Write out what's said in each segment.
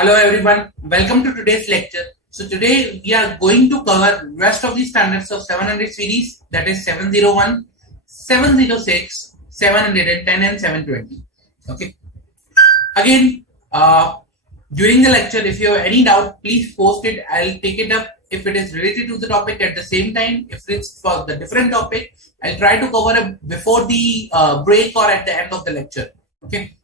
Hello everyone, welcome to today's lecture. So today we are going to cover rest of the standards of 700 series, that is 701, 706, 710 and 720. Okay. Again, during the lecture, if you have any doubt, please post it. I'll take it up if it is related to the topic at the same time. If it's for the different topic, I'll try to cover it before the break or at the end of the lecture. Okay.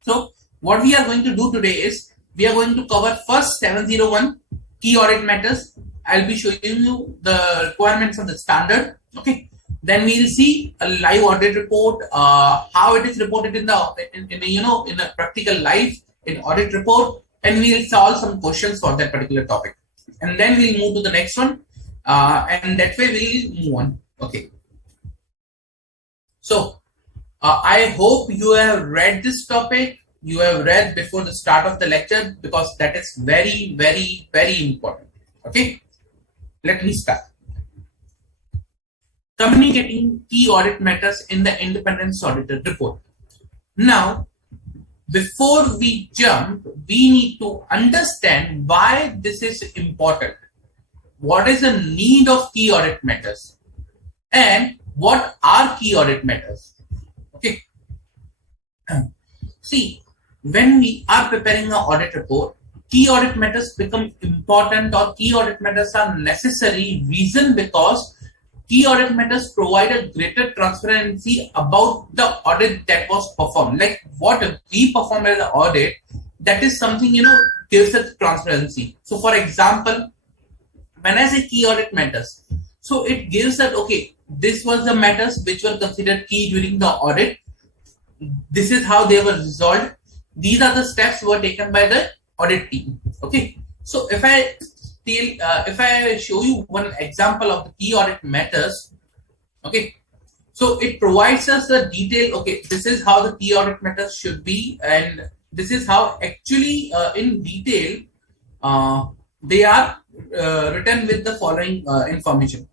So what we are going to do today is we are going to cover first 701 key audit matters. I'll be showing you the requirements of the standard. Okay. Then we'll see a live audit report, how it is reported in a practical life in audit report, and we'll solve some questions for that particular topic. And then we'll move to the next one, and that way we'll move on. Okay. So I hope you have read this topic. You have read before the start of the lecture because that is very, very, very important. Okay, let me start. Communicating key audit matters in the independence auditor report. Now, before we jump, we need to understand why this is important. What is the need of key audit matters? And what are key audit matters? Okay. See, when we are preparing an audit report, key audit matters become important, or key audit matters are necessary reason because key audit matters provide a greater transparency about the audit that was performed. Like what we perform as an audit, that is something, gives us transparency. So for example, when I say key audit matters, so it gives that, okay, this was the matters which were considered key during the audit. This is how they were resolved. These are the steps were taken by the audit team. Okay. So if I show you one example of the key audit matters, okay. So it provides us the detail. Okay, this is how the key audit matters should be, and this is how actually in detail they are written with the following information.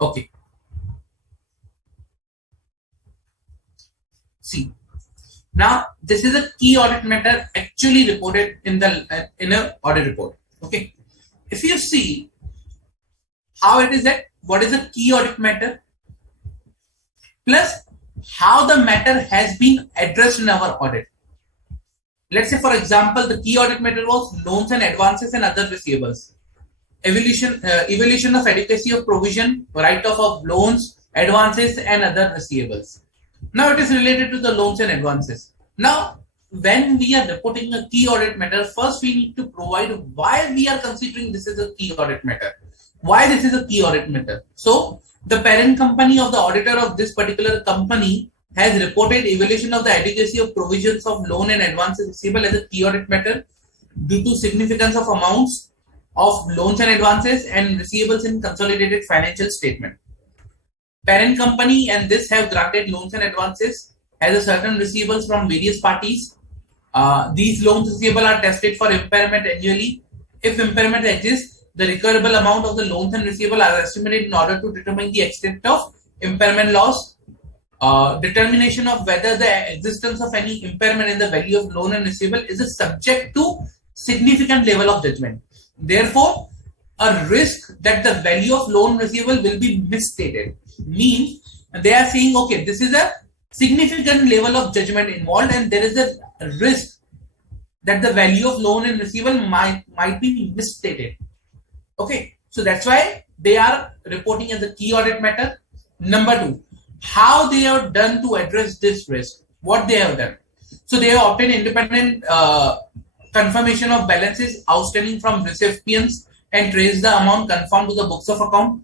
Okay. See, now this is a key audit matter actually reported in the in a audit report. Okay. If you see how it is that what is a key audit matter plus how the matter has been addressed in our audit. Let's say, for example, the key audit matter was loans and advances and other receivables. Evaluation of adequacy of provision, write-off of loans, advances, and other receivables. Now it is related to the loans and advances. Now, when we are reporting a key audit matter, first we need to provide why we are considering this is a key audit matter. Why this is a key audit matter? So, the parent company of the auditor of this particular company has reported evaluation of the adequacy of provisions of loan and advances receivable as a key audit matter due to significance of amounts of loans and advances and receivables in consolidated financial statement. Parent company and this have granted loans and advances has a certain receivables from various parties. These loans receivable are tested for impairment annually. If impairment exists, the recoverable amount of the loans and receivable are estimated in order to determine the extent of impairment loss. Determination of whether the existence of any impairment in the value of loan and receivable is a subject to significant level of judgment. Therefore, a risk that the value of loan receivable will be misstated means they are saying, okay, this is a significant level of judgment involved and there is a risk that the value of loan and receivable might be misstated. Okay, so that's why they are reporting as a key audit matter. Number two, how they are done to address this risk, what they have done. So they have obtained independent confirmation of balances outstanding from recipients and traced the amount conformed to the books of account,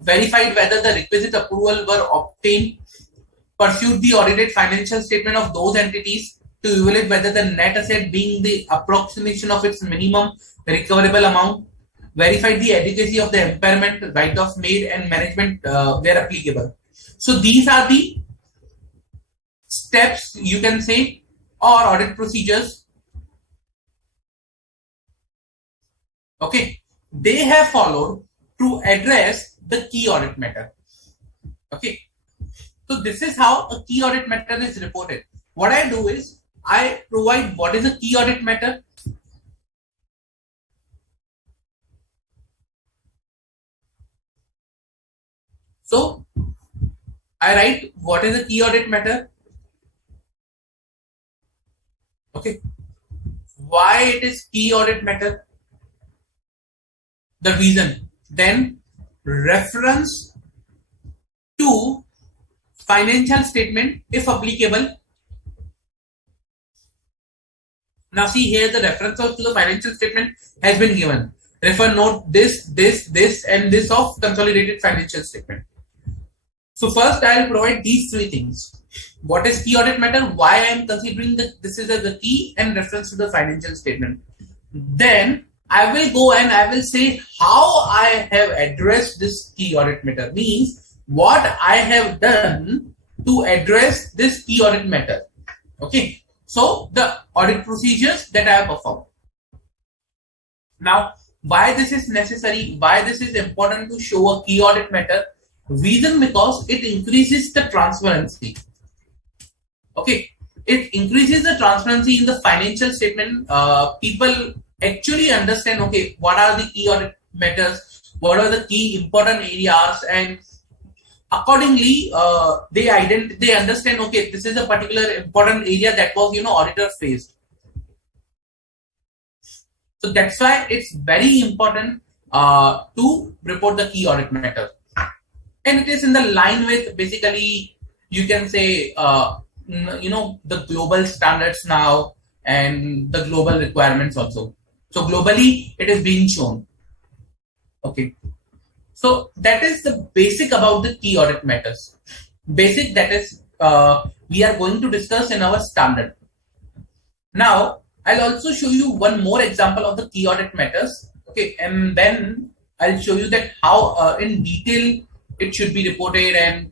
verified whether the requisite approval were obtained, pursued the audited financial statement of those entities to evaluate whether the net asset being the approximation of its minimum recoverable amount, verified the adequacy of the impairment write-off made and management where applicable. So these are the steps, you can say, or audit procedures Okay, they have followed to address the key audit matter. Okay, so this is how a key audit matter is reported. What I do is I provide what is a key audit matter. So I write what is a key audit matter. Okay, why it is key audit matter, the reason, then reference to financial statement if applicable. Now see here the reference to the financial statement has been given. Refer note this and this of consolidated financial statement. So first I will provide these three things. What is key audit matter? Why I am considering that this is as the key and reference to the financial statement. Then I will go and I will say how I have addressed this key audit matter. Means what I have done to address this key audit matter. Okay. So the audit procedures that I have performed. Now, why this is necessary? Why this is important to show a key audit matter? Reason because it increases the transparency. Okay, it increases the transparency in the financial statement. People actually understand, okay, what are the key audit matters, what are the key important areas, and accordingly they understand, okay, this is a particular important area that was auditor faced. So that's why it's very important to report the key audit matter, and it is in the line with basically you can say the global standards now and the global requirements also. So globally it is being shown. Okay, so that is the basic about the key audit matters. Basic, that is we are going to discuss in our standard. Now I'll also show you one more example of the key audit matters. Okay, and then I'll show you that how in detail it should be reported. And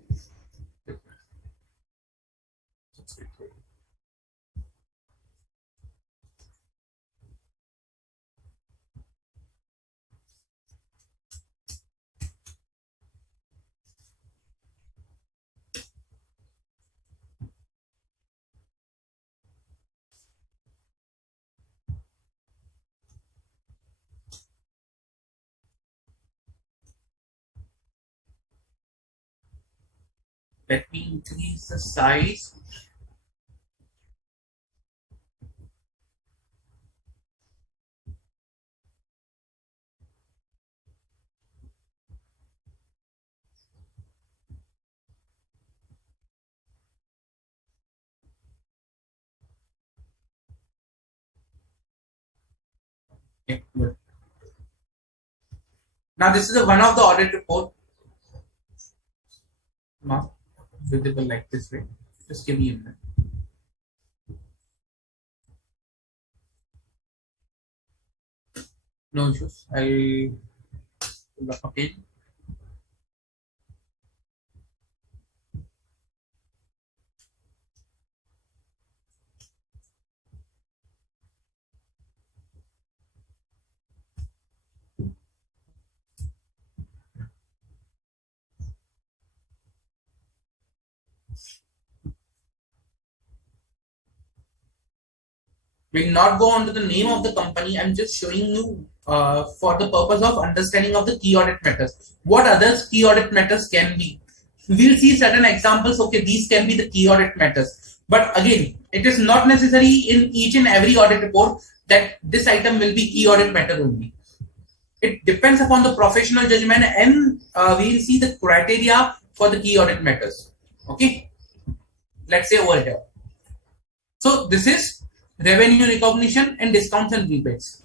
let me increase the size. Okay, good. Now this is one of the audit report, not visible like this way. Just give me a minute. No issues. I'll pull up again. Will not go on to the name of the company. I'm just showing you for the purpose of understanding of the key audit matters. What other key audit matters can be? We'll see certain examples. Okay, these can be the key audit matters. But again, it is not necessary in each and every audit report that this item will be key audit matter only. It depends upon the professional judgment, and we'll see the criteria for the key audit matters. Okay, let's say over here. So this is revenue recognition and discounts and rebates.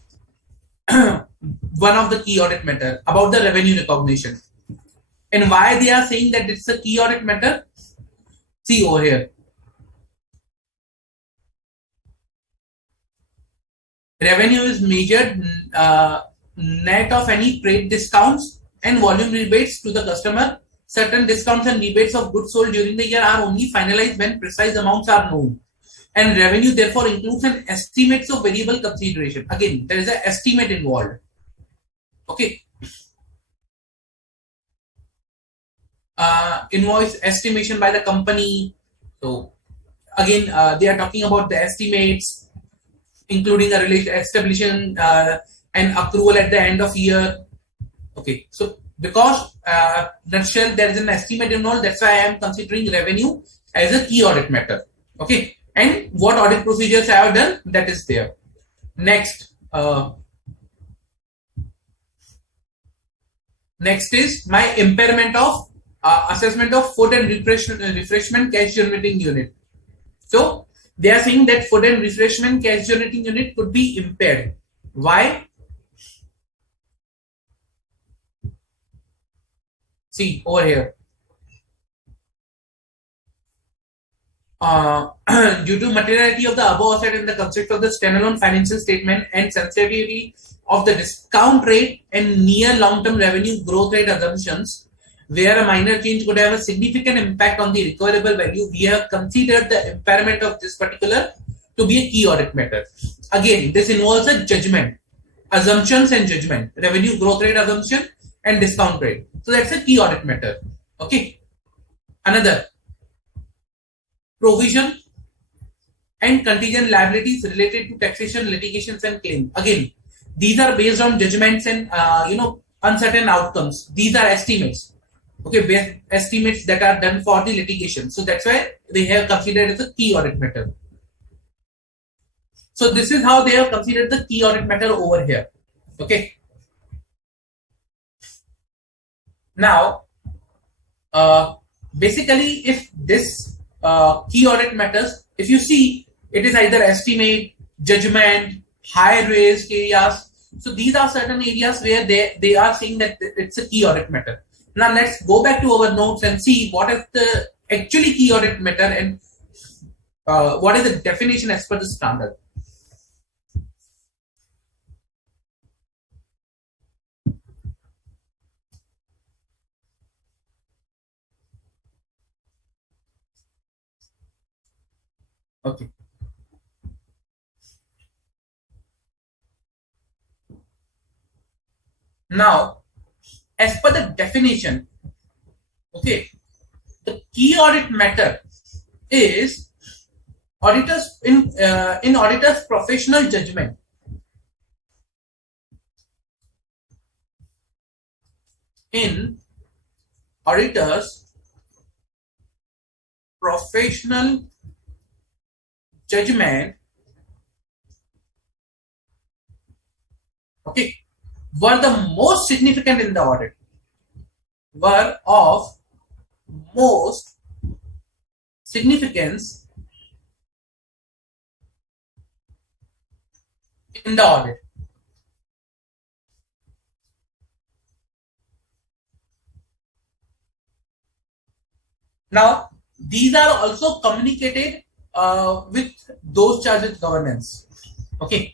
One of the key audit matter about the revenue recognition. And why they are saying that it's a key audit matter? See over here. Revenue is measured net of any trade discounts and volume rebates to the customer. Certain discounts and rebates of goods sold during the year are only finalized when precise amounts are known. And revenue therefore includes an estimates of variable consideration. Again, there is an estimate involved. Okay. Invoice estimation by the company. So again, they are talking about the estimates, including a relation establishing an accrual at the end of year. Okay, so because nutshell there is an estimate involved, that's why I am considering revenue as a key audit matter. Okay, and what audit procedures I have done, that is there. Next, next is my impairment of assessment of food and refreshment cash generating unit. So they are saying that food and refreshment cash generating unit could be impaired. Why? See over here. Uh, due to materiality of the above asset in the concept of the standalone financial statement and sensitivity of the discount rate and near long-term revenue growth rate assumptions, where a minor change could have a significant impact on the recoverable value, we have considered the impairment of this particular to be a key audit matter. Again, this involves a judgment, assumptions and judgment, revenue growth rate assumption and discount rate. So that's a key audit matter. Okay. Another, provision and contingent liabilities related to taxation, litigations, and claim. Again, these are based on judgments and uncertain outcomes. These are estimates. Okay, estimates that are done for the litigation. So that's why they have considered as a key audit matter. So this is how they have considered the key audit matter over here. Okay. Now, basically, if this key audit matters, if you see, it is either estimate, judgment, high risk areas. So these are certain areas where they are saying that it's a key audit matter. Now let's go back to our notes and see what is the actually key audit matter and what is the definition as per the standard. Okay. Now, as per the definition, okay, the key audit matter is auditors in auditors' professional judgment. In auditors' professional judgment, okay, were the most significant in the audit, were of most significance in the audit. Now, these are also communicated with those charged with governance. Okay.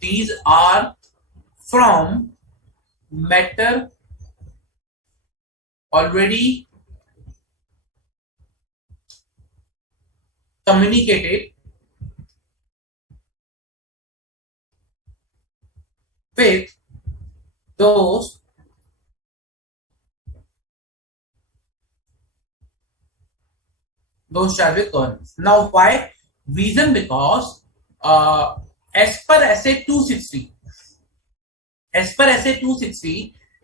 These are from matter already communicated with those charged with governance. Now, why? Reason because as per SA 260,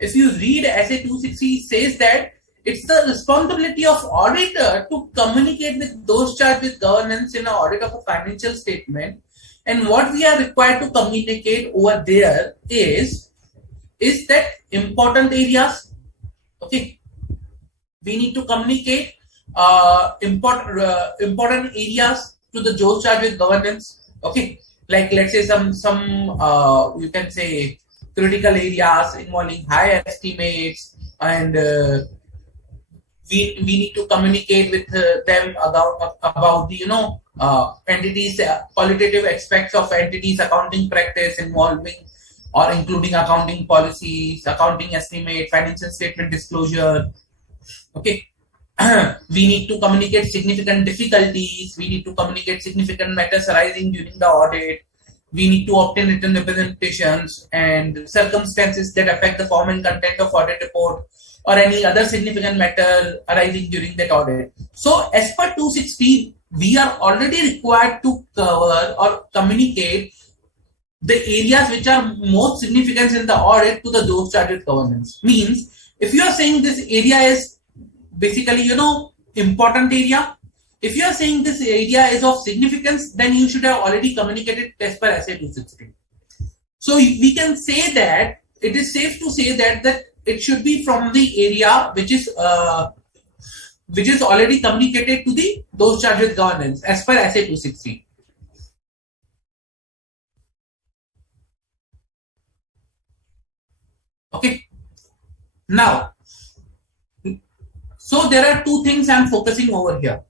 if you read SA 260, it says that it's the responsibility of auditor to communicate with those charged with governance in an audit of a financial statement. And what we are required to communicate over there is that important areas. Okay, we need to communicate important areas to the those charged with governance. Okay, like let's say some you can say critical areas involving high estimates, and we need to communicate with them about the entities, qualitative aspects of entities accounting practice involving or including accounting policies, accounting estimate, financial statement disclosure. Okay. We need to communicate significant difficulties. We need to communicate significant matters arising during the audit. we need to obtain written representations and circumstances that affect the form and content of audit report or any other significant matter arising during that audit. So as per 260, we are already required to cover or communicate the areas which are most significant in the audit to the those charged governance. Means if you are saying this area is basically, important area, if you are saying this area is of significance, then you should have already communicated as per SA 260. So we can say that it is safe to say that it should be from the area which is already communicated to the those charged with governance as per SA 260. Okay. Now, so there are two things I'm focusing over here.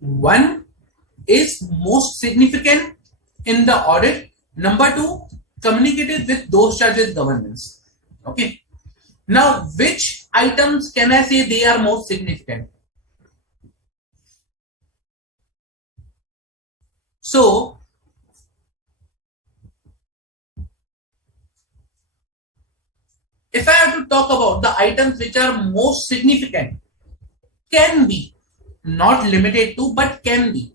One is most significant in the audit. Number two, communicated with those charged with governance. Okay. Now, which items can I say they are most significant? So, if I have to talk about the items which are most significant, can be, not limited to, but can be.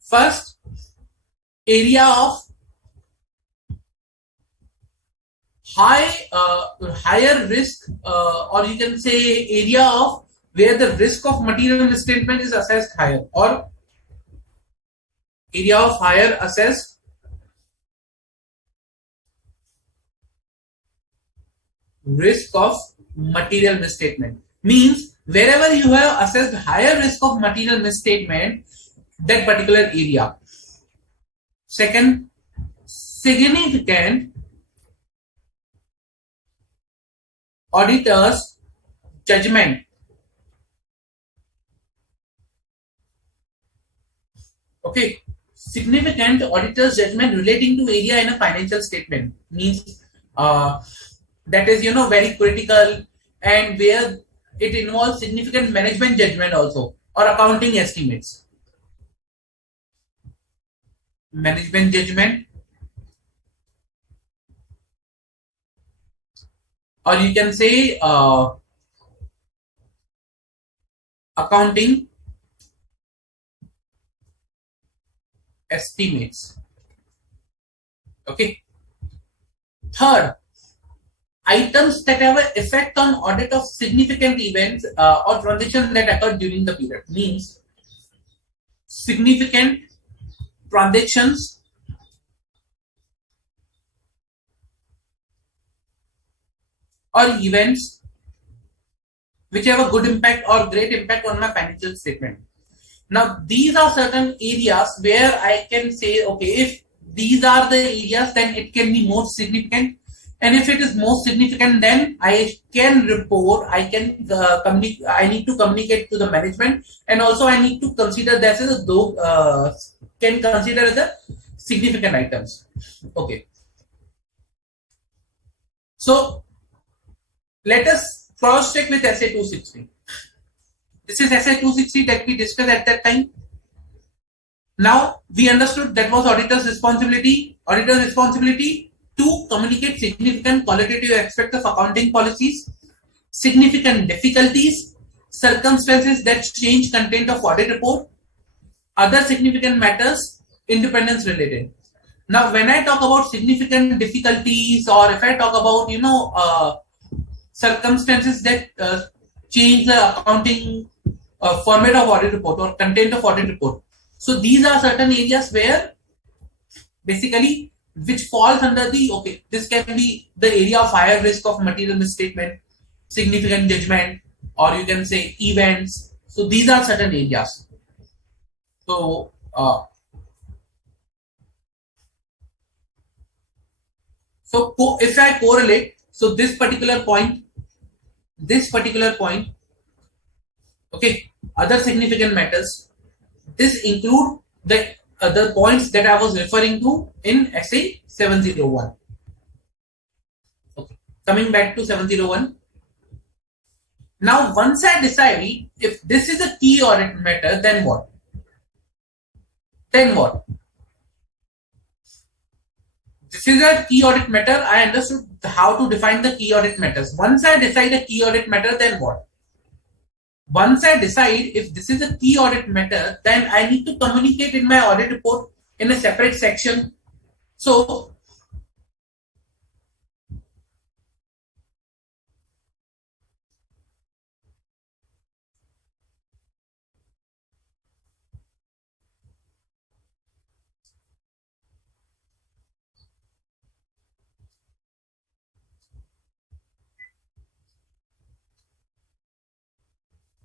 First, area of higher risk, or you can say area of where the risk of material misstatement is assessed higher, or area of higher assessed risk of material misstatement. Means wherever you have assessed higher risk of material misstatement, that particular area. Second, significant auditor's judgment. Okay, significant auditor's judgment relating to area in a financial statement means that is very critical, and where it involves significant management judgment also, or accounting estimates. Management judgment, or you can say accounting estimates. Okay. Third, items that have an effect on audit of significant events or transactions that occurred during the period. Means significant transactions or events which have a good impact or great impact on my financial statement. Now, these are certain areas where I can say, okay, if these are the areas, then it can be most significant. And if it is most significant, then I can report, I can I need to communicate to the management, and also I need to consider that as can consider as a significant items. Okay. So let us cross check with SA 260. This is SA 260 that we discussed at that time. Now we understood that was auditor's responsibility. Auditor's responsibility to communicate significant qualitative aspects of accounting policies, significant difficulties, circumstances that change content of audit report, other significant matters, independence related. Now, when I talk about significant difficulties, or if I talk about circumstances that change the accounting format of audit report or content of audit report. So these are certain areas where basically which falls under the, okay, this can be the area of higher risk of material misstatement, significant judgment, or you can say events. So these are certain areas. So if I correlate, so this particular point, okay, other significant matters, this include the the points that I was referring to in SA 701. Okay. Coming back to 701. Now, once I decide if this is a key audit matter, then what? Then what? This is a key audit matter. I understood how to define the key audit matters. Once I decide a key audit matter, then what? Once I decide if this is a key audit matter, then I need to communicate in my audit report in a separate section. So,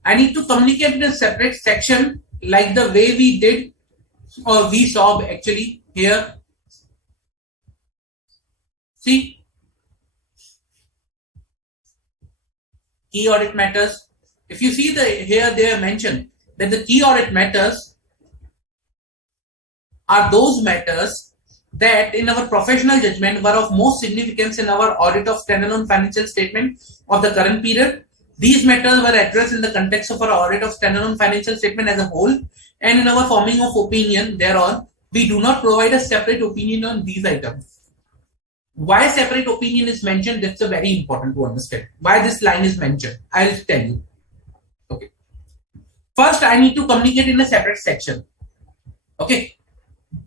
I need to communicate in a separate section like the way we did or we saw actually here. See, key audit matters. If you see here they have mentioned that the key audit matters are those matters that in our professional judgment were of most significance in our audit of standalone financial statement of the current period. These matters were addressed in the context of our audit of standalone financial statement as a whole, and in our forming of opinion thereon, we do not provide a separate opinion on these items. Why separate opinion is mentioned, that's a very important to understand. Why this line is mentioned, I'll tell you. Okay. First, I need to communicate in a separate section. Okay.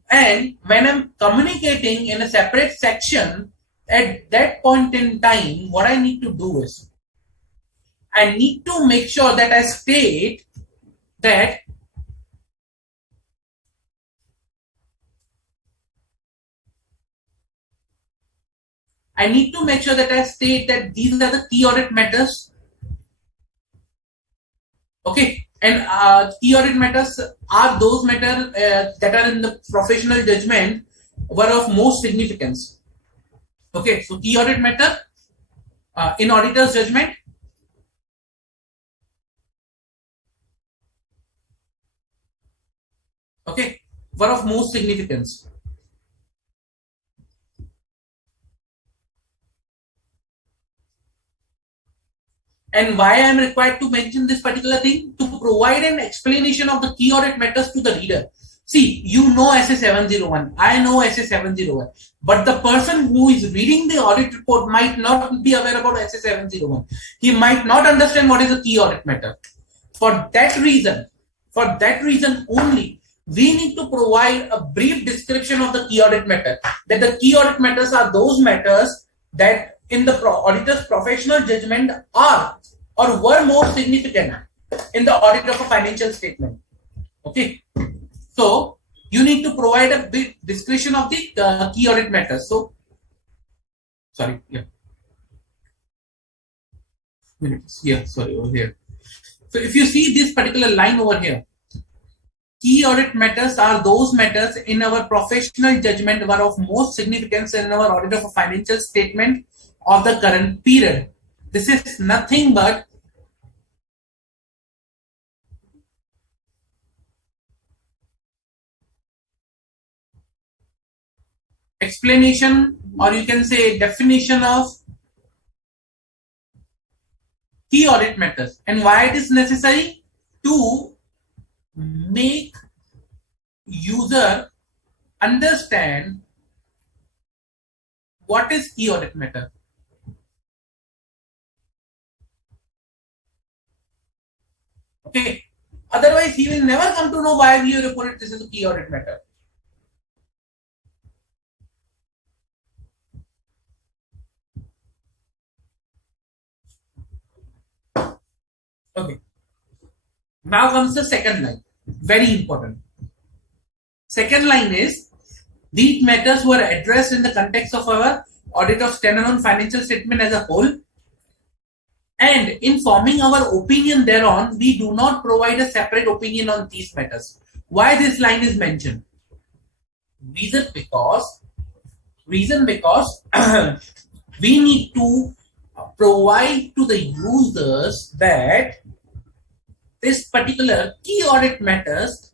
And when I'm communicating in a separate section, at that point in time, what I need to do is, I need to make sure that I state that these are the key audit matters. Okay. And key audit matters are those matters that are in the professional judgment were of most significance. Okay. So key audit matter in auditor's judgment were of most significance. And why I am required to mention this particular thing? To provide an explanation of the key audit matters to the reader. See, you know SA 701, I know SA 701, but the person who is reading the audit report might not be aware about SA 701. He might not understand what is a key audit matter. For that reason only, we need to provide a brief description of the key audit matter. That the key audit matters are those matters that in the auditor's professional judgment are or were more significant in the audit of a financial statement. Okay. So, you need to provide a big description of the key audit matters. So, sorry, yeah. Over here. So, if you see this particular line over here, key audit matters are those matters in our professional judgment were of most significance in our audit of a financial statement of the current period. This is nothing but explanation, or you can say definition of key audit matters. And why it is necessary? To make user understand what is key audit matter. Okay. Otherwise, he will never come to know why we have reported this is a key audit matter. Okay. Now comes the second line. Very important. Second line is, these matters were addressed in the context of our audit of standalone financial statement as a whole. And in forming our opinion thereon, we do not provide a separate opinion on these matters. Why this line is mentioned? Reason because we need to provide to the users that this particular key audit matters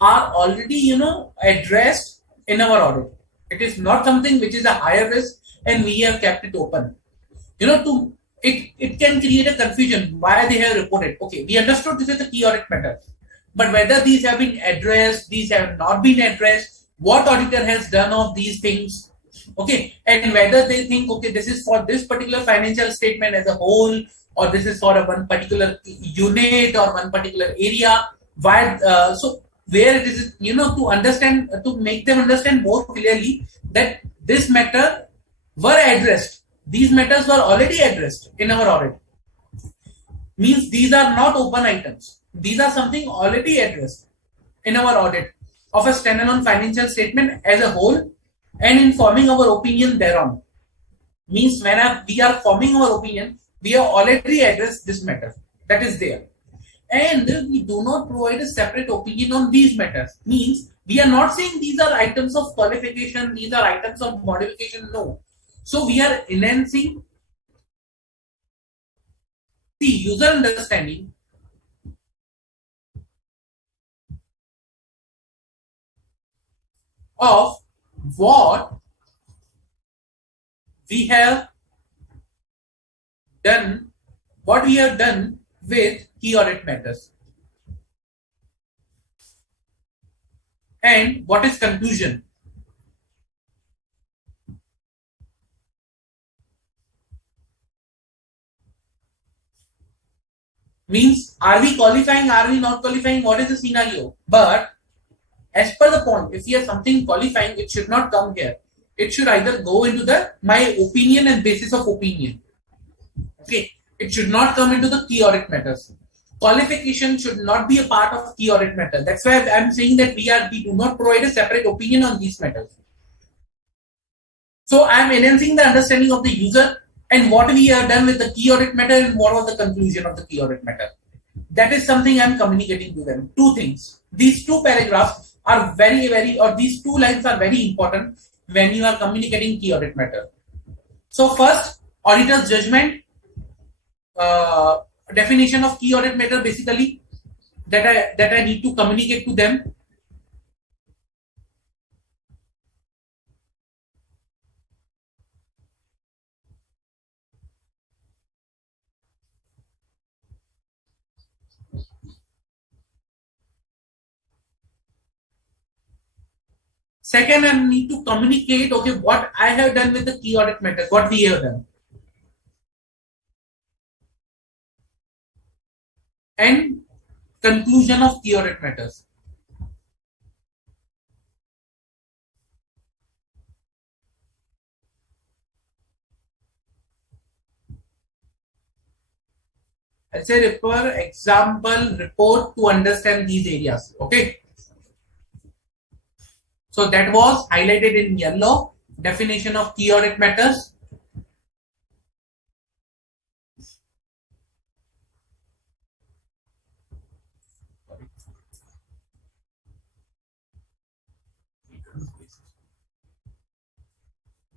are already, addressed in our audit. It is not something which is a higher risk and we have kept it open. To it can create a confusion why they have reported. Okay, we understood this is a key audit matter, but whether these have been addressed, these have not been addressed, what auditor has done of these things, okay, and whether they think, okay, this is for this particular financial statement as a whole, or this is for a one particular unit or one particular area. Why? So where it is, to understand, to make them understand more clearly that this matter were addressed. These matters were already addressed in our audit. Means these are not open items. These are something already addressed in our audit of a standalone financial statement as a whole and in forming our opinion thereon. Means when we are forming our opinion, we have already addressed this matter that is there. And we do not provide a separate opinion on these matters. Means we are not saying these are items of qualification, these are items of modification. No. So we are enhancing the user understanding of what we have done, with key audit matters, and what is conclusion. Means are we qualifying, are we not qualifying, what is the scenario? But as per the point, if we have something qualifying, it should not come here. It should either go into the my opinion and basis of opinion. Okay, it should not come into the key audit matters. Qualification should not be a part of key audit matter. That's why I'm saying that we do not provide a separate opinion on these matters. So I'm enhancing the understanding of the user and what we have done with the key audit matter and what was the conclusion of the key audit matter. That is something I'm communicating to them. Two things. These two paragraphs are or these two lines are very important when you are communicating key audit matter. So first, auditor's judgment, definition of key audit matter basically that I need to communicate to them. Second, I need to communicate, okay, what I have done with the key audit matters, what we have done. And conclusion of key audit matters. I say refer example report to understand these areas. Okay. So that was highlighted in yellow, definition of key audit matters.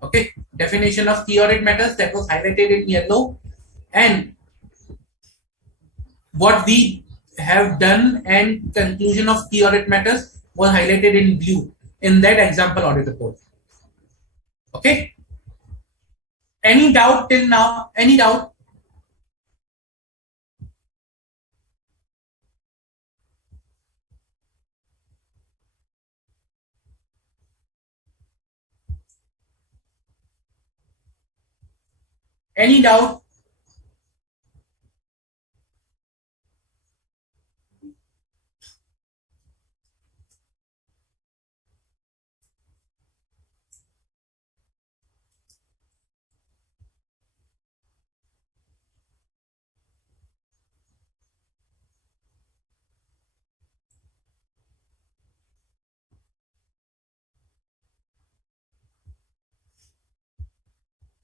Okay, definition of key audit matters that was highlighted in yellow, and what we have done and conclusion of key audit matters was highlighted in blue in that example audit report. Okay. Any doubt till now? Any doubt? Any doubt?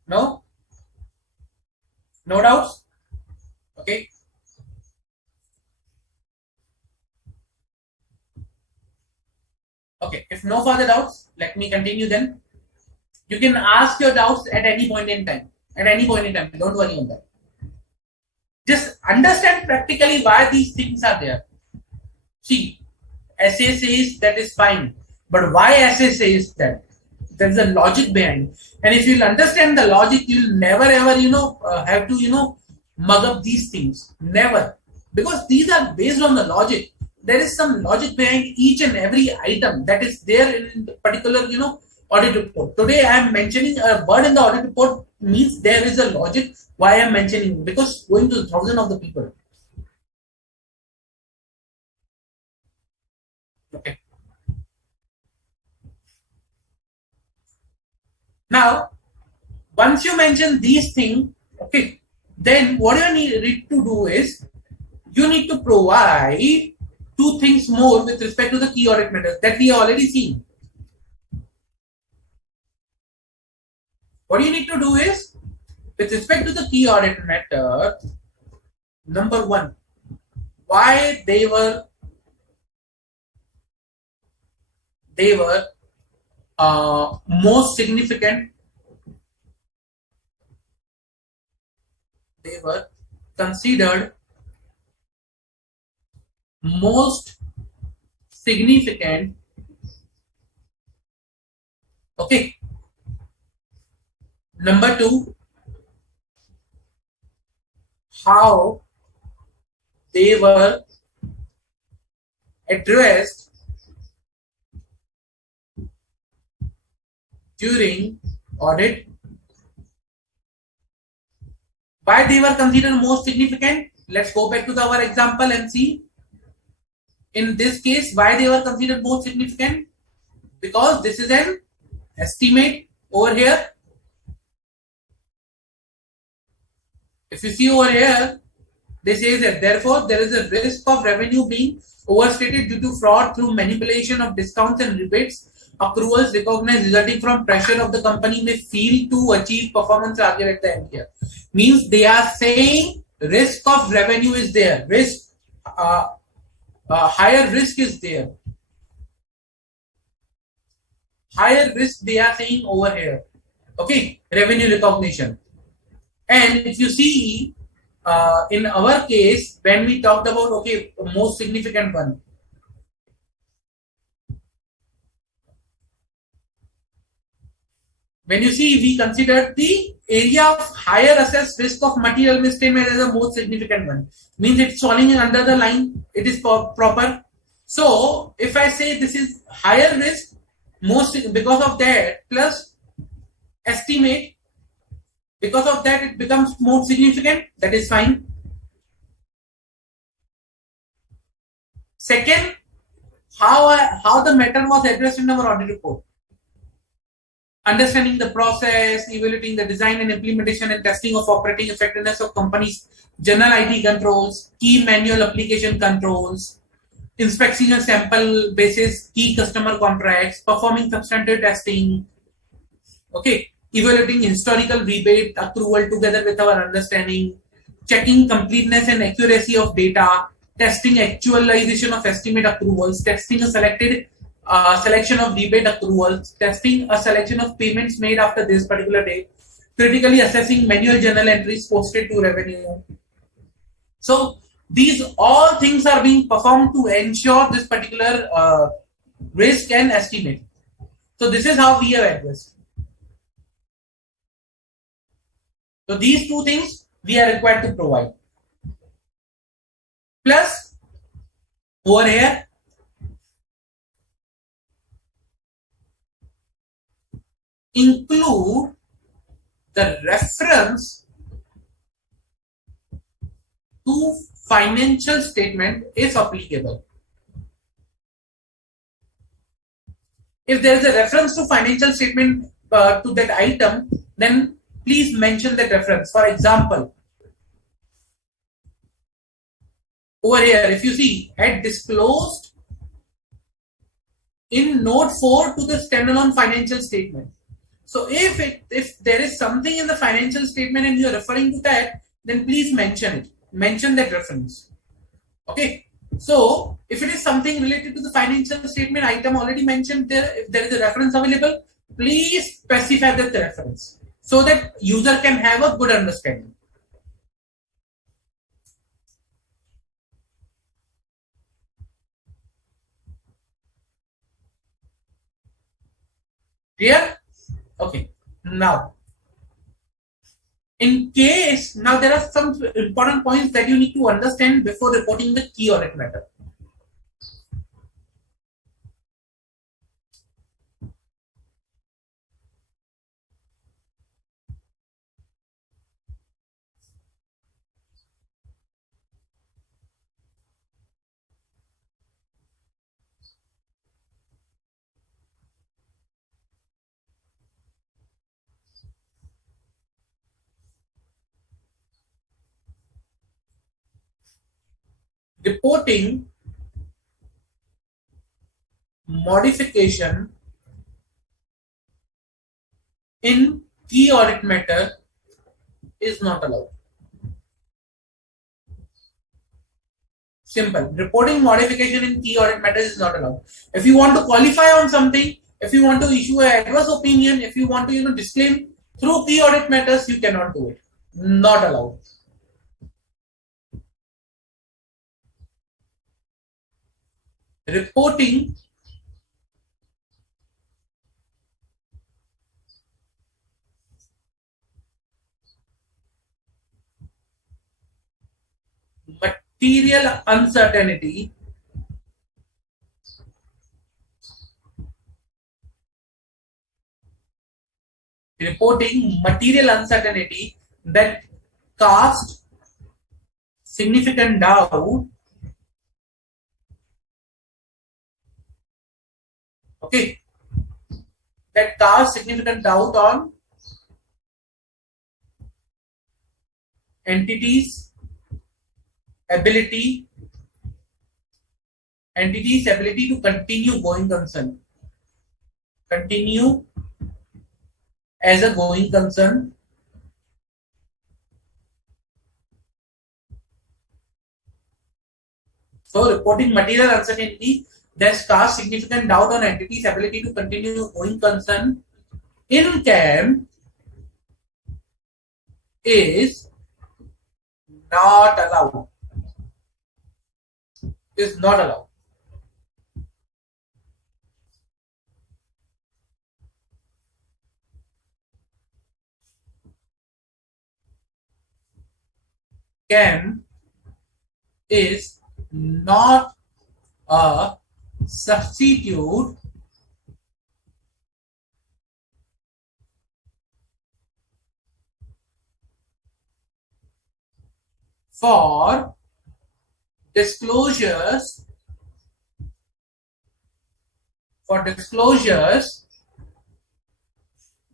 No? No doubts? Okay. Okay. If no further doubts, let me continue then. You can ask your doubts at any point in time. At any point in time. Don't worry on that. Just understand practically why these things are there. See, SA says that is fine, but why SA says that? There's a logic behind, and if you'll understand the logic, you'll never ever have to mug up these things. Never, because these are based on the logic. There is some logic behind each and every item that is there in the particular audit report. Today I am mentioning a word in the audit report means there is a logic why I am mentioning, because going to thousands of the people. Okay. Now, once you mention these things, okay, then what you need to do is you need to provide two things more with respect to the key audit matters that we have already seen. What you need to do is, with respect to the key audit matter, number one, why they were most significant. They were considered most significant. Okay. Number two, how they were addressed during audit. Why they were considered most significant? Let's go back to our example and see. In this case, why they were considered most significant? Because this is an estimate over here. If you see over here, they say that therefore there is a risk of revenue being overstated due to fraud through manipulation of discounts and rebates. Accruals recognized resulting from pressure of the company may fail to achieve performance target at the end here. Means they are saying risk of revenue is there. Risk, higher risk is there. Higher risk they are saying over here. Okay, revenue recognition. And if you see, in our case, when we talked about, okay, most significant one. When you see, we considered the area of higher assessed risk of material misstatement as the most significant one. Means it's falling under the line, it is proper. So, if I say this is higher risk, most because of that, plus estimate, because of that it becomes more significant, that is fine. Second, how the matter was addressed in our audit report. Understanding the process, evaluating the design and implementation and testing of operating effectiveness of companies' general IT controls, key manual application controls, inspection and sample basis, key customer contracts, performing substantive testing, okay, evaluating historical rebate accrual together with our understanding, checking completeness and accuracy of data, testing actualization of estimate accruals, testing a selection of rebate accruals, testing a selection of payments made after this particular date, critically assessing manual journal entries posted to revenue. So these all things are being performed to ensure this particular risk and estimate. So this is how we have addressed. So these two things we are required to provide. Plus, over here, include the reference to financial statement if applicable. If there is a reference to financial statement to that item, then please mention that reference. For example, over here, if you see, had disclosed in note 4 to the standalone financial statement. So if there is something in the financial statement and you are referring to that, then please mention it. Mention that reference. Okay. So if it is something related to the financial statement item already mentioned there, if there is a reference available, please specify that reference so that user can have a good understanding. Clear? Okay. Now, in case, now there are some important points that you need to understand before reporting the key audit matter. Reporting modification in key audit matter is not allowed. Simple. Reporting modification in key audit matters is not allowed. If you want to qualify on something, if you want to issue an adverse opinion, if you want to disclaim through key audit matters, you cannot do it. Not allowed. Reporting material uncertainty that cast significant doubt, okay, that cast significant doubt on entities ability to continue as a going concern. So reporting material uncertainty that cast significant doubt on entities ability to continue going concern in CAM is not allowed. Is not allowed. CAM is not a substitute for disclosures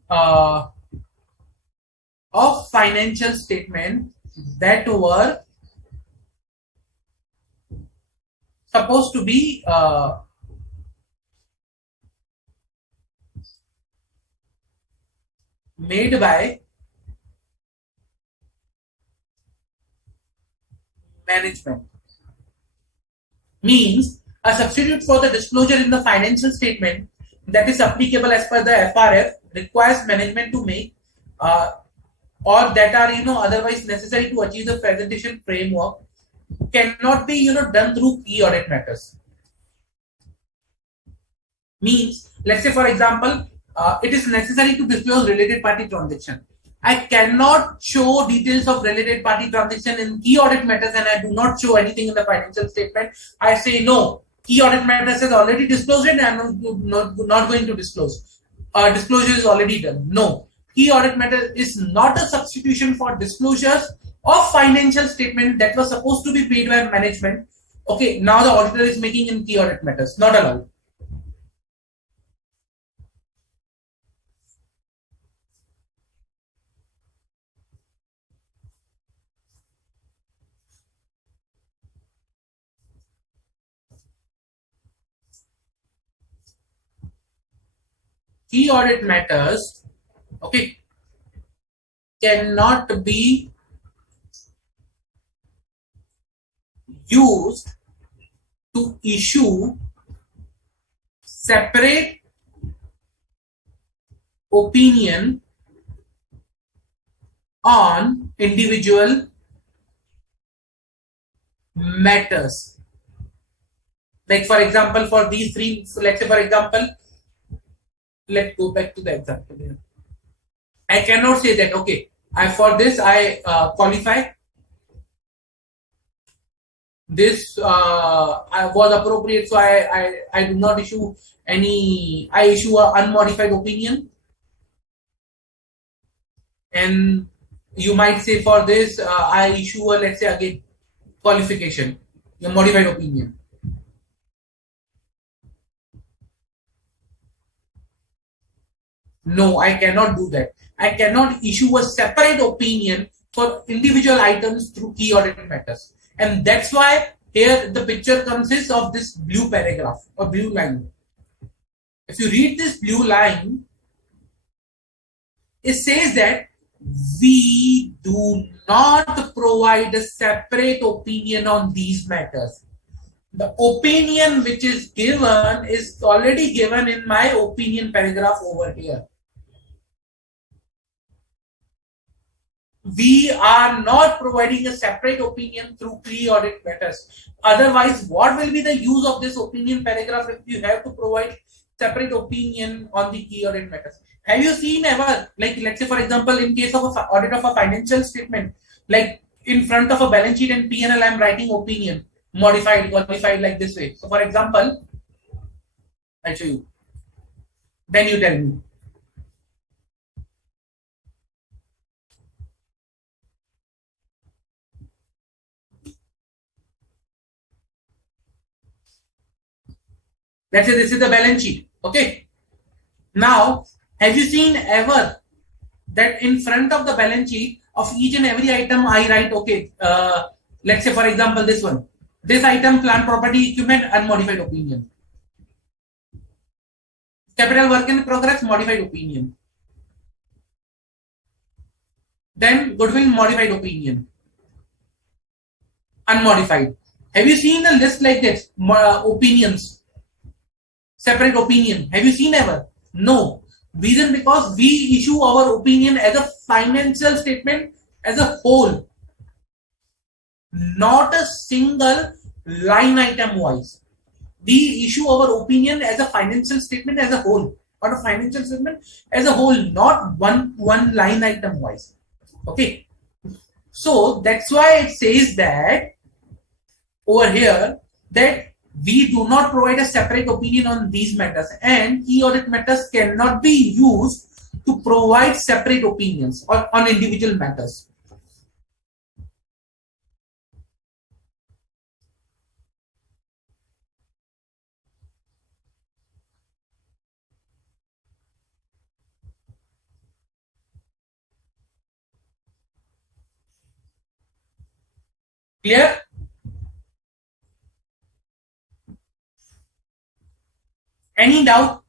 uh, of financial statement that were supposed to be made by management. Means a substitute for the disclosure in the financial statement that is applicable as per the FRF requires management to make or that are otherwise necessary to achieve the presentation framework cannot be done through key audit matters. Means, let's say for example, it is necessary to disclose related party transaction. I cannot show details of related party transaction in key audit matters and I do not show anything in the financial statement. I say no, key audit matters has already disclosed it and I'm not going to disclose. Disclosure is already done. No, key audit matter is not a substitution for disclosures of financial statement that was supposed to be paid by management. Okay, now the auditor is making in key audit matters. Not allowed. Key audit matters, okay, cannot be used to issue separate opinion on individual matters. Like for example, for these three, let's say for example, let's go back to the example here. I cannot say that, okay, I for this I qualify. This I was appropriate, so I do not issue any. I issue a unmodified opinion, and you might say for this I issue a, let's say again, qualification, a modified opinion. No, I cannot do that. I cannot issue a separate opinion for individual items through key audit matters. And that's why here the picture consists of this blue paragraph or blue line. If you read this blue line, it says that we do not provide a separate opinion on these matters. The opinion which is given is already given in my opinion paragraph over here. We are not providing a separate opinion through pre-audit matters. Otherwise, what will be the use of this opinion paragraph if you have to provide separate opinion on the key audit matters? Have you seen ever, like let's say for example, in case of a audit of a financial statement, like in front of a balance sheet and P&L, I'm writing opinion, modified, qualified like this way. So for example, I'll show you. Then you tell me. Let's say this is the balance sheet. Okay. Now, have you seen ever that in front of the balance sheet of each and every item I write, okay, let's say for example this one, this item, plant, property, equipment, unmodified opinion. Capital work in progress, modified opinion. Then goodwill, modified opinion. Unmodified. Have you seen a list like this? Opinions. Separate opinion. Have you seen ever? No. Reason because we issue our opinion as a financial statement as a whole, not a single line item wise. We issue our opinion as a financial statement as a whole, or a financial statement as a whole, not one line item wise. Okay. So that's why it says that over here that we do not provide a separate opinion on these matters, and key audit matters cannot be used to provide separate opinions on individual matters. Clear? Any doubt?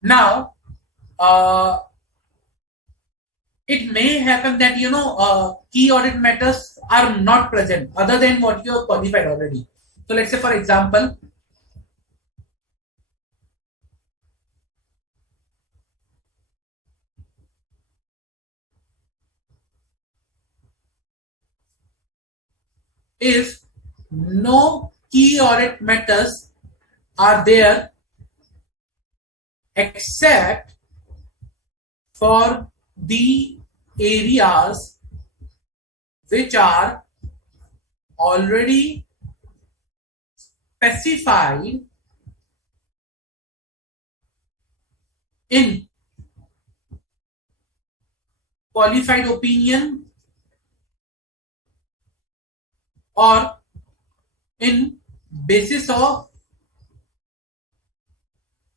Now, it may happen that key audit matters are not present other than what you have qualified already. So let's say for example, if no key audit matters are there except for the areas which are already specified in qualified opinion or in basis of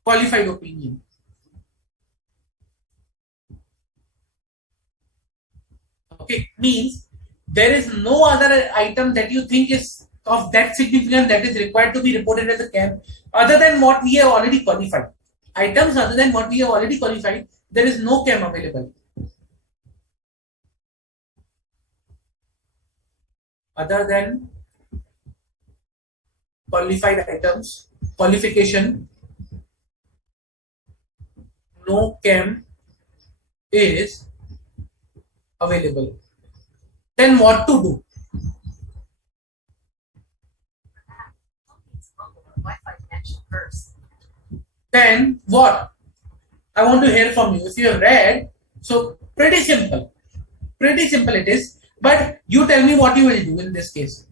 qualified opinion. Okay, means there is no other item that you think is of that significance that is required to be reported as a CAM other than what we have already qualified. Items other than what we have already qualified, there is no CAM available. Other than qualified items, qualification, no CAM is available. Then what to do? Then what? I want to hear from you. If you have read, so pretty simple it is. But you tell me what you will do in this case.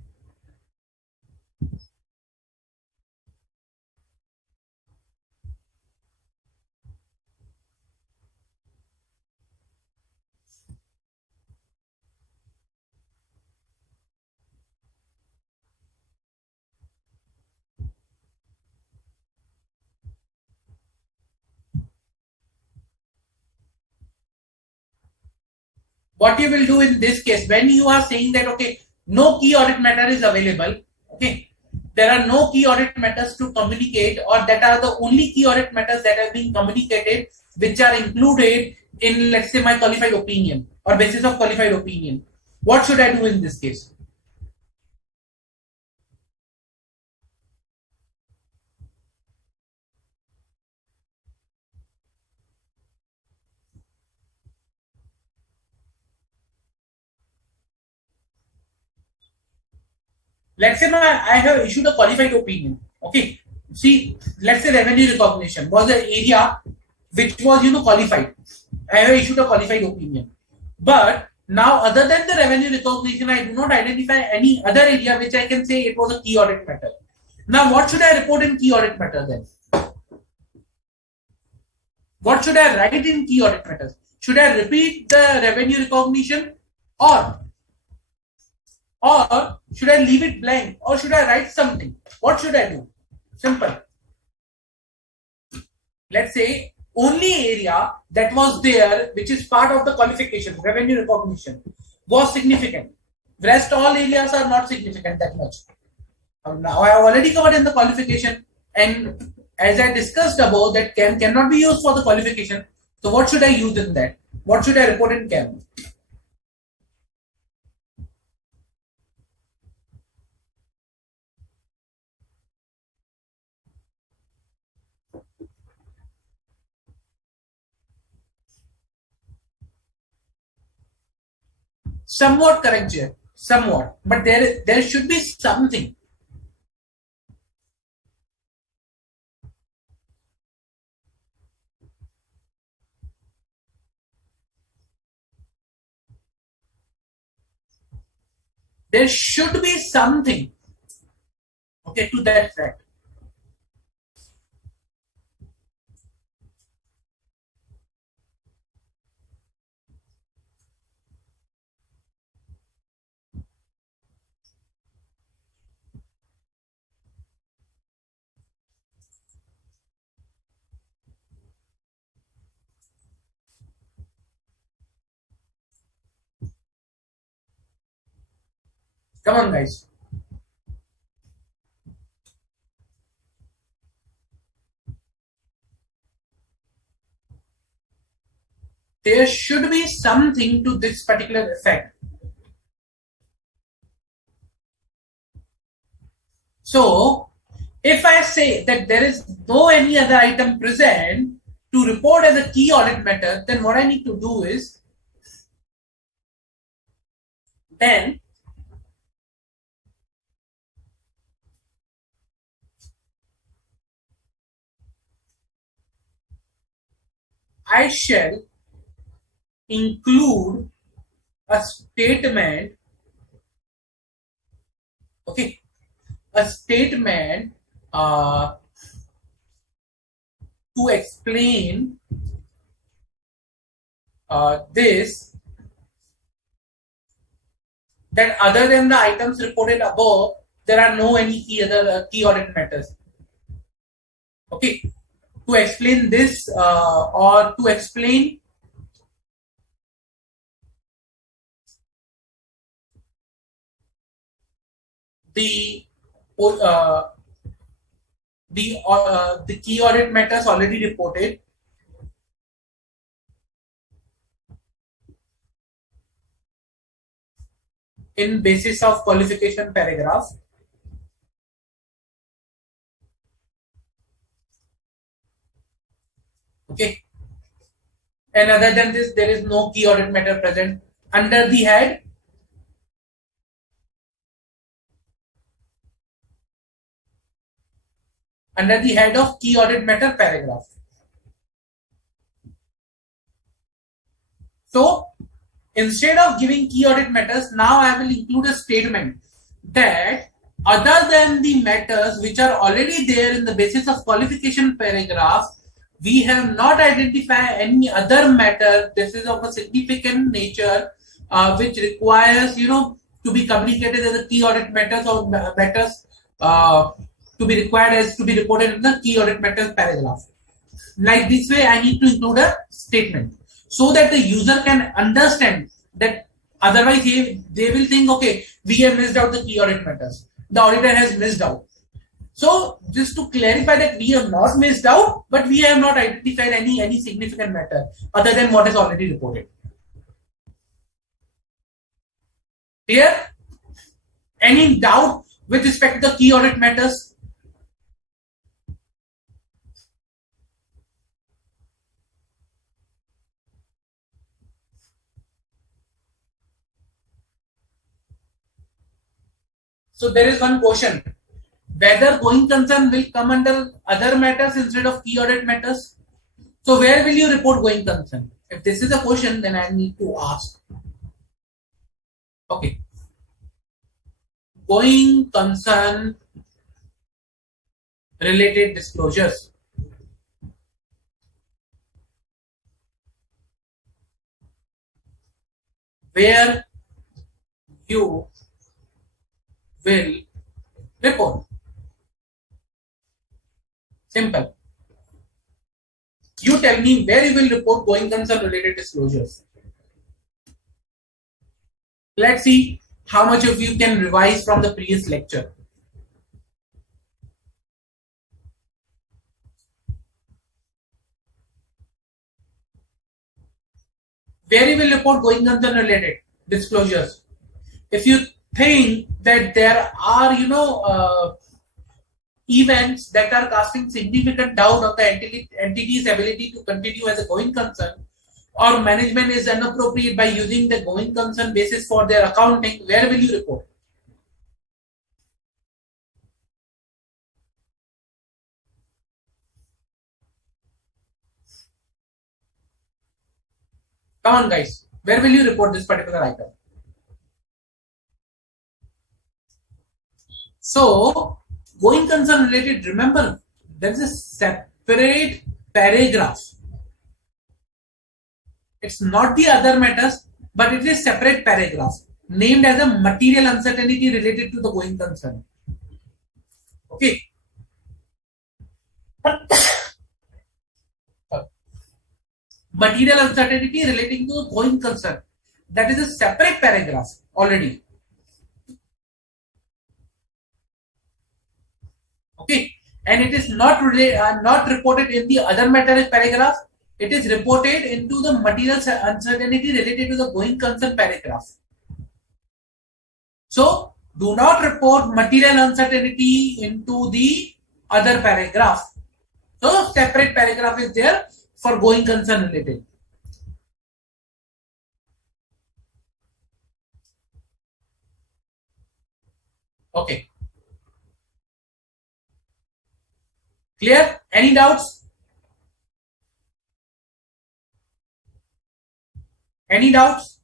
What you will do in this case when you are saying that okay, no key audit matter is available, okay, there are no key audit matters to communicate, or that are the only key audit matters that have been communicated which are included in, let's say, my qualified opinion or basis of qualified opinion. What should I do in this case? Let's say I have issued a qualified opinion. Okay. See, let's say revenue recognition was an area which was qualified. I have issued a qualified opinion. But now, other than the revenue recognition, I do not identify any other area which I can say it was a key audit matter. Now, what should I report in key audit matter then? What should I write in key audit matters? Should I repeat the revenue recognition, or should I leave it blank, or should I write something? What should I do? Simple. Let's say only area that was there which is part of the qualification, revenue recognition, was significant. Rest all areas are not significant that much. Now I have already covered in the qualification, and as I discussed above, that cannot be used for the qualification. So what should I use in that? What should I report in CAM? Somewhat correct, Jay. Somewhat, but there should be something. There should be something. Okay, to that fact. Come on, guys. There should be something to this particular effect. So, if I say that there is no any other item present to report as a key audit matter, then what I need to do is, then I shall include a statement, okay, a statement to explain this, that other than the items reported above, there are no any key other key audit matters. Okay, to explain this or to explain the key audit matters already reported, in basis of qualification paragraph. Okay, and other than this, there is no key audit matter present under the head under the head of key audit matter paragraph. So instead of giving key audit matters, now I will include a statement that other than the matters which are already there in the basis of qualification paragraph, we have not identified any other matter. This is of a significant nature, which requires, to be communicated as a key audit matters or matters to be required as to be reported in the key audit matters paragraph. Like this way, I need to include a statement so that the user can understand that. Otherwise, they will think, okay, we have missed out the key audit matters. The auditor has missed out. So just to clarify that we have not missed out, but we have not identified any significant matter other than what is already reported. Clear? Any doubt with respect to the key audit matters? So there is one question. Whether going concern will come under other matters instead of key audit matters? So where will you report going concern? If this is a question, then I need to ask. Okay. Going concern related disclosures. Where you will report. Simple. You tell me where you will report going concern related disclosures. Let's see how much of you can revise from the previous lecture. Where you will report going concern related disclosures. If you think that there are, events that are casting significant doubt on the entity's ability to continue as a going concern, or management is inappropriate by using the going concern basis for their accounting, where will you report? Come on, guys. Where will you report this particular item? So, going concern related, remember, there is a separate paragraph. It's not the other matters, but it is separate paragraph named as a material uncertainty related to the going concern. Okay. Material uncertainty relating to the going concern. That is a separate paragraph already. Okay. And it is not reported in the other matter paragraph. It is reported into the material uncertainty related to the going concern paragraph. So do not report material uncertainty into the other paragraph. So separate paragraph is there for going concern related. Okay. Clear? Any doubts? Any doubts?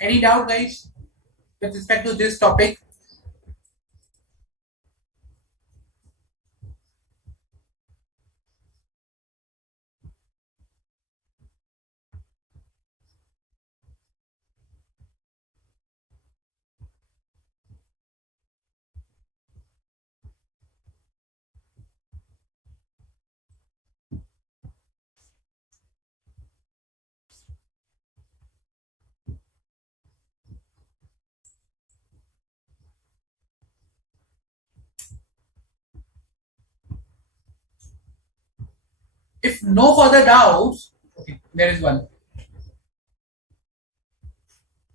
Any doubt, guys, with respect to this topic? If no further doubts, okay, there is one.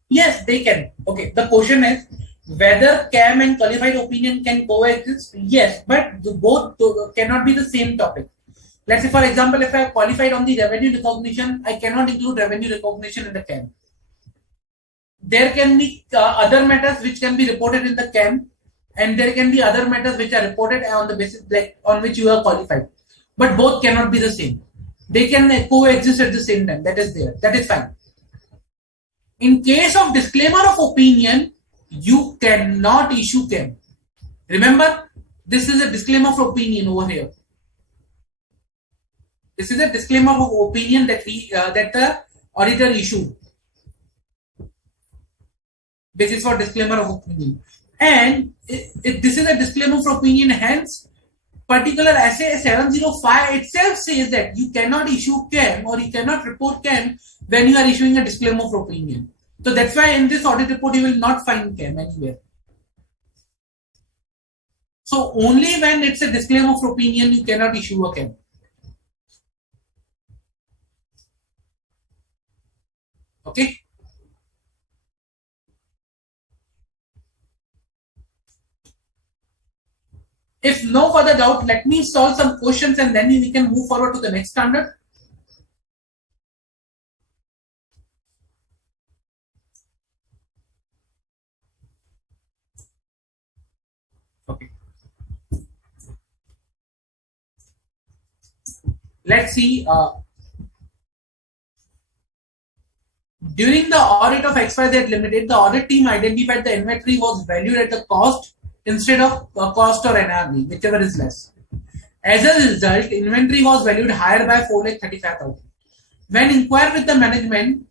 Yes, they can. Okay, the question is whether CAM and qualified opinion can coexist. Yes, but both cannot be the same topic. Let's say, for example, if I have qualified on the revenue recognition, I cannot include revenue recognition in the CAM. There can be other matters which can be reported in the CAM, and there can be other matters which are reported on the basis like on which you are qualified. But both cannot be the same. They can coexist at the same time. That is there. That is fine. In case of disclaimer of opinion, you cannot issue CAM. Remember, this is a disclaimer of opinion over here. This is a disclaimer of opinion that the auditor issued. This is for disclaimer of opinion. And this is a disclaimer of opinion, hence particular SA 705 itself says that you cannot issue CAM or you cannot report CAM when you are issuing a disclaimer of opinion. So that's why in this audit report you will not find CAM anywhere. So only when it's a disclaimer of opinion you cannot issue a CAM. Okay. If no further doubt, let me solve some questions and then we can move forward to the next standard. Okay. Let's see. During the audit of XYZ Limited, the audit team identified the inventory was valued at the cost instead of cost or NRV, whichever is less. As a result, inventory was valued higher by 4,35,000. When inquired with the management,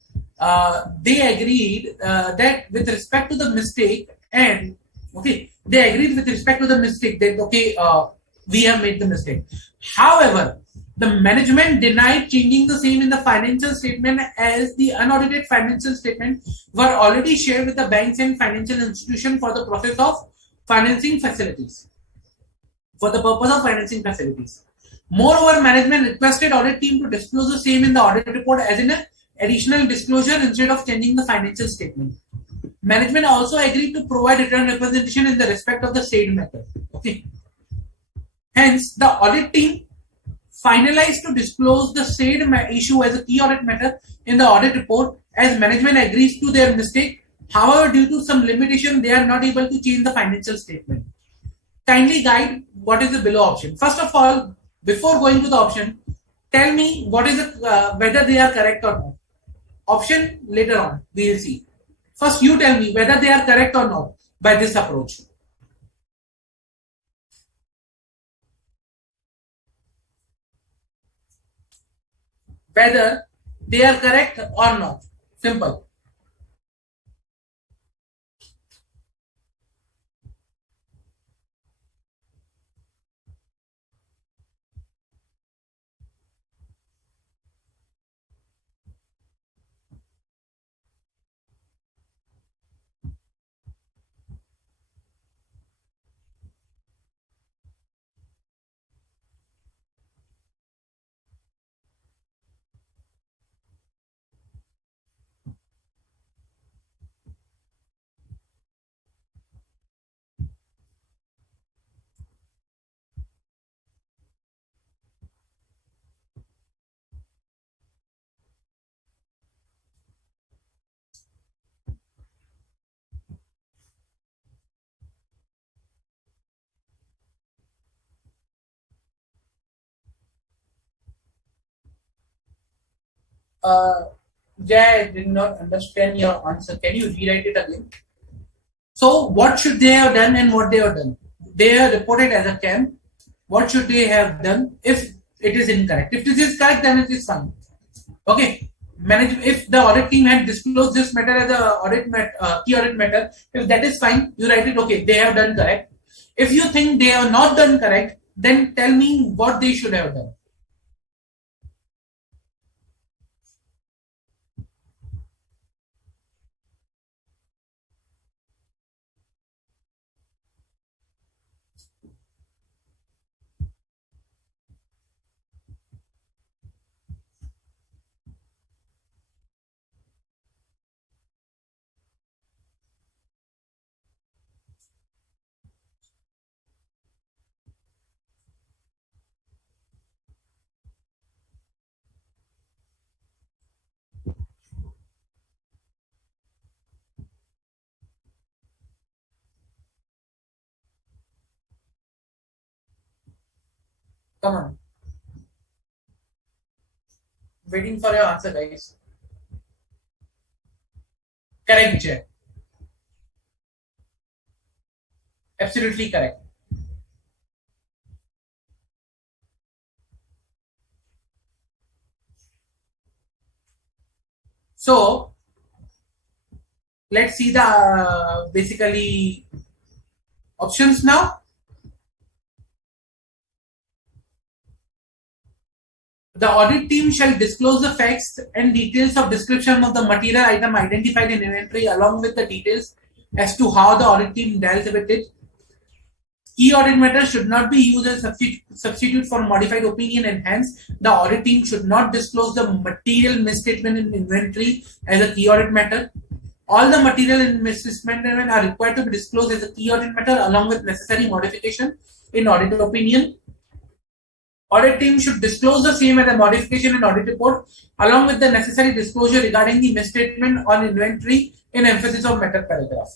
they agreed that with respect to the mistake, and okay, they agreed with respect to the mistake that okay, we have made the mistake. However, the management denied changing the same in the financial statement as the unaudited financial statement were already shared with the banks and financial institution for the process of financing facilities. For the purpose of financing facilities. Moreover, management requested audit team to disclose the same in the audit report as an additional disclosure instead of changing the financial statement. Management also agreed to provide return representation in the respect of the said matter. Okay. Hence, the audit team finalized to disclose the said issue as a key audit matter in the audit report as management agrees to their mistake. However, due to some limitation, they are not able to change the financial statement. Kindly guide what is the below option. First of all, before going to the option, tell me what is whether they are correct or not. Option later on, we will see. First, you tell me whether they are correct or not by this approach. Whether they are correct or not. Simple. Jay, I did not understand your answer. Can you rewrite it again? So, what should they have done and what they have done? They are reported as a CAM. What should they have done if it is incorrect? If this is correct, then it is fine. Okay. If the audit team had disclosed this matter as a key audit matter, if that is fine, you write it. Okay, they have done correct. If you think they have not done correct, then tell me what they should have done. Come on. Waiting for your answer, guys. Correct, Jay. Absolutely correct. So let's see the basically options now. The audit team shall disclose the facts and details of description of the material item identified in inventory along with the details as to how the audit team dealt with it. Key audit matters should not be used as substitute for modified opinion, and hence the audit team should not disclose the material misstatement in inventory as a key audit matter. All the material and misstatement are required to be disclosed as a key audit matter along with necessary modification in audit opinion. Audit team should disclose the same as a modification in audit report along with the necessary disclosure regarding the misstatement on inventory in emphasis of matter paragraph.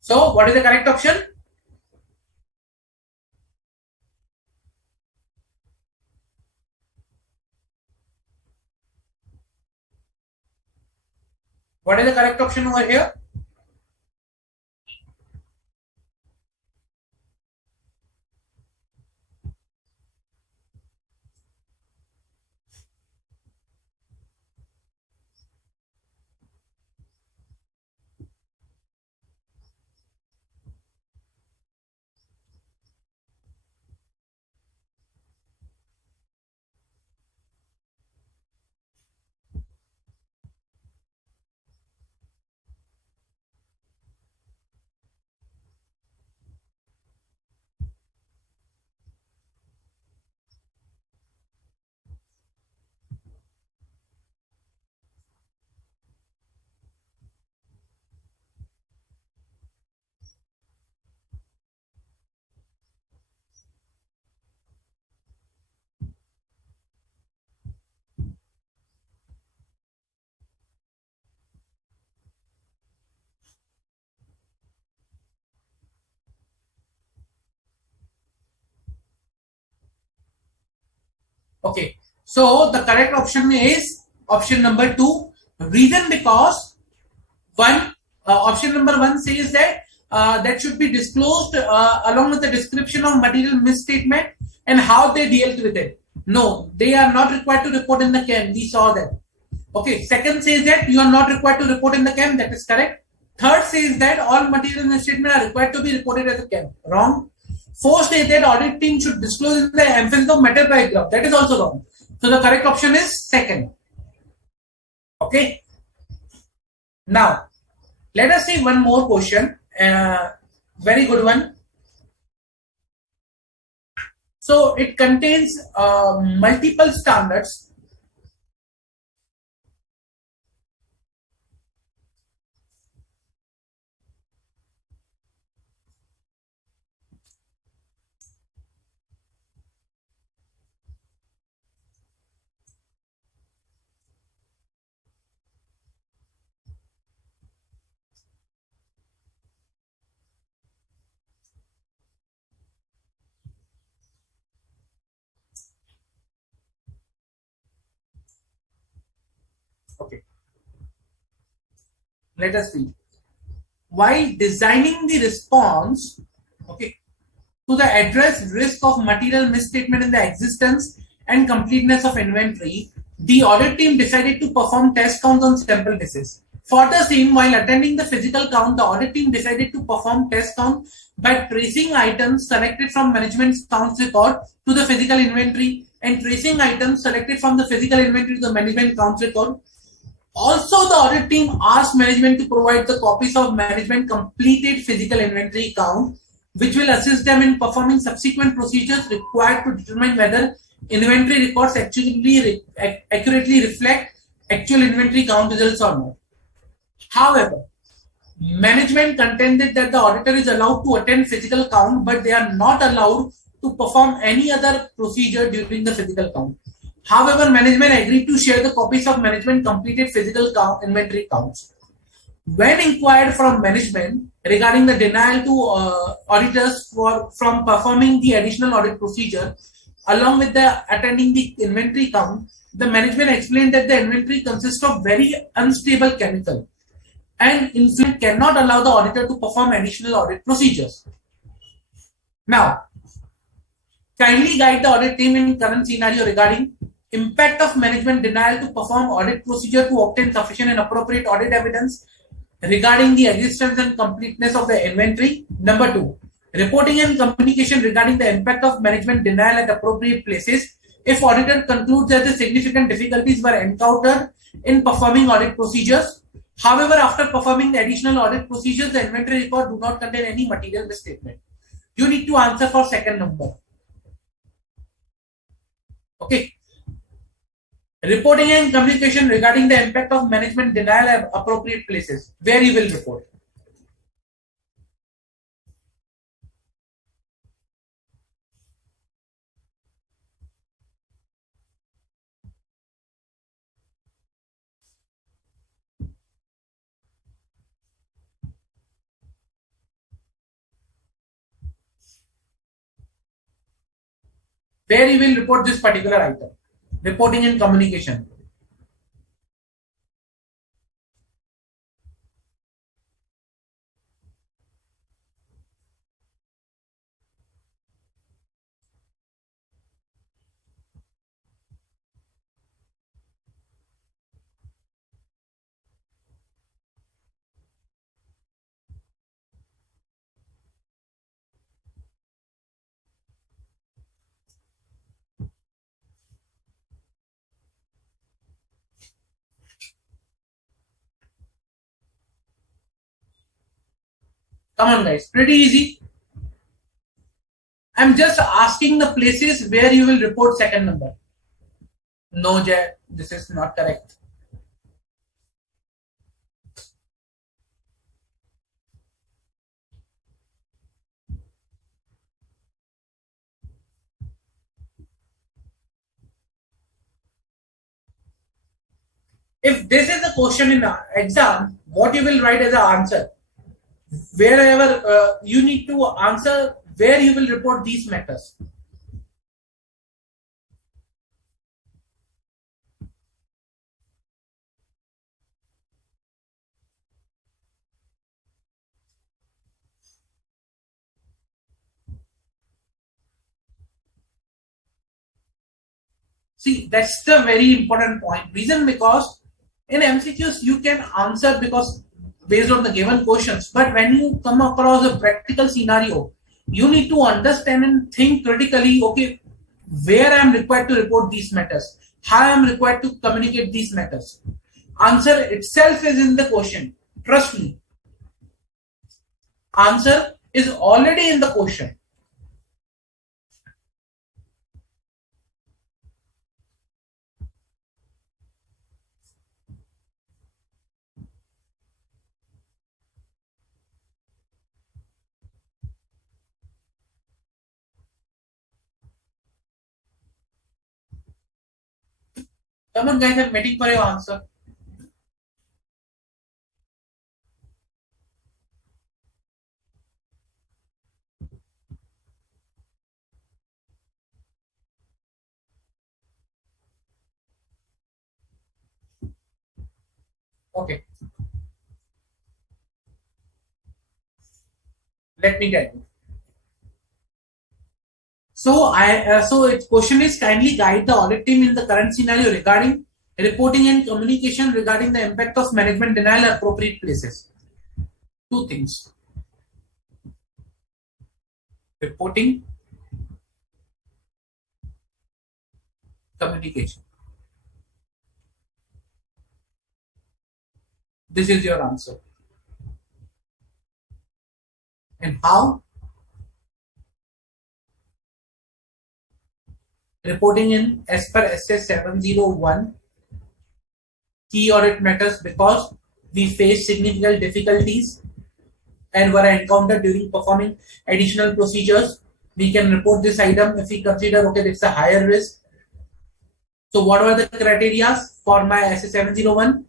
So, what is the correct option? What is the correct option over here? Okay, so the correct option is option number 2. Reason because option number 1 says that that should be disclosed along with the description of material misstatement and how they dealt with it. No, they are not required to report in the CAM. We saw that. Okay, second says that you are not required to report in the CAM. That is correct. Third says that all material misstatement are required to be reported as a CAM. Wrong. Fourth says that audit team should disclose the emphasis of matter paragraph. That is also wrong. So the correct option is second. Okay. Now, let us see one more question. Very good one. So it contains multiple standards. Okay. Let us see. While designing the response, okay, to the address risk of material misstatement in the existence and completeness of inventory, the audit team decided to perform test counts on sample basis. For the same, while attending the physical count, the audit team decided to perform test count by tracing items selected from management's counts record to the physical inventory and tracing items selected from the physical inventory to the management counts record. Also, the audit team asked management to provide the copies of management completed physical inventory count, which will assist them in performing subsequent procedures required to determine whether inventory records accurately reflect actual inventory count results or not. However, management contended that the auditor is allowed to attend physical count, but they are not allowed to perform any other procedure during the physical count. However, management agreed to share the copies of management completed physical count inventory counts. When inquired from management, regarding the denial to auditors from performing the additional audit procedure, along with the attending the inventory count, the management explained that the inventory consists of very unstable chemical and influence cannot allow the auditor to perform additional audit procedures. Now, kindly guide the audit team in current scenario regarding impact of management denial to perform audit procedure to obtain sufficient and appropriate audit evidence regarding the existence and completeness of the inventory. Number two, reporting and communication regarding the impact of management denial at appropriate places. If auditor concludes that the significant difficulties were encountered in performing audit procedures, however, after performing the additional audit procedures, the inventory record do not contain any material misstatement. You need to answer for second number. Okay. Reporting and communication regarding the impact of management denial at appropriate places. Where you will report. Where you will report this particular item. Reporting and communication. Come on, guys. Pretty easy. I'm just asking the places where you will report second number. No, Jay, this is not correct. If this is the question in the exam, what you will write as the answer? Wherever you need to answer where you will report these matters. See, that's the very important point. Reason because in MCQs you can answer because based on the given questions, but when you come across a practical scenario, you need to understand and think critically. Okay, where I am required to report these matters, how I am required to communicate these matters. Answer itself is in the question. Trust me. Answer is already in the question. Come on, guys, I'm waiting for your answer. Okay. Let me tell you. So its question is kindly guide the audit team in the current scenario regarding reporting and communication regarding the impact of management denial at appropriate places. Two things. Reporting, communication. This is your answer. And how? Reporting in as per SS 701 key audit matters because we face significant difficulties and were encountered during performing additional procedures. We can report this item if we consider okay, it's a higher risk. So what were the criteria for my SS 701?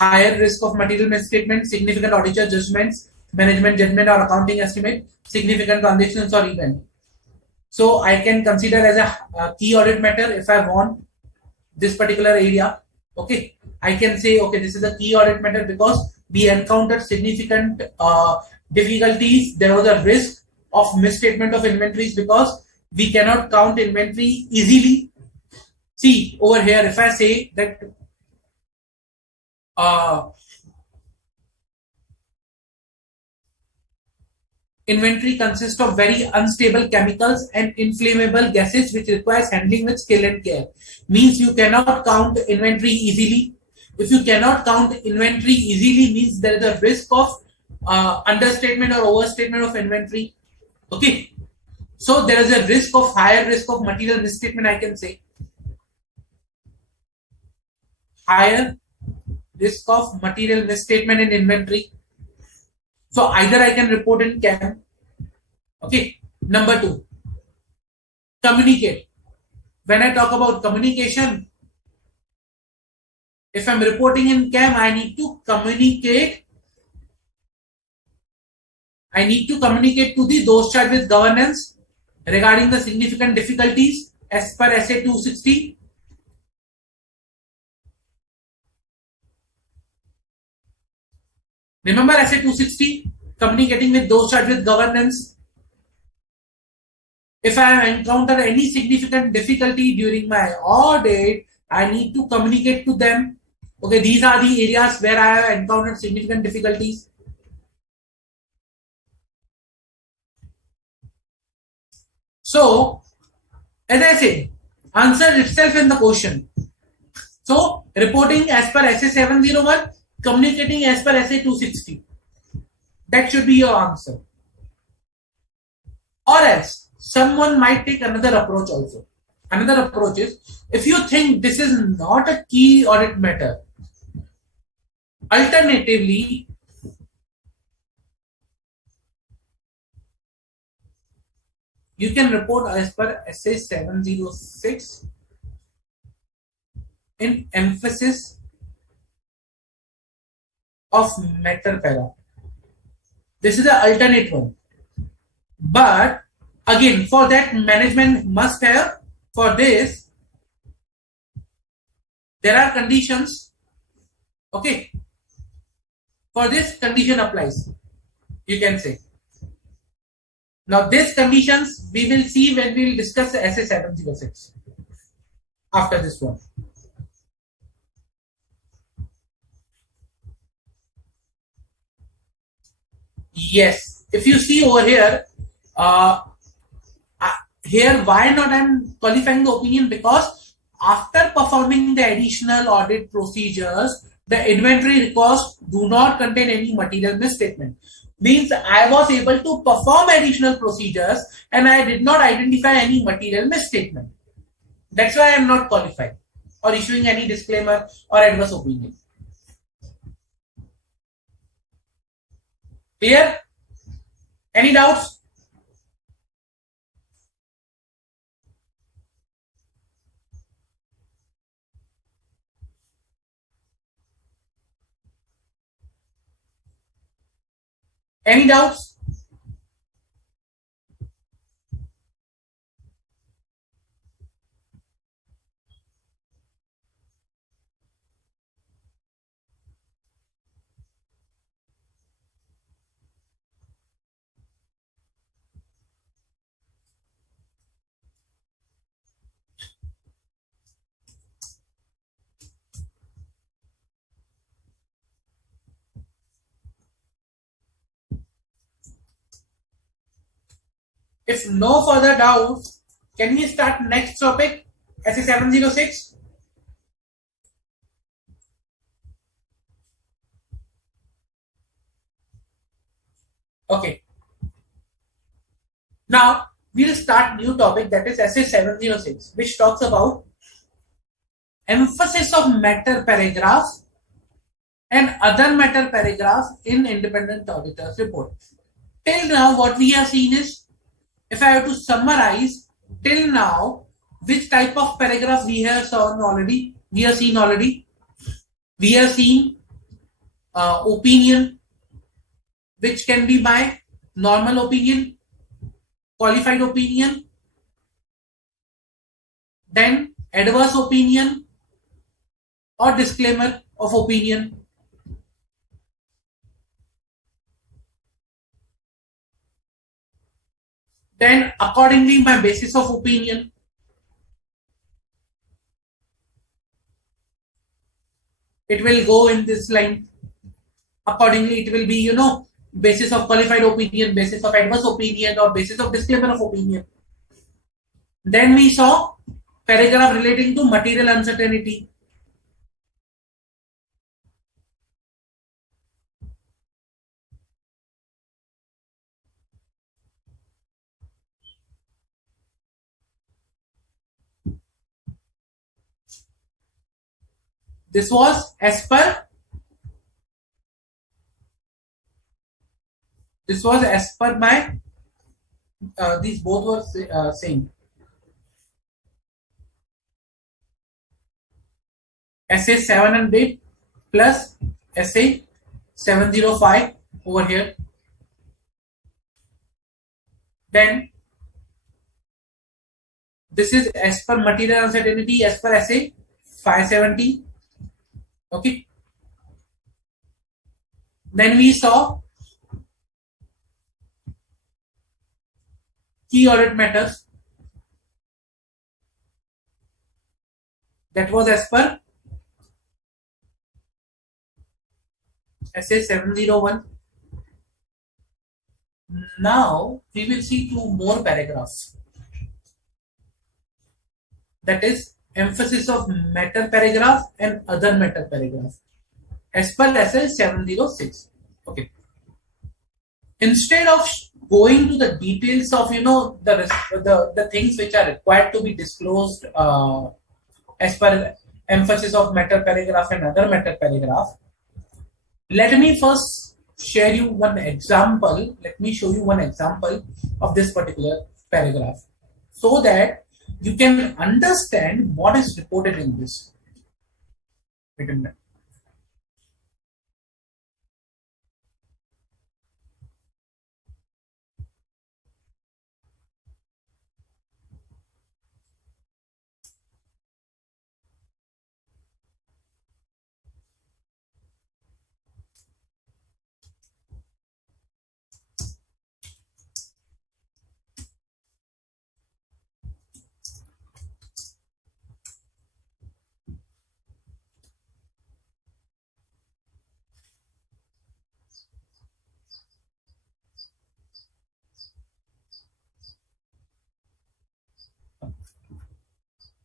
higher risk of material misstatement, significant auditor judgments, management judgment or accounting estimate, significant transactions or event. So I can consider as a key audit matter if I want this particular area. Okay, I can say, okay, this is a key audit matter because we encountered significant difficulties. There was a risk of misstatement of inventories because we cannot count inventory easily. See over here, if I say that inventory consists of very unstable chemicals and inflammable gases which requires handling with skill and care. Means you cannot count inventory easily. If you cannot count inventory easily, means there is a risk of understatement or overstatement of inventory. Okay. So there is a risk of higher risk of material misstatement, I can say. Higher risk of material misstatement in inventory. So either I can report in CAM. Okay. Number 2, communicate. When I talk about communication, if I'm reporting in CAM, I need to communicate. I need to communicate to those charged with governance regarding the significant difficulties as per SA 260. Remember SA 260, communicating with those charged with governance. If I encounter any significant difficulty during my audit, I need to communicate to them. Okay, these are the areas where I have encountered significant difficulties. So, as I say, answer itself in the question. So, reporting as per SA 701, communicating as per SA 260. That should be your answer. Or else, someone might take another approach also. Another approach is, if you think this is not a key audit matter, alternatively, you can report as per SA 706 in emphasis of matter para. This is the alternate one. But again, for that, management must have, for this, there are conditions. Okay. For this, condition applies. You can say. Now, these conditions we will see when we will discuss the SA 706 after this one. Yes, if you see over here, here why not I'm qualifying the opinion, because after performing the additional audit procedures, the inventory records do not contain any material misstatement. Means I was able to perform additional procedures and I did not identify any material misstatement. That's why I am not qualified or issuing any disclaimer or adverse opinion. Clear? Any doubts? Any doubts? If no further doubts, can we start next topic, SA 706? Okay. Now, we will start new topic, that is SA 706, which talks about emphasis of matter paragraphs and other matter paragraphs in independent auditor's report. Till now, what we have seen is, if I have to summarize, till now, which type of paragraph we have seen already? We have seen opinion, which can be my normal opinion, qualified opinion, then adverse opinion or disclaimer of opinion. Then accordingly my basis of opinion, it will go in this line. Accordingly it will be, basis of qualified opinion, basis of adverse opinion, or basis of disclaimer of opinion. Then we saw paragraph relating to material uncertainty. This was as per my these both were same. SA 700 plus SA 705 over here. Then this is as per material uncertainty as per SA 570. Okay. Then we saw key audit matters. That was as per SA 701. Now we will see two more paragraphs. That is emphasis of matter paragraph and other matter paragraph as per SA 706. Okay. Instead of going to the details of the things which are required to be disclosed as per emphasis of matter paragraph and other matter paragraph, let me first share you one example. Let me show you one example of this particular paragraph so that you can understand what is reported in this. Wait a minute.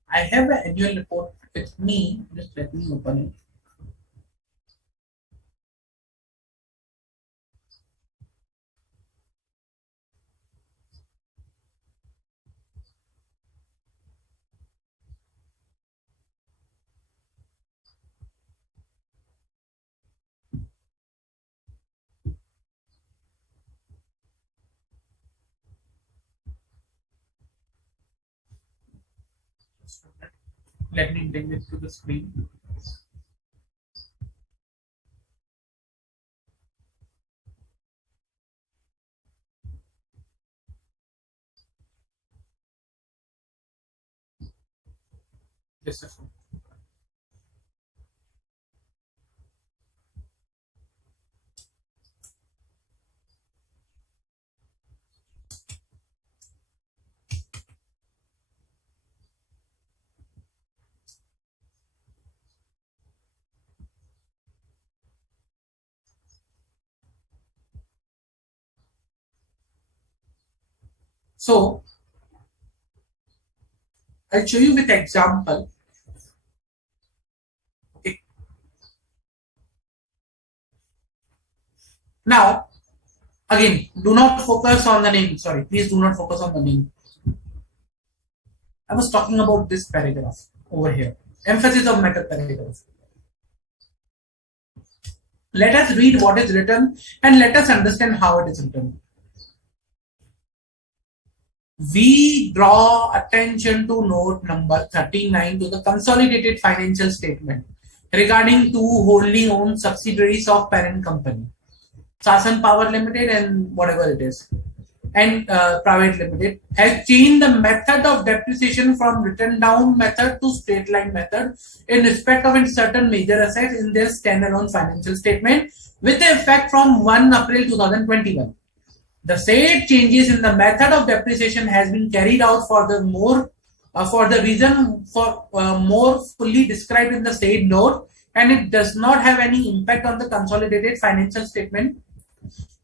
I have an annual report with me. Just let me open it. Let me bring this to the screen. Just a second. So I'll show you with example. Okay. Now, again, do not focus on the name. Sorry, please do not focus on the name. I was talking about this paragraph over here. Emphasis of matter paragraph. Let us read what is written and let us understand how it is written. We draw attention to note number 39 to the consolidated financial statement regarding two wholly owned subsidiaries of parent company, Sasan Power Limited and whatever it is, and Private Limited, has changed the method of depreciation from written down method to straight line method in respect of certain major assets in their standalone financial statement with effect from 1 April 2021. The said changes in the method of depreciation has been carried out for the reason for more fully described in the said note, and it does not have any impact on the consolidated financial statement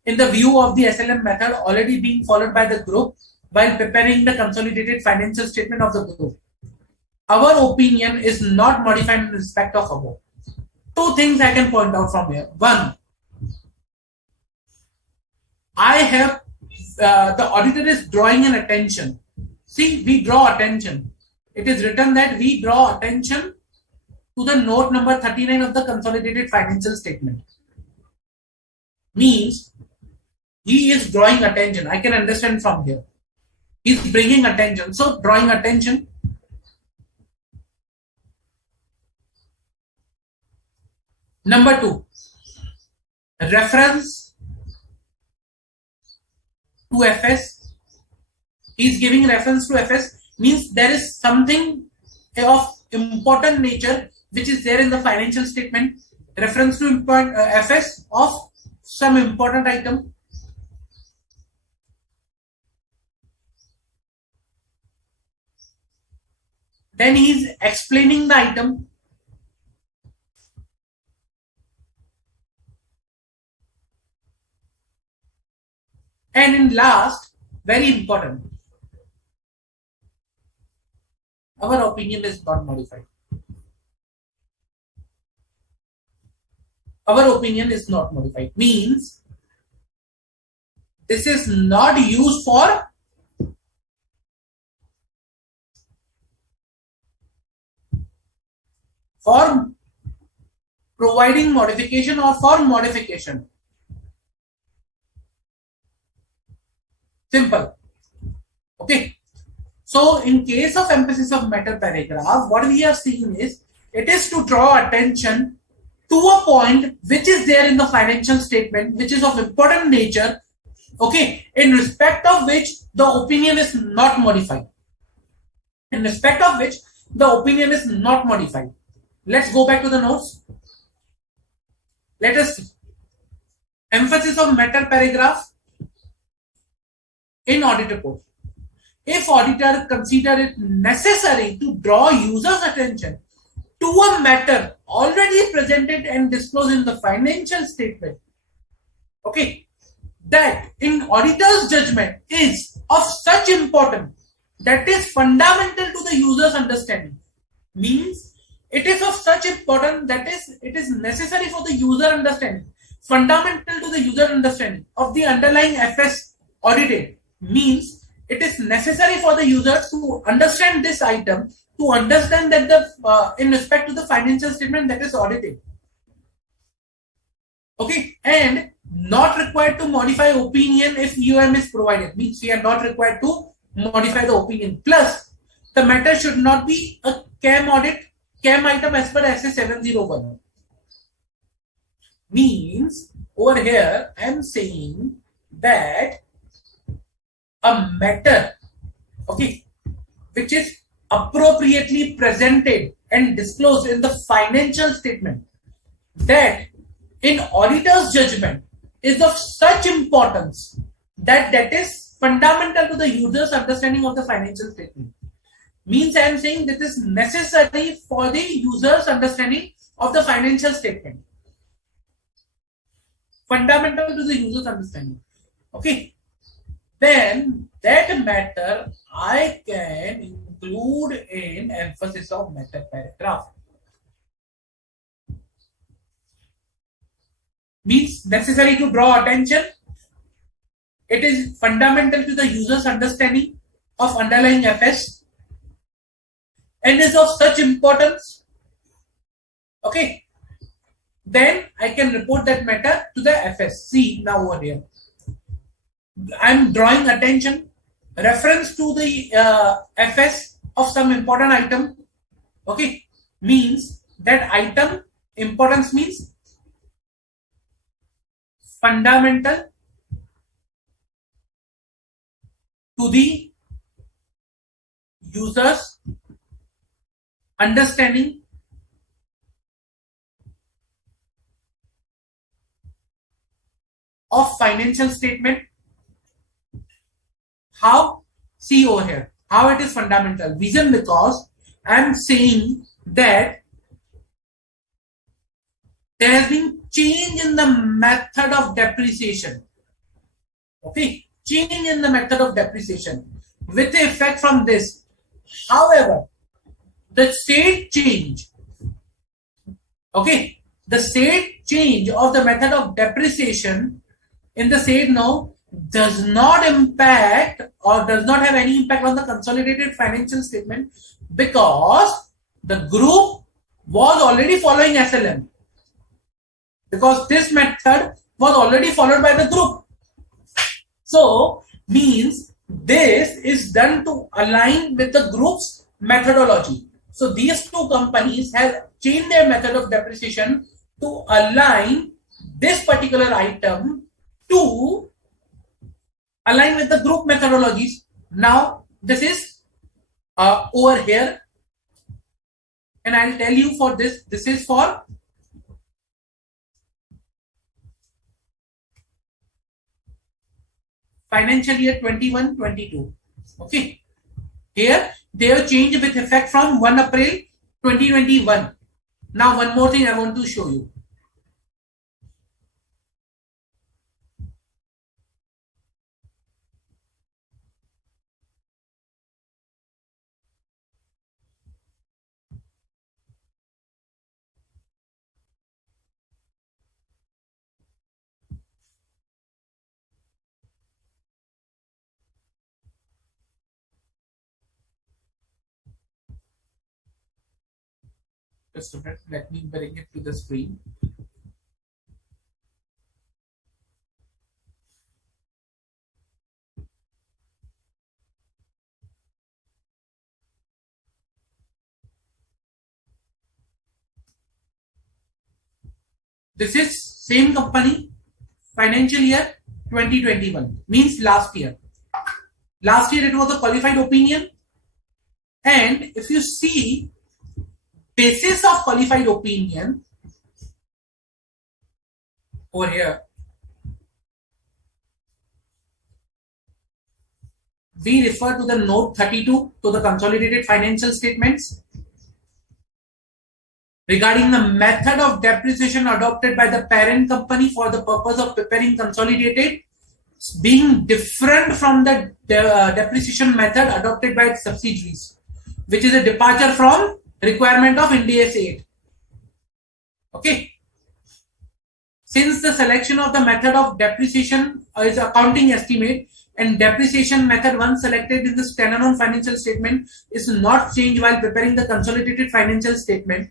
in the view of the SLM method already being followed by the group while preparing the consolidated financial statement of the group. Our opinion is not modified in respect of above. Two things I can point out from here. One, I have the auditor is drawing an attention. See, we draw attention. It is written that we draw attention to the note number 39 of the consolidated financial statement. Means he is drawing attention. I can understand from here. He is bringing attention. So, drawing attention. Number 2, reference to FS. He is giving reference to FS. Means there is something of important nature which is there in the financial statement. Reference to FS of some important item. Then he is explaining the item. And in last, very important, our opinion is not modified. Our opinion is not modified. Means this is not used for providing modification or for modification. Simple. Okay. So in case of emphasis of matter paragraph, what we have seen is it is to draw attention to a point which is there in the financial statement, which is of important nature, okay, in respect of which the opinion is not modified. In respect of which the opinion is not modified. Let's go back to the notes. Let us see. Emphasis of matter paragraph in audit report. If auditor consider it necessary to draw user's attention to a matter already presented and disclosed in the financial statement, okay, that in auditor's judgment is of such importance that is fundamental to the user's understanding. Means it is of such importance that it is necessary for the user understanding, fundamental to the user understanding of the underlying FS audited. Means it is necessary for the user to understand this item, to understand that the in respect to the financial statement that is audited. Okay, and not required to modify opinion if UM is provided. Means we are not required to modify the opinion. Plus, the matter should not be a CAM item as per SA 701. Means over here I am saying that a matter, okay, which is appropriately presented and disclosed in the financial statement, that in auditor's judgment is of such importance that is fundamental to the user's understanding of the financial statement. Means I am saying that is necessary for the user's understanding of the financial statement. Fundamental to the user's understanding. Okay. Then that matter I can include in emphasis of matter paragraph. Means necessary to draw attention. It is fundamental to the user's understanding of underlying FS and is of such importance. Okay. Then I can report that matter to the FS. See now over here. I am drawing attention, reference to the FS of some important item. Okay. Means that item Importance means fundamental to the user's understanding of financial statement. How? See over here. How it is fundamental. Reason because I am saying that there has been change in the method of depreciation. Okay, change in the method of depreciation with the effect from this. However, the said change, okay, the said change of the method of depreciation in the said now does not impact or does not have any impact on the consolidated financial statement because the group was already following SLM, because this method was already followed by the group. So means this is done to align with the group's methodology. So these two companies have changed their method of depreciation to align this particular item to align with the group methodologies. Now this is over here, and I'll tell you for this. This is for financial year 21-22. Okay, here they have changed with effect from 1 April 2021. Now one more thing I want to show you. Just a minute, let me bring it to the screen. This is same company, financial year 2021, means last year. Last year it was a qualified opinion, and if you see basis of qualified opinion over here, we refer to the note 32 to the consolidated financial statements regarding the method of depreciation adopted by the parent company for the purpose of preparing consolidated being different from the depreciation method adopted by its subsidiaries, which is a departure from requirement of Ind AS 8. Okay. Since the selection of the method of depreciation is accounting estimate, and depreciation method once selected in the standalone financial statement is not changed while preparing the consolidated financial statement.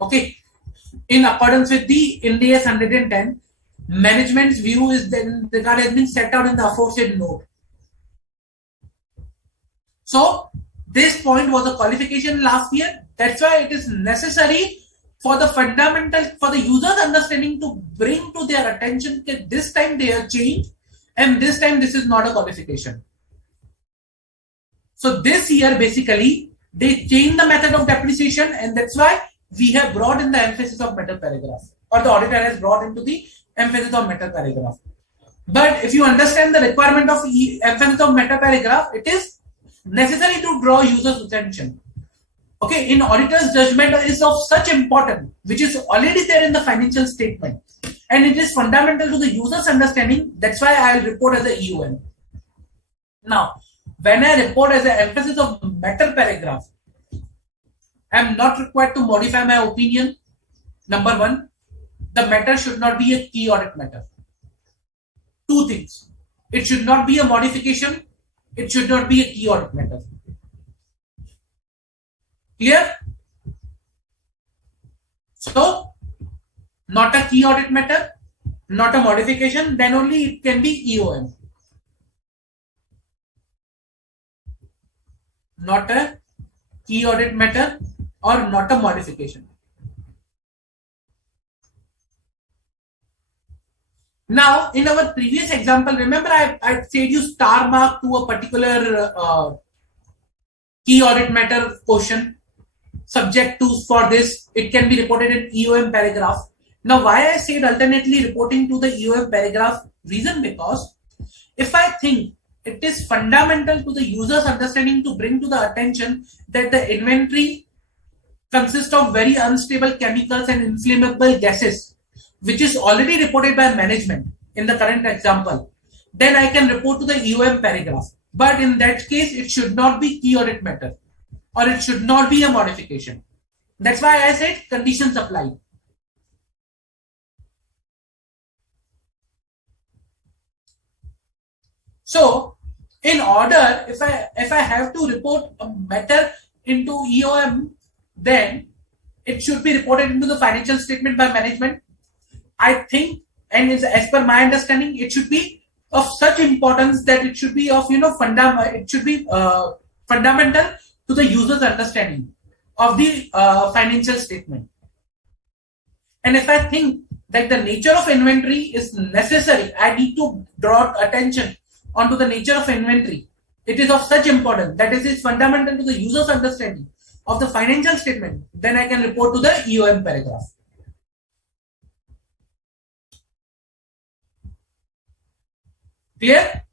Okay, in accordance with the Ind AS 110, management's view is that the regard has been set out in the aforesaid note. So this point was a qualification last year. That's why it is necessary for the fundamental, for the user's understanding to bring to their attention that this time they have changed and this time this is not a qualification. So this year basically they changed the method of depreciation, and that's why we have brought in the emphasis of meta paragraph, or the auditor has brought into the emphasis of meta paragraph. But if you understand the requirement of emphasis of meta paragraph, it is necessary to draw users' attention. Okay, in auditor's judgment is of such importance, which is already there in the financial statement, and it is fundamental to the user's understanding. That's why I will report as a EOM. Now, when I report as an emphasis of meta paragraph, I am not required to modify my opinion. Number one, the matter should not be a key audit matter. Two things. It should not be a modification. It should not be a key audit matter. Clear? So, not a key audit matter, not a modification, then only it can be EOM. Not a key audit matter or not a modification. Now, in our previous example, remember I said you star mark to a particular key audit matter question, subject to for this, it can be reported in EOM paragraph. Now, why I said alternately reporting to the EOM paragraph? Reason because if I think it is fundamental to the user's understanding to bring to the attention that the inventory consists of very unstable chemicals and inflammable gases, which is already reported by management in the current example, then I can report to the EOM paragraph. But in that case, it should not be key audit matter, or it should not be a modification. That's why I said conditions apply. So, in order, if I have to report a matter into EOM, then it should be reported into the financial statement by management. I think, and as per my understanding, it should be of such importance that it should be of it should be fundamental to the user's understanding of the financial statement. And if I think that the nature of inventory is necessary, I need to draw attention onto the nature of inventory. It is of such importance that it is fundamental to the user's understanding of the financial statement. Then I can report to the EOM paragraph. Clear?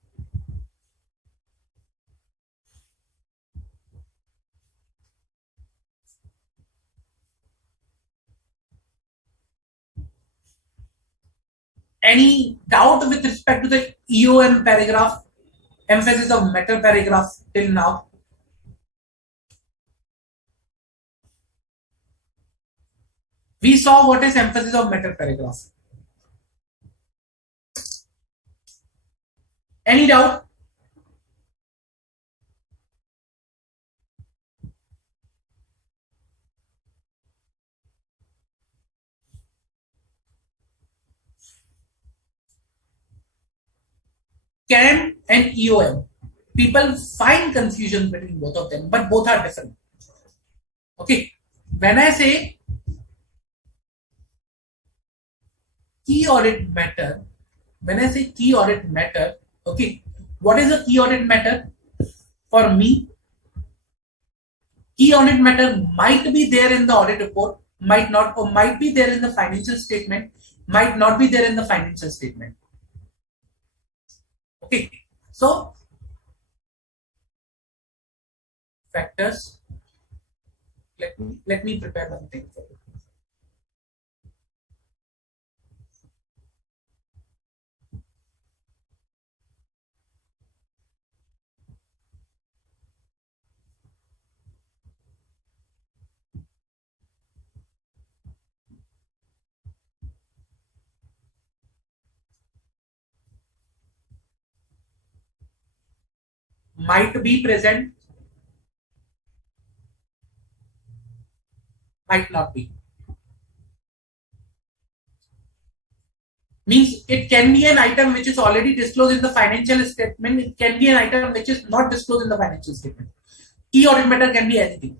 Any doubt with respect to the EOM paragraph, emphasis of matter paragraph till now? We saw what is emphasis of matter paragraph. Any doubt? CAM and EOM. People find confusion between both of them, but both are different. Okay. When I say key audit matter, okay, what is a key audit matter? For me, key audit matter might be there in the audit report, might not, or might be there in the financial statement, might not be there in the financial statement. Okay, so factors. Let me prepare one thing for you. Might be present, might not be. Means it can be an item which is already disclosed in the financial statement. It can be an item which is not disclosed in the financial statement. Key audit matter can be anything.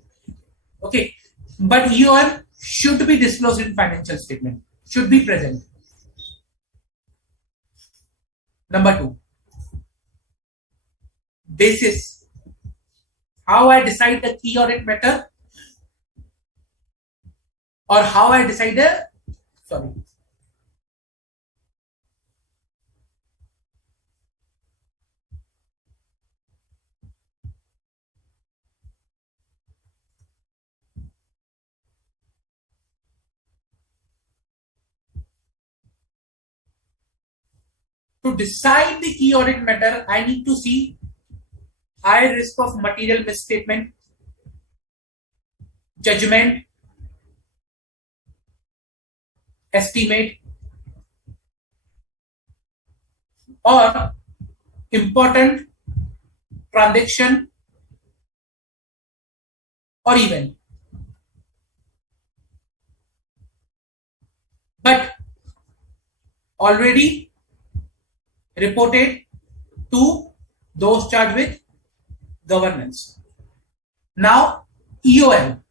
Okay, but EOM should be disclosed in financial statement. Should be present. Number two, basis. How I decide the key audit matter, or how I decide a sorry. To decide the key audit matter, I need to see high risk of material misstatement, judgment, estimate, or important transaction or event. But already reported to those charged with governance. Now, EOM.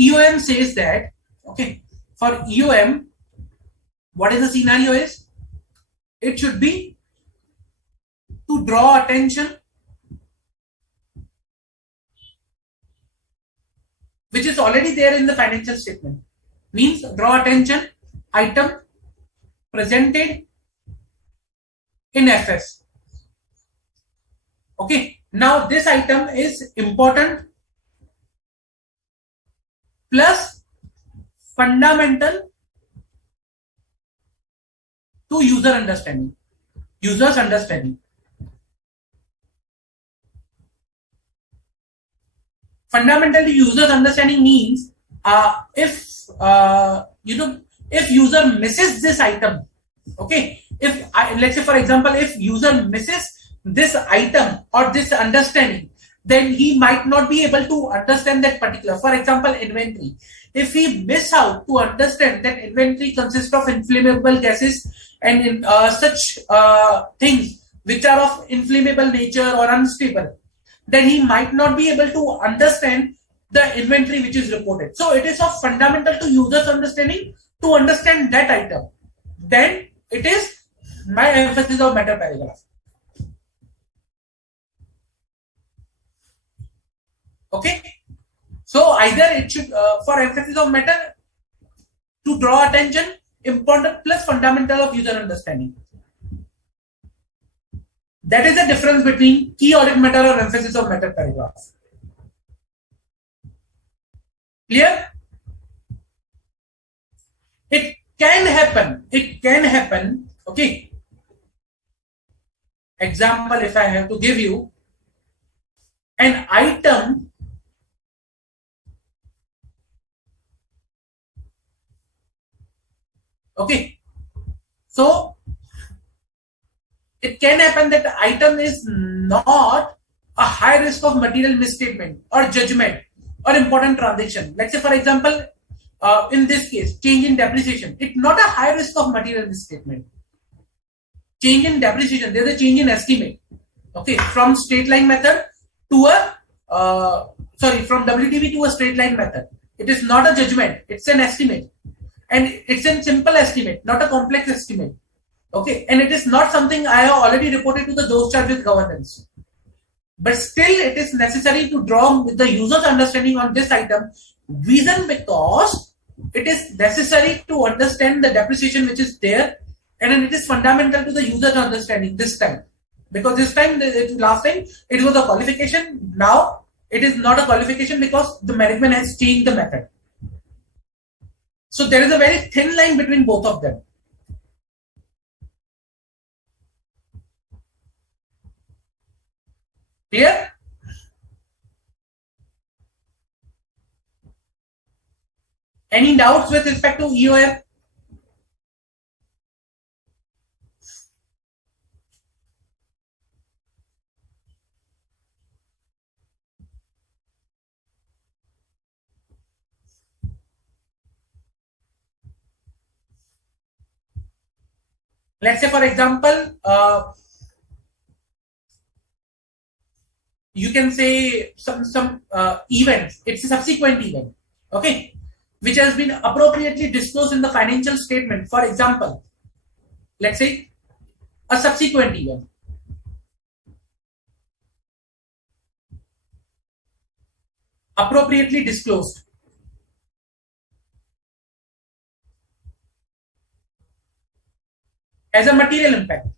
EOM says that, okay, for EOM, what is the scenario is? it should be to draw attention, which is already there in the financial statement. Means draw attention item presented in FS. Okay. Now this item is important plus fundamental to user understanding. User's understanding. Fundamental to user's understanding means if if user misses this item, okay, if let's say for example if user misses this item or this understanding, then he might not be able to understand that particular, for example inventory. If he miss out to understand that inventory consists of inflammable gases and such things which are of inflammable nature or unstable, then he might not be able to understand the inventory which is reported. So it is of fundamental to user's understanding to understand that item. Then it is my emphasis of matter paragraph. Okay. So either it should for emphasis of matter to draw attention, important plus fundamental of user understanding. That is the difference between key audit matter or emphasis of matter paragraph. Clear? It can happen. It can happen. Okay. Example, if I have to give you an item okay, so it can happen that the item is not a high risk of material misstatement or judgment or important transaction. Let's say for example in this case change in depreciation, it's not a high risk of material misstatement. Change in depreciation, there's a change in estimate, okay, from straight line method to a from WDV to a straight line method. It is not a judgment, it's an estimate, and it's a simple estimate, not a complex estimate. Okay, and it is not something I have already reported to the those charges governance. But still, it is necessary to draw with the user's understanding on this item. Reason because it is necessary to understand the depreciation which is there, and then it is fundamental to the user's understanding this time. Because this time, last time, it was a qualification. Now, it is not a qualification because the management has changed the method. So there is a very thin line between both of them. Clear? Any doubts with respect to EOF? Let's say, for example, you can say some events. It's a subsequent event, okay, which has been appropriately disclosed in the financial statement. For example, let's say a subsequent event. Appropriately disclosed. As a material impact.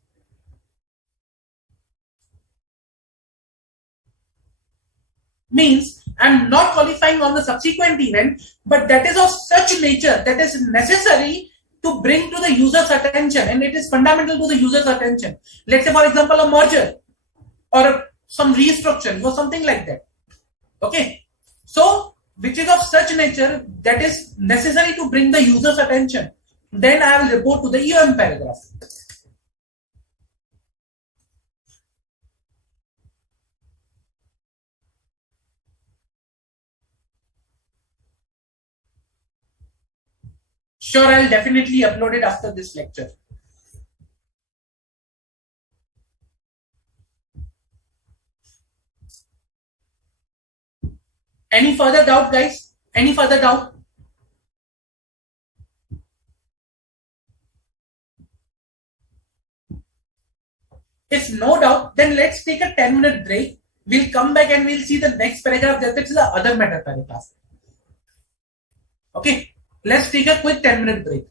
Means I'm not qualifying on the subsequent event, but that is of such nature that is necessary to bring to the user's attention, and it is fundamental to the user's attention. Let's say, for example, a merger or some restructuring or something like that. Okay. So, which is of such nature that is necessary to bring the user's attention. Then I will report to the EOM paragraph. Sure, I'll definitely upload it after this lecture. Any further doubt, guys? Any further doubt? If no doubt, then let's take a 10-minute break. We'll come back and we'll see the next paragraph. That is the other matter paragraph. Okay, let's take a quick 10-minute break.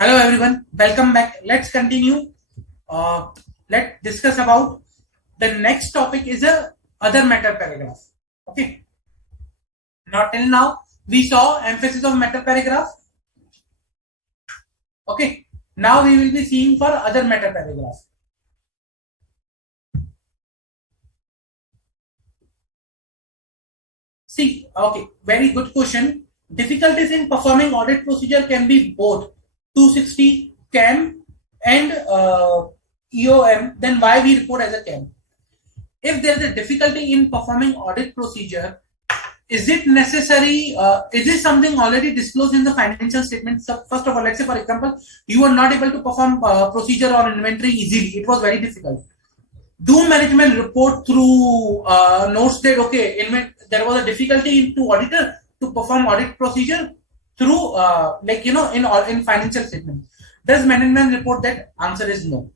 Hello everyone, welcome back. Let's continue. Let's discuss about the next topic is a other matter paragraph. Okay. Now till now we saw emphasis of matter paragraph. Okay. Now we will be seeing for other matter paragraph. See, okay, very good question. Difficulties in performing audit procedure can be both 260 CAM and EOM. Then why we report as a CAM? If there is a difficulty in performing audit procedure, is it necessary? Is this something already disclosed in the financial statement? So first of all, let's say for example, you were not able to perform procedure on inventory easily. It was very difficult. Do management report through notes that okay, there was a difficulty to auditor to perform audit procedure through in financial statement? Does management report that? Answer is no.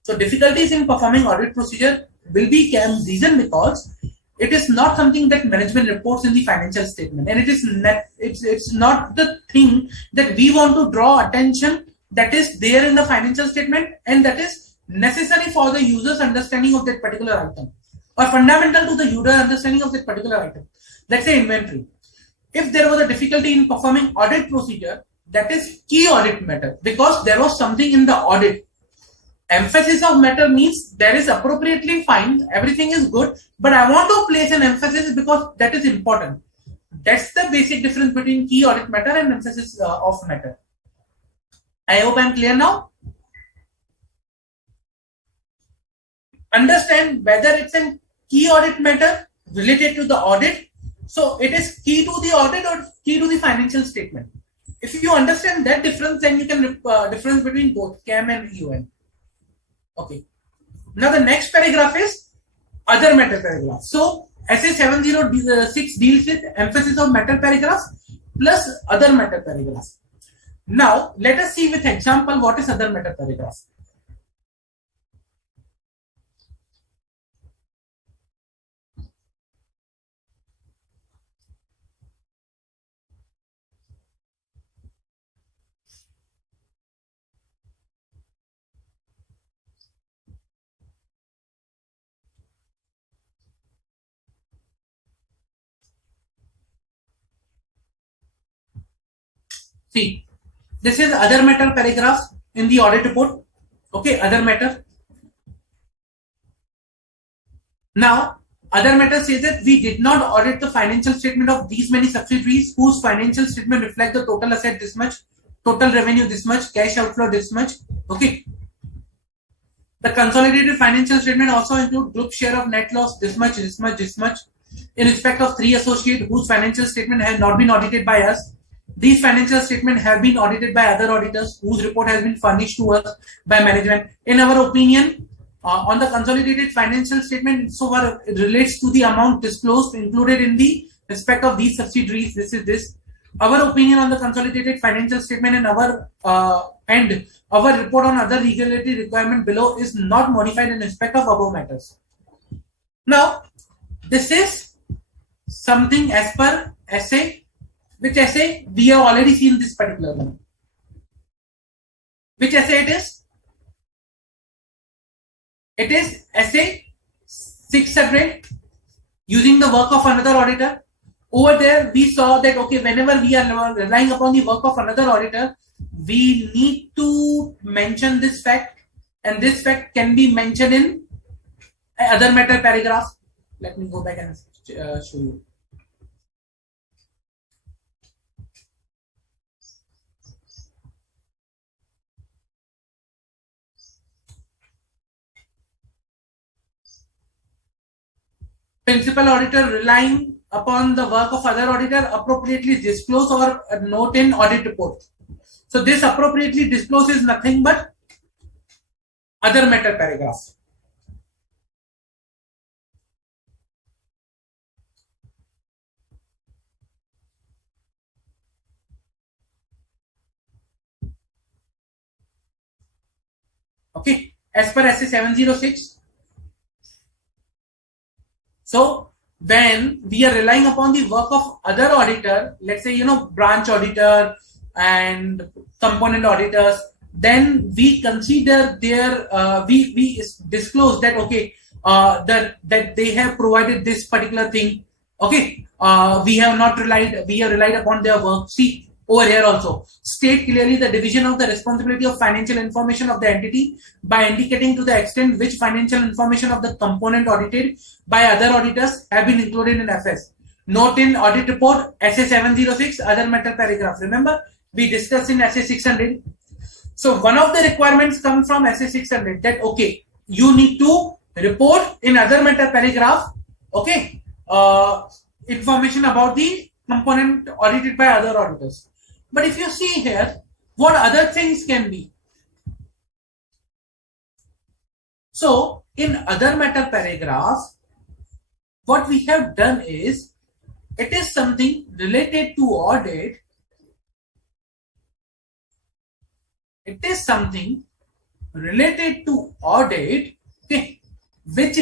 So difficulties in performing audit procedure will be CAM reason because it is not something that management reports in the financial statement, and it's not the thing that we want to draw attention that is there in the financial statement and that is necessary for the user's understanding of that particular item or fundamental to the user understanding of that particular item. Let's say inventory. If there was a difficulty in performing audit procedure, that is key audit matter because there was something in the audit. Emphasis of matter means there is appropriately fine, everything is good, but I want to place an emphasis because that is important. That's the basic difference between key audit matter and emphasis of matter. I hope I'm clear now. Understand whether it's a key audit matter related to the audit. So it is key to the audit or key to the financial statement. If you understand that difference, then you can difference between both CAM and EOM. Okay. Now the next paragraph is other matter paragraph. So SA 706 deals with emphasis of matter paragraph plus other matter paragraph. Now let us see with example what is other matter paragraph. See, this is other matter paragraph in the audit report. Okay, other matter. Now, other matter says that we did not audit the financial statement of these many subsidiaries whose financial statement reflect the total asset this much, total revenue this much, cash outflow this much. Okay. The consolidated financial statement also include group share of net loss this much, this much, this much. In respect of 3 associates whose financial statement has not been audited by us, these financial statements have been audited by other auditors whose report has been furnished to us by management. In our opinion, on the consolidated financial statement, so far it relates to the amount disclosed included in the respect of these subsidiaries. This is this. Our opinion on the consolidated financial statement and our report on other regulatory requirement below is not modified in respect of above matters. Now, this is something as per SA. Which essay we have already seen this particular one. Which essay it is? It is essay 600 using the work of another auditor. Over there we saw that okay, whenever we are relying upon the work of another auditor, we need to mention this fact, and this fact can be mentioned in other matter paragraph. Let me go back and show you. Principal auditor relying upon the work of other auditor appropriately disclose or note in audit report. So this appropriately disclose is nothing but other matter paragraph. Okay, as per SA 706. So when we are relying upon the work of other auditor, let's say branch auditor, and component auditors, then we consider their we disclose that okay, that they have provided this particular thing. Okay, we have relied upon their work. See over here also state clearly the division of the responsibility of financial information of the entity by indicating to the extent which financial information of the component audited by other auditors have been included in FS. Note in audit report SA 706 other matter paragraph. Remember we discussed in SA 600. So one of the requirements come from SA 600 that okay, you need to report in other matter paragraph, okay, information about the component audited by other auditors. But if you see here, what other things can be? So in other matter paragraph, what we have done is it is something related to audit. It is something related to audit, okay, which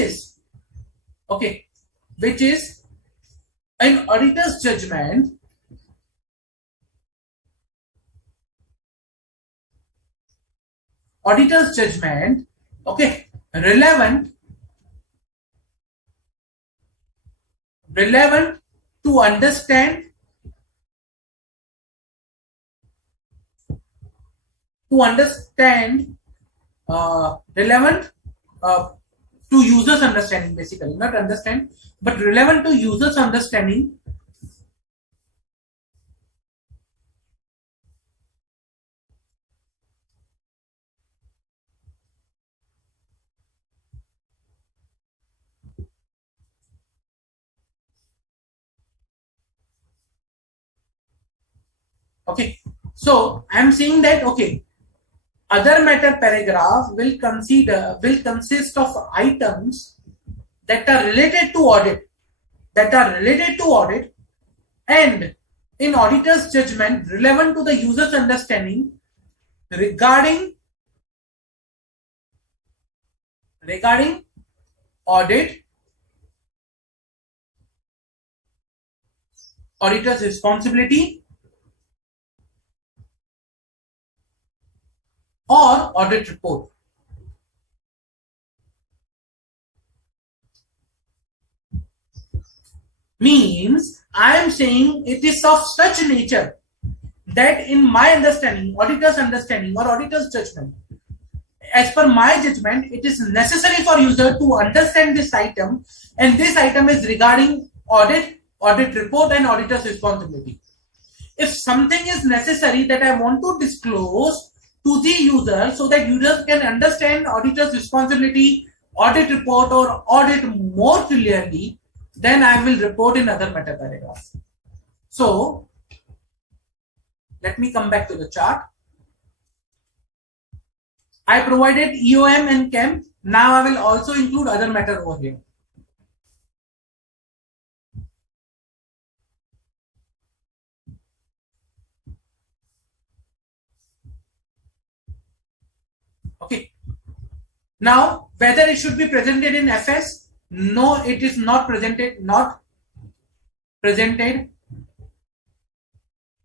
is an auditor's judgment. Auditor's judgment, okay, relevant to understand relevant to users understanding, basically not understand but relevant to users understanding okay. So I'm saying that okay, other matter paragraph will consist of items that are related to audit, and in auditor's judgment relevant to the user's understanding regarding audit, auditor's responsibility or audit report. Means I am saying it is of such nature that in my understanding, auditor's understanding or auditor's judgment, as per my judgment, it is necessary for user to understand this item, and this item is regarding audit, audit report, and auditor's responsibility. If something is necessary that I want to disclose to the user so that users can understand auditor's responsibility, audit report, or audit more clearly, then I will report in other matter paragraphs. So let me come back to the chart. I provided EOM and CHEM. Now I will also include other matter over here. Okay. Now whether it should be presented in FS? No, it is not presented.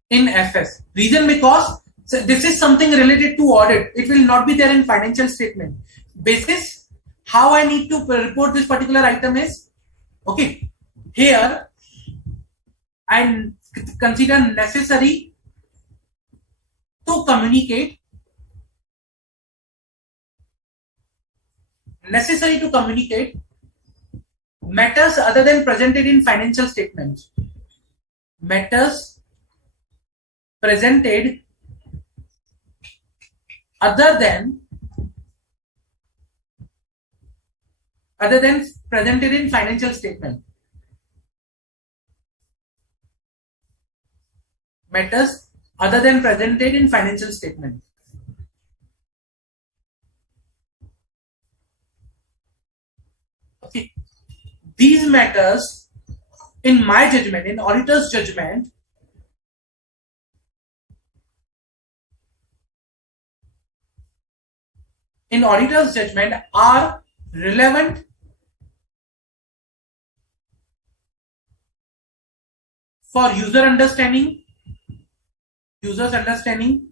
In FS. Reason because this is something related to audit. It will not be there in financial statement. Basis how I need to report this particular item is okay. Here I consider necessary to communicate matters other than presented in financial statements. Matters presented other than presented in financial statement. Matters other than presented in financial statement. Okay. These matters, in my judgment, in auditor's judgment, are relevant for user understanding users understanding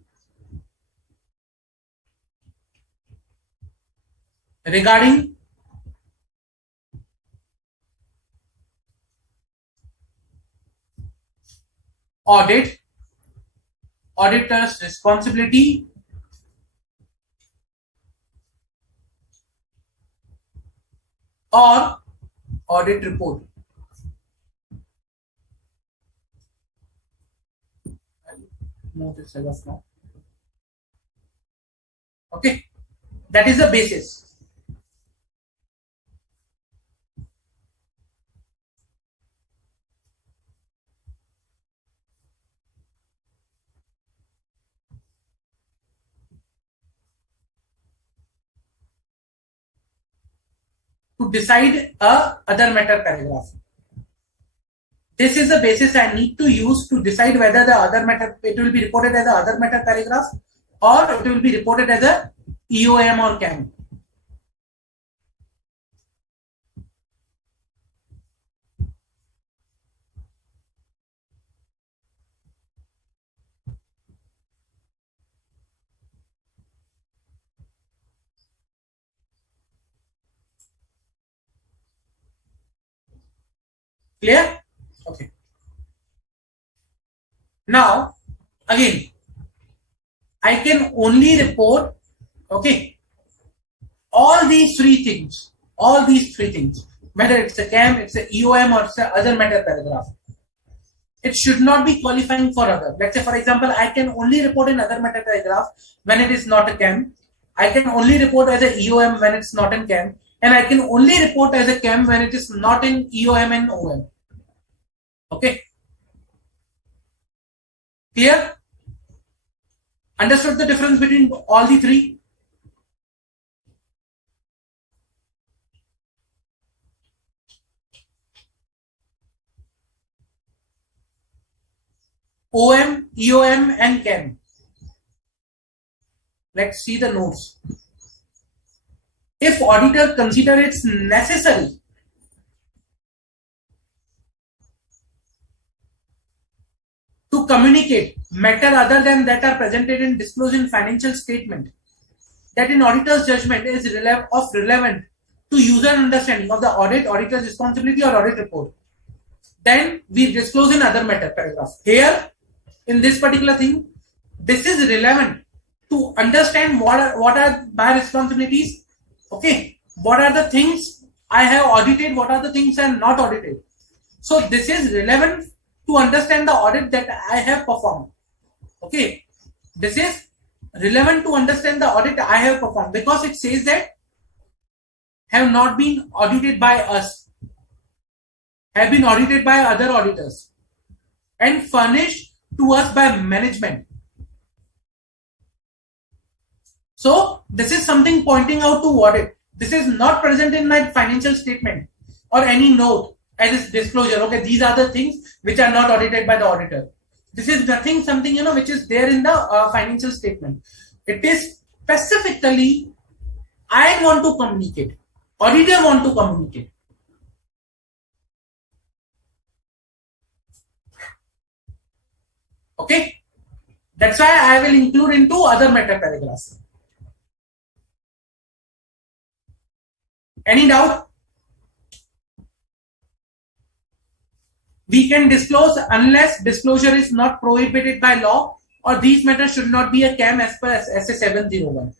regarding audit, auditor's responsibility, or audit report. Move this as of now. Okay, that is the basis. To decide a other matter paragraph. This is the basis I need to use to decide whether the other matter, it will be reported as a other matter paragraph or it will be reported as a EOM or CAM. Clear? Okay. Now, again, I can only report, okay, all these three things, whether it's a CAM, it's a EOM, or it's a other matter paragraph. It should not be qualifying for other. Let's say, for example, I can only report in other matter paragraph when it is not a CAM. I can only report as a EOM when it's not in CAM. And I can only report as a CAM when it is not in EOM and OM. Okay. Clear? Understood the difference between all the three? OM, EOM, and CAM. Let's see the notes. If auditor consider it's necessary to communicate matter other than that are presented and disclosed in financial statement, that in auditor's judgment is relevant to user understanding of the audit, auditor's responsibility or audit report, then we disclose in other matter paragraph. Here, in this particular thing, this is relevant to understand what are my responsibilities. Okay, what are the things I have audited, what are the things I am not audited. So this is relevant to understand the audit that I have performed. Okay, this is relevant to understand the audit I have performed because it says that have not been audited by us, have been audited by other auditors and furnished to us by management. So this is something pointing out to audit. This is not present in my financial statement or any note as disclosure. Okay, these are the things which are not audited by the auditor. This is nothing, something, which is there in the financial statement. It is specifically, I want to communicate. Auditor want to communicate. Okay. That's why I will include into other matter paragraphs. Any doubt? We can disclose unless disclosure is not prohibited by law, or these matters should not be a CAM as per SA 701.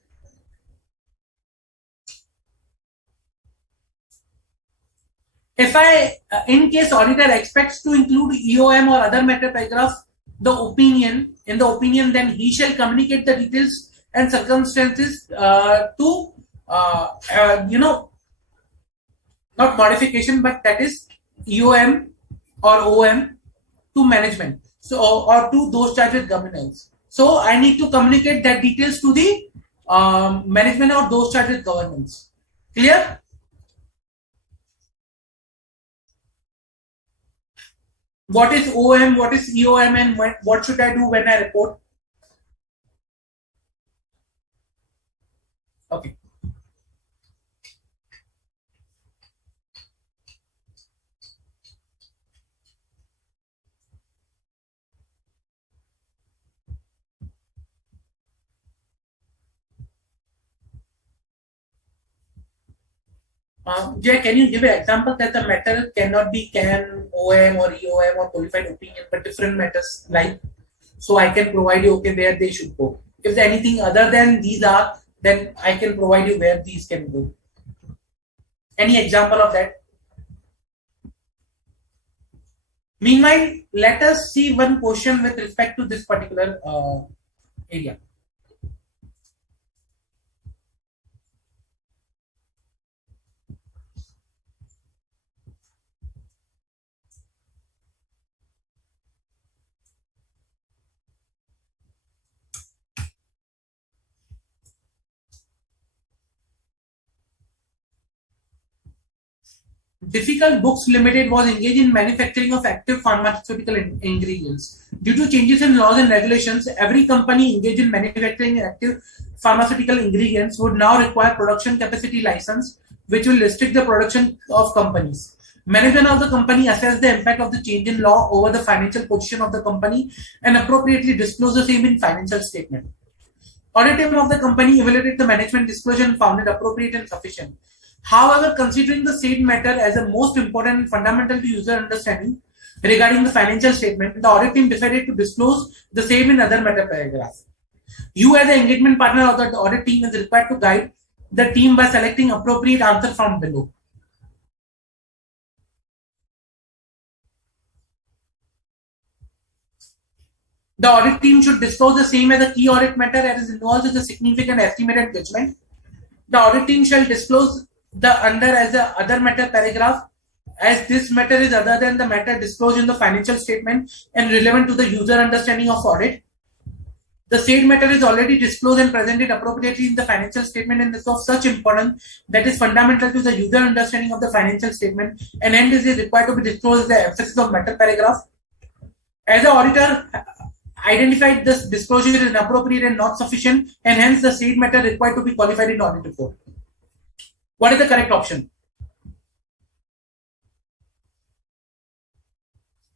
If in case auditor expects to include EOM or other matter paragraph, in the opinion, then he shall communicate the details and circumstances to, not modification, but that is EOM or OM to management. So, or to those charged with governance. So I need to communicate that details to the management or those charged with governance. Clear? What is OM, what is EOM, and what should I do when I report? Okay. Jay, can you give an example that the matter cannot be can, OM or EOM or qualified opinion, but different matters like, so I can provide you, okay, where they should go. If there anything other than these are, then I can provide you where these can go. Any example of that? Meanwhile, let us see one question with respect to this particular area. Difficult Books Limited was engaged in manufacturing of active pharmaceutical ingredients. Due to changes in laws and regulations, every company engaged in manufacturing active pharmaceutical ingredients would now require production capacity license, which will restrict the production of companies. Management of the company assess the impact of the change in law over the financial position of the company and appropriately disclose the same in financial statement. Audit team of the company evaluated the management disclosure and found it appropriate and sufficient. However, considering the said matter as the most important and fundamental to user understanding regarding the financial statement, the audit team decided to disclose the same in other matter paragraph. You as the engagement partner of the audit team is required to guide the team by selecting appropriate answer from below. The audit team should disclose the same as a key audit matter as involves with a significant estimate and judgment. The audit team shall disclose the under as the other matter paragraph, as this matter is other than the matter disclosed in the financial statement and relevant to the user understanding of audit. The said matter is already disclosed and presented appropriately in the financial statement and is of such importance that is fundamental to the user understanding of the financial statement, and hence is required to be disclosed in the emphasis of matter paragraph. As the auditor identified this disclosure is inappropriate and not sufficient, and hence the said matter required to be qualified in audit report. What is the correct option?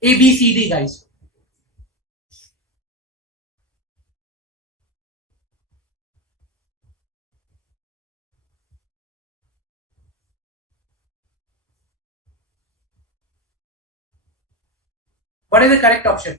A, B, C, D, guys. What is the correct option?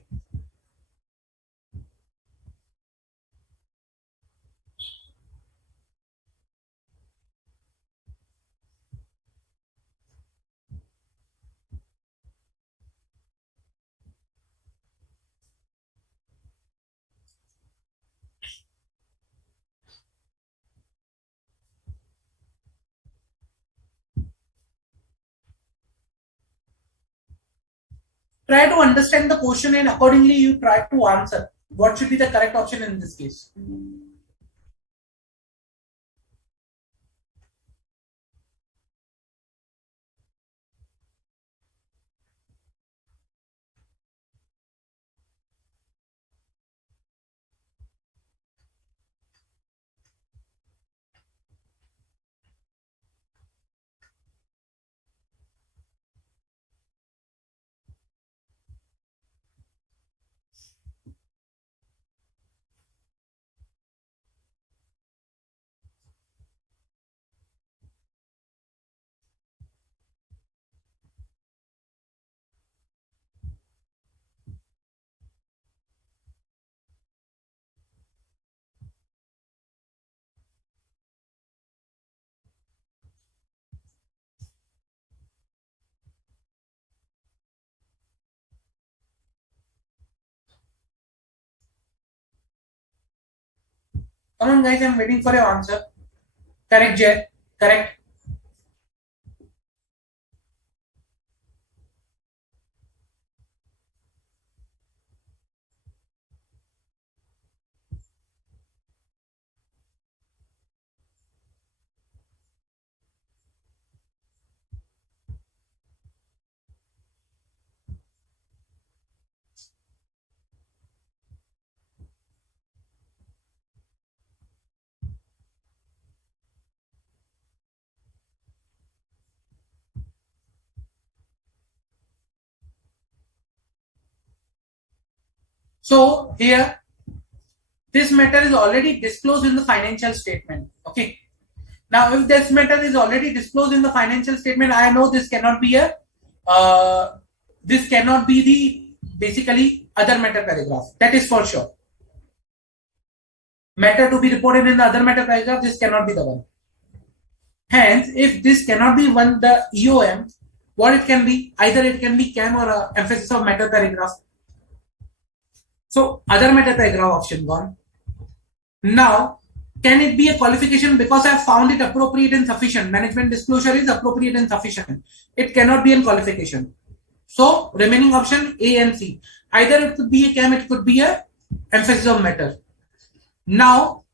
Try to understand the question and accordingly you try to answer. What should be the correct option in this case? Come on, guys, I'm waiting for your answer. Correct, Jay. Correct. So here, this matter is already disclosed in the financial statement. Okay. Now, if this matter is already disclosed in the financial statement, I know this cannot be a this cannot be the basically other matter paragraph. That is for sure. Matter to be reported in the other matter paragraph, this cannot be the one. Hence, if this cannot be one the EOM, what it can be? Either it can be CAM or a emphasis of matter paragraph. So other matter paragraph option gone. Now, can it be a qualification because I have found it appropriate and sufficient? Management disclosure is appropriate and sufficient. It cannot be a qualification. So remaining option A and C. Either it could be a CAM, it could be a emphasis of matter. Now,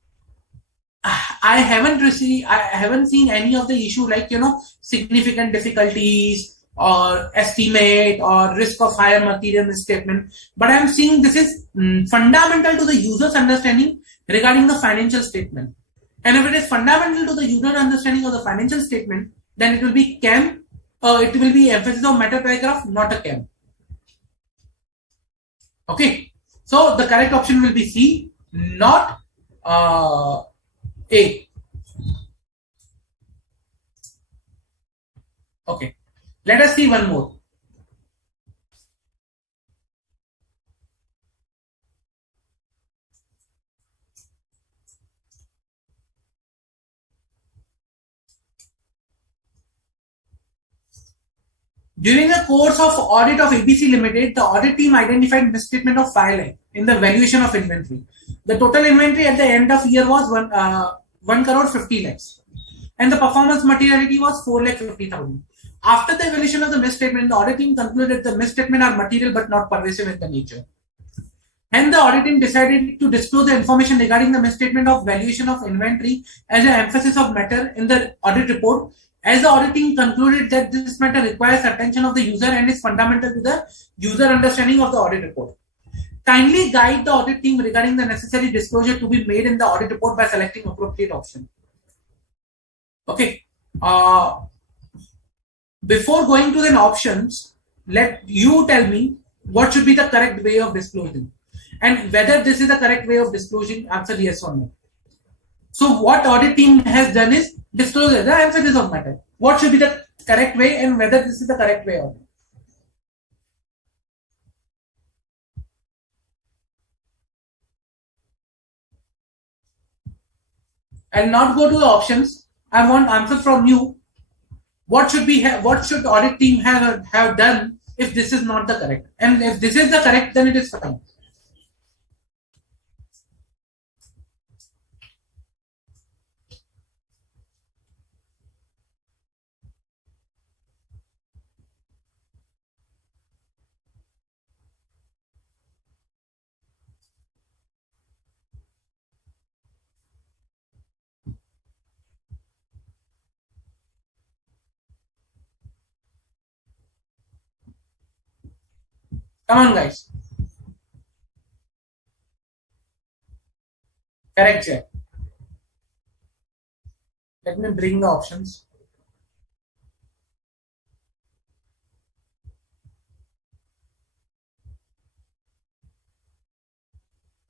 I haven't seen any of the issue like, significant difficulties or estimate or risk of higher material misstatement. But I'm seeing this is fundamental to the user's understanding regarding the financial statement. And if it is fundamental to the user understanding of the financial statement, then it will be CAM, it will be emphasis of matter paragraph, not a CAM. Okay. So the correct option will be C, not A. Okay. Let us see one more. During the course of audit of ABC Limited, the audit team identified misstatement of filing in the valuation of inventory. The total inventory at the end of year was 1 crore 50 lakhs, and the performance materiality was 4 lakh 50,000. After the evaluation of the misstatement, the audit team concluded the misstatement are material but not pervasive in the nature. Hence, the audit team decided to disclose the information regarding the misstatement of valuation of inventory as an emphasis of matter in the audit report, as the audit team concluded that this matter requires attention of the user and is fundamental to the user understanding of the audit report. Kindly guide the audit team regarding the necessary disclosure to be made in the audit report by selecting appropriate option. Okay. Before going to the options, let you tell me what should be the correct way of disclosing, and whether this is the correct way of disclosing. Answer yes or no. So what audit team has done is disclose the emphasis of matter. What should be the correct way and whether this is the correct way or not. I'll not go to the options. I want answer from you. What should audit team have done if this is not the correct? And if this is the correct, then it is fine. Come on, guys. Correct check. Let me bring the options.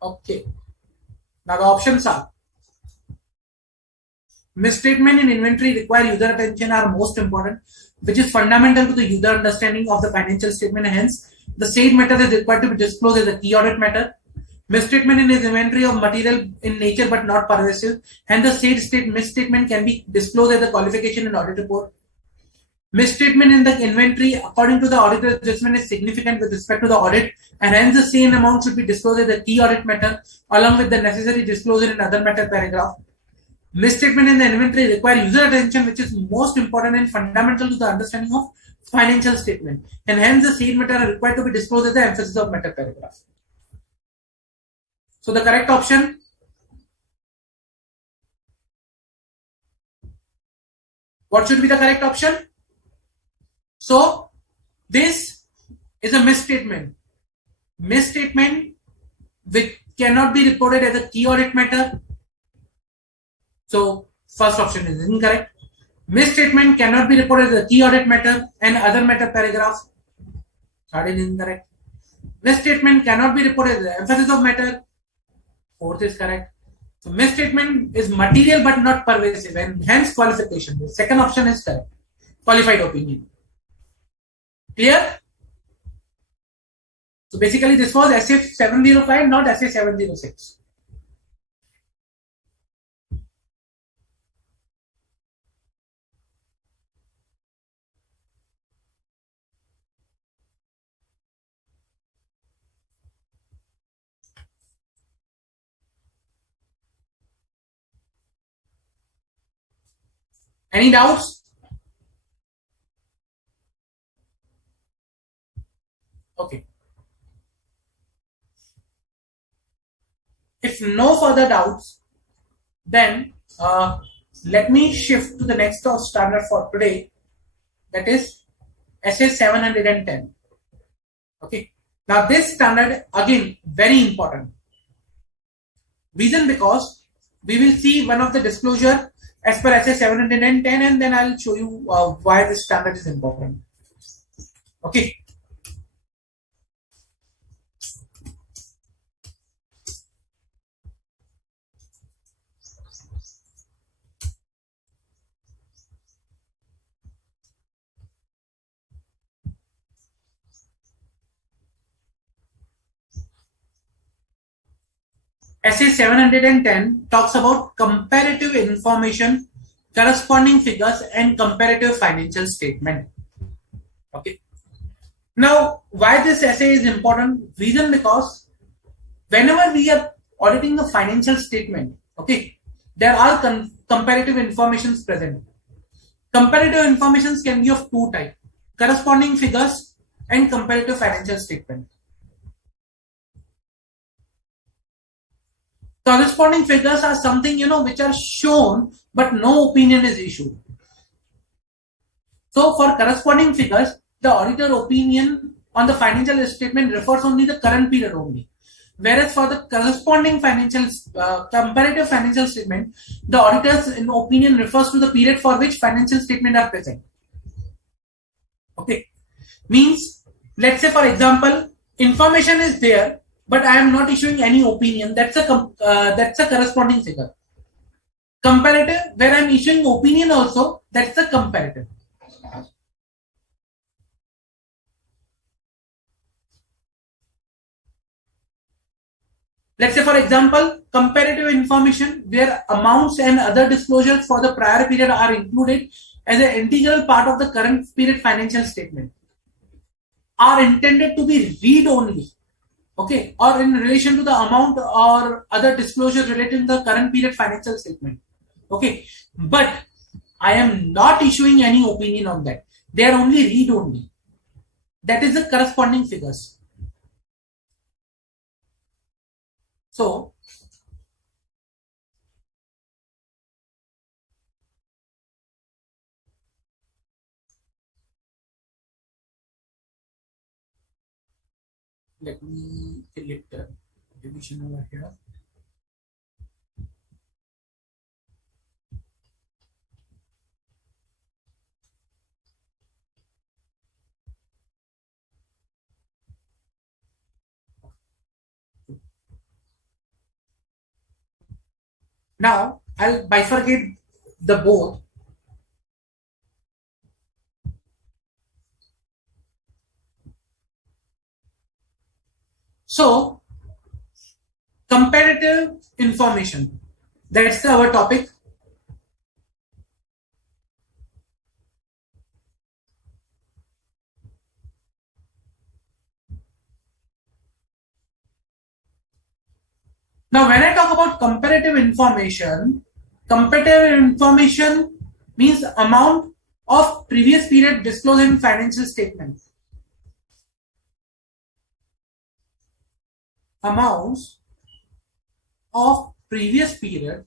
Okay. Now the options are: misstatement in inventory require user attention are most important, which is fundamental to the user understanding of the financial statement. Hence, the said matter is required to be disclosed as a key audit matter. Misstatement in his inventory of material in nature but not pervasive, and the said misstatement can be disclosed as a qualification in audit report. Misstatement in the inventory, according to the auditor's judgment, is significant with respect to the audit, and hence the same amount should be disclosed as a key audit matter, along with the necessary disclosure in other matter paragraph. Misstatement in the inventory require user attention, which is most important and fundamental to the understanding of financial statement, and hence the said matter are required to be disclosed as the emphasis of matter paragraph. So the correct option, what should be the correct option? So this is a misstatement. Misstatement which cannot be reported as a key audit matter. So first option is incorrect. Misstatement cannot be reported as a key audit matter and other matter paragraph. Third is incorrect. Misstatement cannot be reported as the emphasis of matter. Fourth is correct. So misstatement is material but not pervasive, and hence qualification. The second option is correct. Qualified opinion. Clear? So basically this was SA 705, not SA 706. Any doubts? Okay. If no further doubts, then let me shift to the next standard for today, that is SA 710. Okay. Now this standard again very important. Reason because we will see one of the disclosure as per SA 710, and then I'll show you why this standard is important. Okay. SA 710 talks about comparative information, corresponding figures, and comparative financial statement. Okay. Now, why this essay is important? Reason because whenever we are auditing the financial statement, okay, there are comparative informations present. Comparative informations can be of two types: corresponding figures and comparative financial statement. Corresponding figures are something which are shown but no opinion is issued. So for corresponding figures, the auditor opinion on the financial statement refers only the current period only. Whereas for the corresponding comparative financial statement, the auditor's opinion refers to the period for which financial statement are present. Okay, means let's say for example, information is there, but I am not issuing any opinion. That's a corresponding figure. Comparative, where I am issuing opinion also, that's a comparative. Let's say for example, comparative information where amounts and other disclosures for the prior period are included as an integral part of the current period financial statement, are intended to be read only, okay, or in relation to the amount or other disclosure related to the current period financial statement, okay, but I am not issuing any opinion on that. They are only read only. That is the corresponding figures. So let me create a division over here. Now I'll bifurcate the both. So comparative information, that's our topic. Now when I talk about comparative information means amount of previous period disclosed in financial statement. Amounts of previous period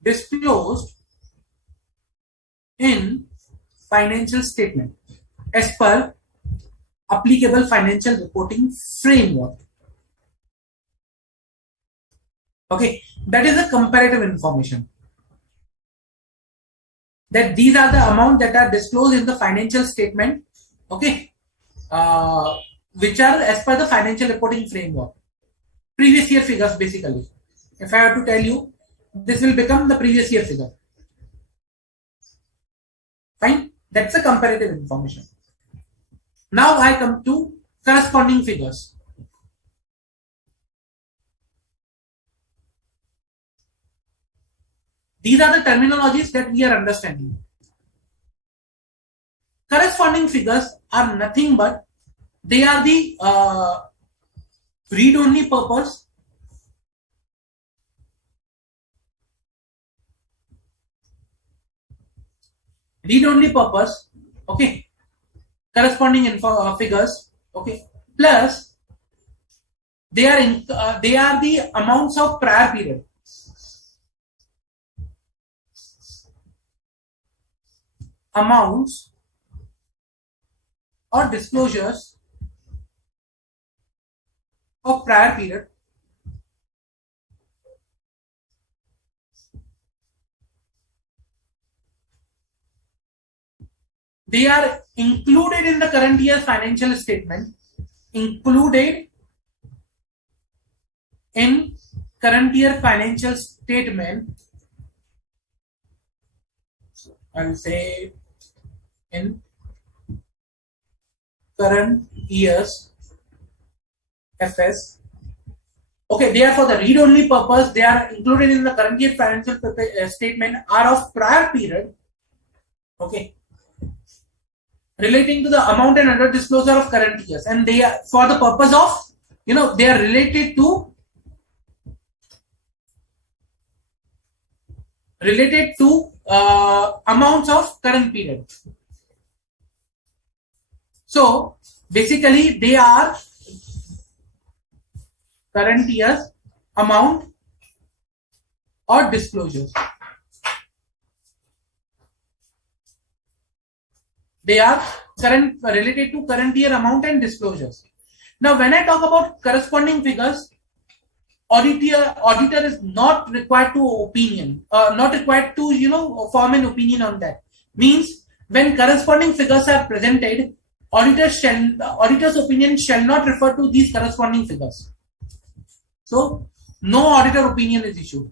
disclosed in financial statement as per applicable financial reporting framework. Okay, that is a comparative information. That these are the amount that are disclosed in the financial statement, okay, which are as per the financial reporting framework. Previous year figures basically. If I have to tell you, this will become the previous year figure. Fine. That's the comparative information. Now I come to corresponding figures. These are the terminologies that we are understanding. Corresponding figures are nothing but they are the read-only purpose okay, corresponding figures, okay, plus they are the amounts of prior period. Amounts or disclosures of prior period they are included in the current year financial statement, included in current year financial statement. I'll say in current year's FS. Okay, they are for the read-only purpose. They are included in the current year financial statement are of prior period. Okay, relating to the amount and other disclosure of current years, and they are for the purpose of they are related to amounts of current period. So basically, they are current year's amount or disclosures. They are related to current year amount and disclosures. Now, when I talk about corresponding figures, auditor is not required to form an opinion on that. Means when corresponding figures are presented, auditor's opinion shall not refer to these corresponding figures. So no auditor opinion is issued.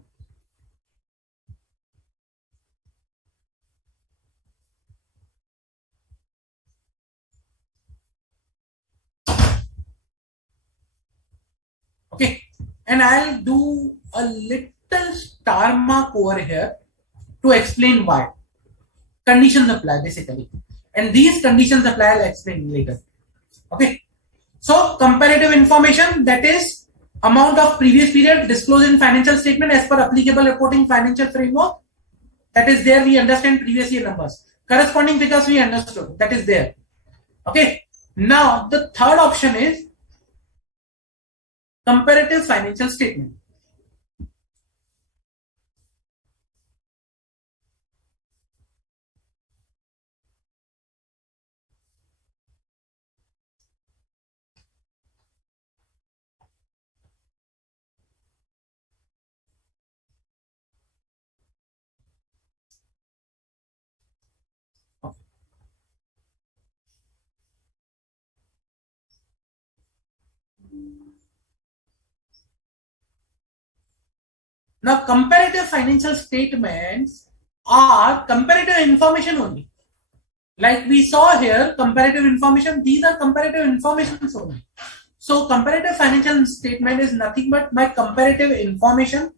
Okay, and I'll do a little star mark over here to explain why. Conditions apply basically, and these conditions apply. I'll explain later. Okay, so comparative information, that is amount of previous period disclosed in financial statement as per applicable reporting financial framework. That is there. We understand previous year numbers. Corresponding figures we understood. That is there. Okay. Now the third option is comparative financial statement. Now, comparative financial statements are comparative information only. Like we saw here, comparative information, these are comparative information only. So, comparative financial statement is nothing but my comparative information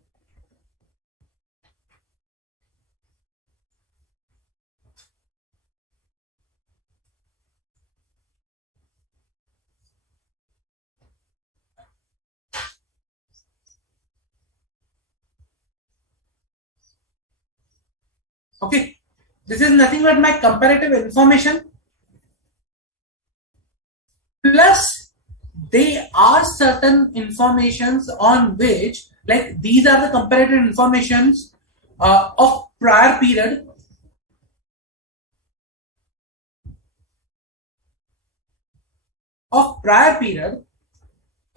okay. This is nothing but my comparative information plus they are certain informations on which, like these are the comparative informations of prior period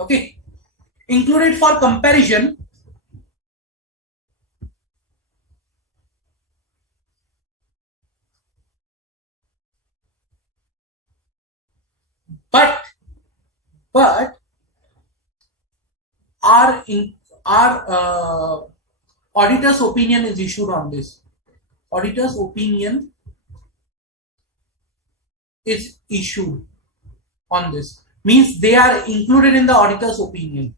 okay, included for comparison but but our auditor's opinion is issued on this. Auditor's opinion is issued on this. Means they are included in the auditor's opinion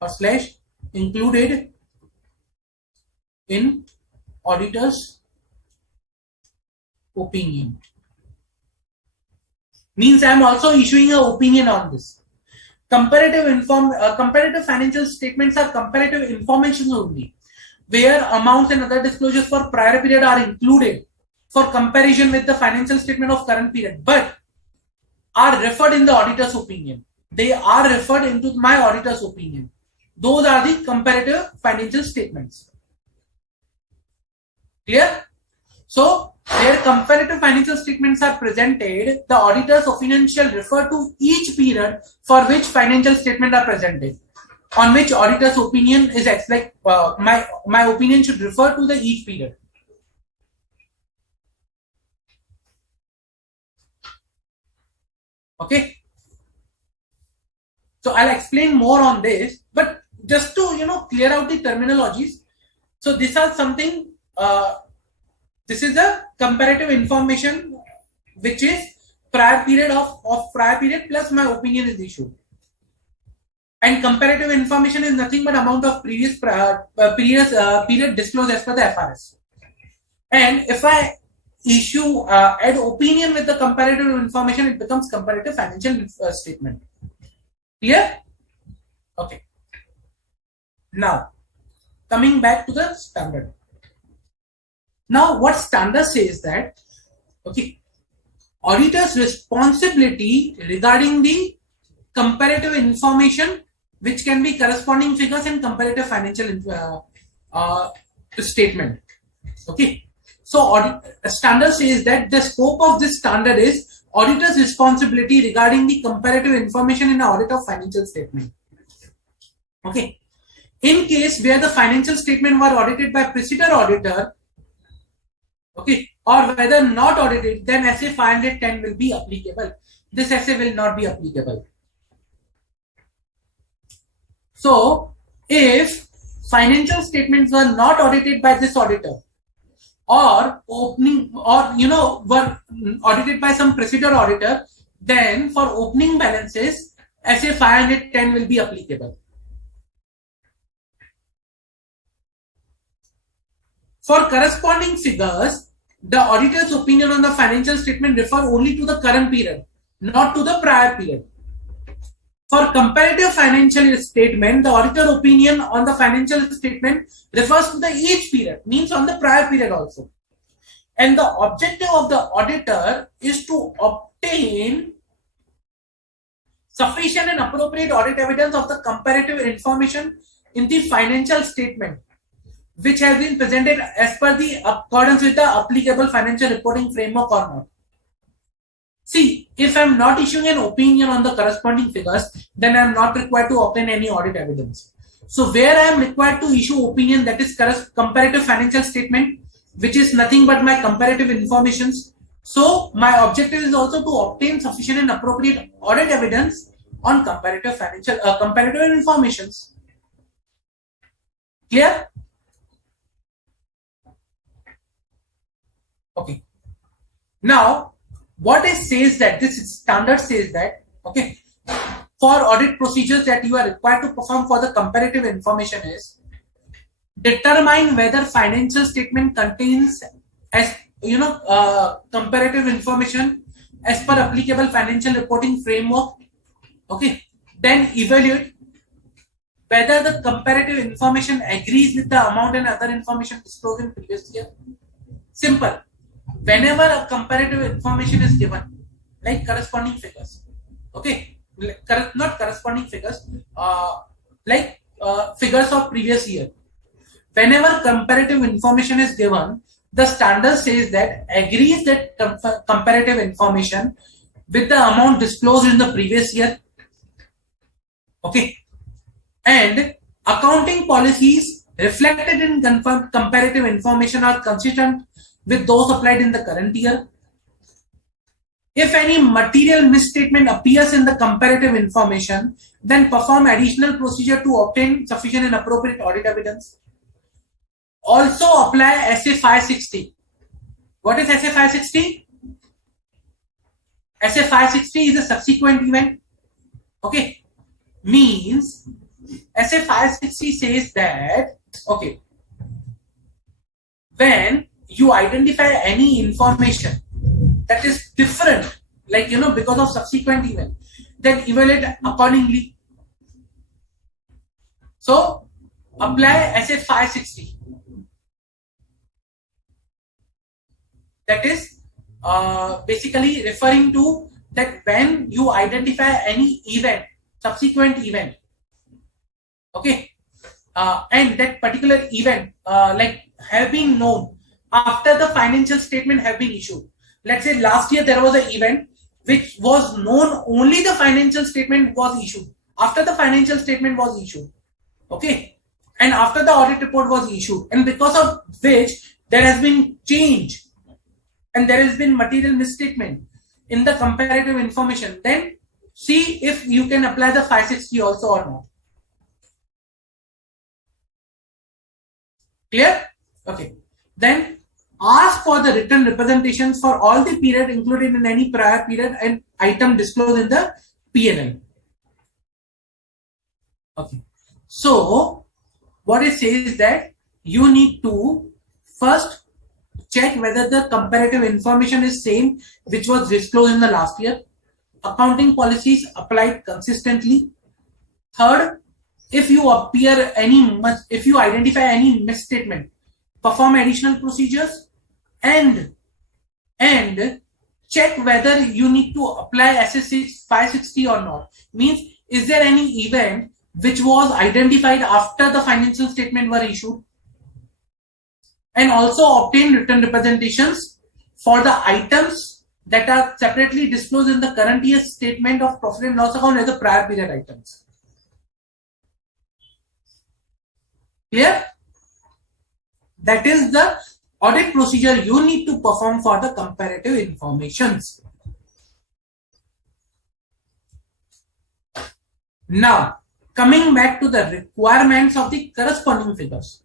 or slash included in auditor's opinion. Means I am also issuing an opinion on this. Comparative financial statements are comparative information only, where amounts and other disclosures for prior period are included for comparison with the financial statement of current period, but are referred in the auditor's opinion. They are referred into my auditor's opinion. Those are the comparative financial statements. Clear? So, where comparative financial statements are presented, the auditor's opinion shall refer to each period for which financial statement are presented. On which auditor's opinion is like my opinion should refer to the each period. Okay. So I'll explain more on this, but just to clear out the terminologies. So these are something. This is a comparative information which is prior period of prior period plus my opinion is issued. And comparative information is nothing but amount of previous period disclosed as per the FRS. And if I issue add opinion with the comparative information, it becomes comparative financial statement. Clear? Okay. Now, coming back to the standard. Now, what standard says that, okay, auditor's responsibility regarding the comparative information, which can be corresponding figures and comparative financial statement. Okay. So, standard says that the scope of this standard is auditor's responsibility regarding the comparative information in the audit of financial statement. Okay. In case where the financial statement were audited by preceding auditor, okay, or whether not audited, then SA 510 will be applicable. This SA will not be applicable. So, if financial statements were not audited by this auditor, or were audited by some preceding auditor, then for opening balances, SA 510 will be applicable. For corresponding figures, the auditor's opinion on the financial statement refer only to the current period, not to the prior period. For comparative financial statement, the auditor opinion on the financial statement refers to the each period, means on the prior period also. And the objective of the auditor is to obtain sufficient and appropriate audit evidence of the comparative information in the financial statement, which has been presented as per the accordance with the applicable financial reporting framework or not. See, if I am not issuing an opinion on the corresponding figures, then I am not required to obtain any audit evidence. So where I am required to issue opinion, that is comparative financial statement, which is nothing but my comparative informations. So my objective is also to obtain sufficient and appropriate audit evidence on comparative financial comparative informations. Clear? Okay. Now, what it says that this standard says that, okay, for audit procedures that you are required to perform for the comparative information is determine whether financial statement contains as comparative information as per applicable financial reporting framework. Okay, then evaluate whether the comparative information agrees with the amount and other information disclosed in previous year. Simple. Whenever a comparative information is given, like corresponding figures, okay, not corresponding figures, like figures of previous year. Whenever comparative information is given, the standard says that agrees that comparative information with the amount disclosed in the previous year. Okay, and accounting policies reflected in comparative information are consistent with those applied in the current year. If any material misstatement appears in the comparative information, then perform additional procedure to obtain sufficient and appropriate audit evidence. Also apply SA 560. What is SA 560? SA 560 is a subsequent event. Okay. Means SA 560 says that, okay, when you identify any information that is different, like, because of subsequent event, then evaluate accordingly. So apply SA 560. That is basically referring to that when you identify any event, subsequent event, okay, and that particular event like have been known after the financial statement have been issued. Let's say last year there was an event which was known only the financial statement was issued. After the financial statement was issued, okay, and after the audit report was issued, and because of which there has been change and there has been material misstatement in the comparative information, then see if you can apply the 560 also or not. Clear? Okay. Then ask for the written representations for all the period included in any prior period and item disclosed in the P&L. Okay. So what it says is that you need to first check whether the comparative information is same which was disclosed in the last year. Accounting policies applied consistently. Third, if you identify any misstatement, perform additional procedures and check whether you need to apply SA 560 or not. Means, is there any event which was identified after the financial statement were issued? And also obtain written representations for the items that are separately disclosed in the current year's statement of profit and loss account as the prior period items. Clear? That is the audit procedure you need to perform for the comparative informations. Now, coming back to the requirements of the corresponding figures.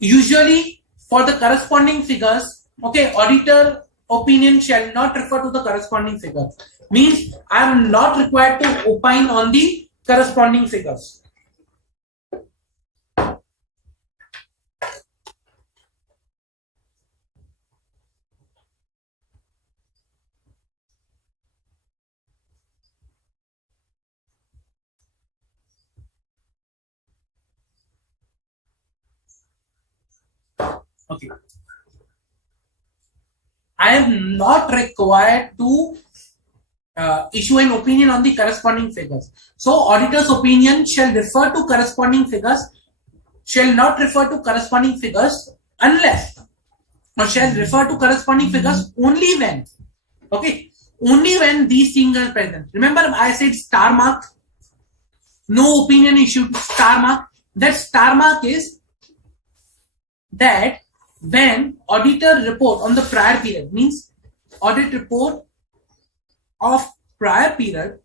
Usually, for the corresponding figures, okay, auditor opinion shall not refer to the corresponding figure. Means I am not required to opine on the corresponding figures. Okay. I am not required to issue an opinion on the corresponding figures. So auditor's opinion shall refer to corresponding figures, shall not refer to corresponding figures unless, or shall refer to corresponding figures only when, okay, only when these things are present. Remember I said star mark, no opinion issued, star mark. That star mark is that when auditor report on the prior period, means audit report of prior period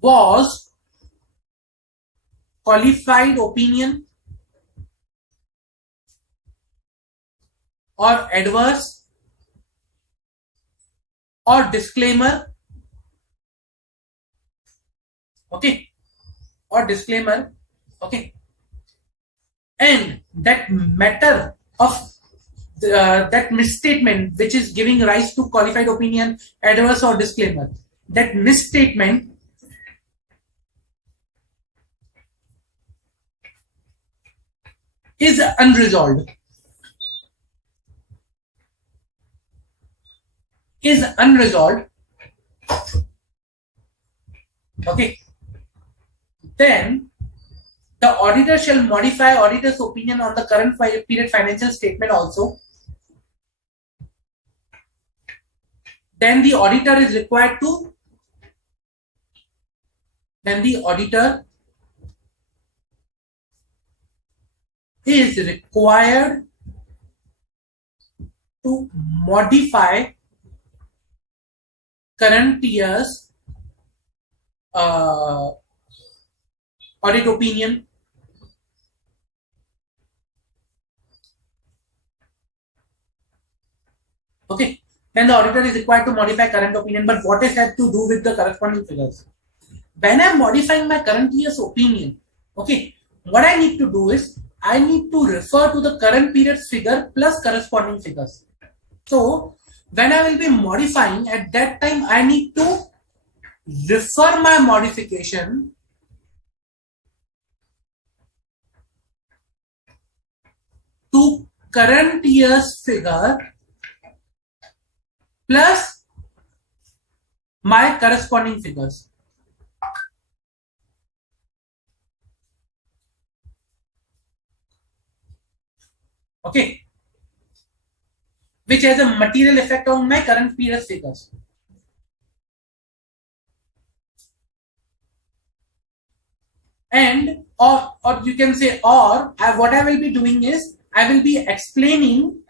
was qualified opinion or adverse or disclaimer, okay, or disclaimer, okay, and that matter of that misstatement which is giving rise to qualified opinion, adverse or disclaimer, that misstatement is unresolved. Okay, then the auditor shall modify auditor's opinion on the current period financial statement also. Then the auditor is required to, is required to modify current year's audit opinion. Okay, then the auditor is required to modify current opinion. But what is that to do with the corresponding figures? When I'm modifying my current year's opinion, okay, what I need to do is I need to refer to the current period's figure plus corresponding figures. So when I will be modifying, at that time I need to refer my modification to current year's figure plus my corresponding figures. Okay, which has a material effect on my current period figures. And or you can say, or what I will be doing is I will be explaining.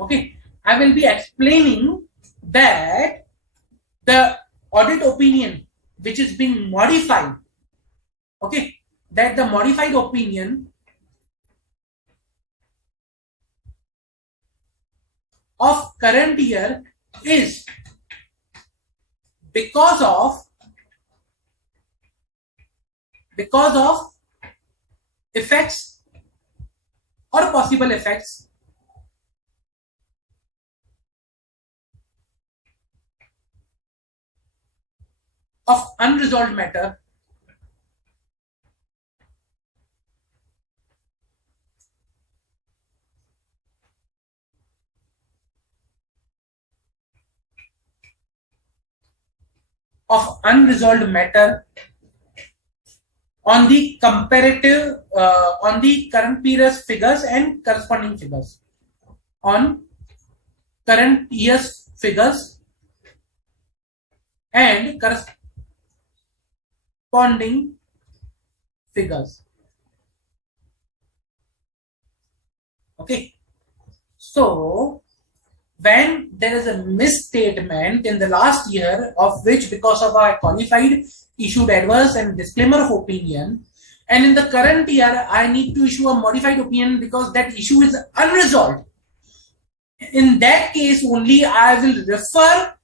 Okay, I will be explaining that the audit opinion which is being modified, okay, that the modified opinion of current year is because of effects or possible effects of unresolved matter on the comparative on the current period's figures and corresponding figures, on current year's figures and corresponding figures. Okay, so when there is a misstatement in the last year of which because of our qualified issued adverse and disclaimer of opinion, and in the current year I need to issue a modified opinion because that issue is unresolved, in that case only I will refer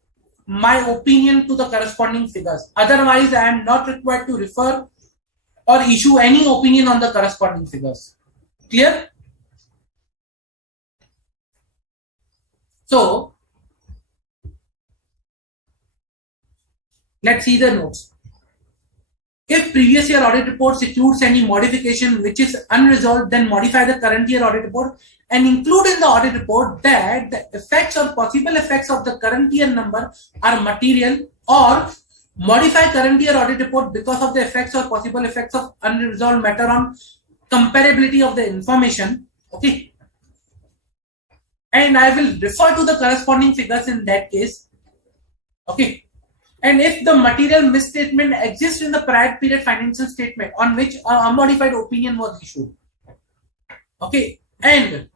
my opinion to the corresponding figures. Otherwise I am not required to refer or issue any opinion on the corresponding figures. Clear? So let's see the notes. If previous year audit report includes any modification which is unresolved, then modify the current year audit report and include in the audit report that the effects or possible effects of the current year number are material, or modify current year audit report because of the effects or possible effects of unresolved matter on comparability of the information. Okay, and I will refer to the corresponding figures in that case. Okay, and if the material misstatement exists in the prior period financial statement on which a unmodified opinion was issued, okay, and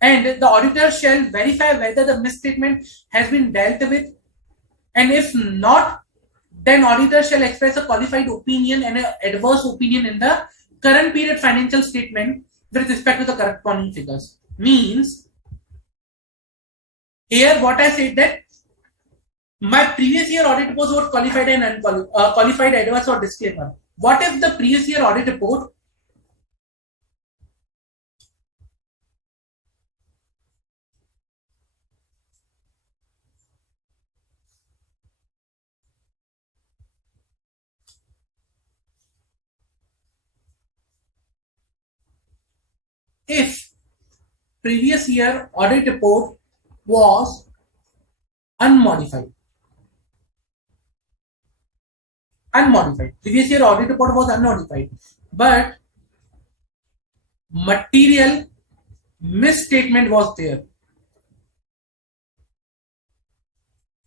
the auditor shall verify whether the misstatement has been dealt with, and if not, then auditor shall express a qualified opinion and an adverse opinion in the current period financial statement with respect to the corresponding figures. Means here what I said, that my previous year audit report was qualified and unqualified, qualified adverse or disclaimer. What if the previous year audit report if previous year audit report was unmodified? Previous year audit report was unmodified, but material misstatement was there.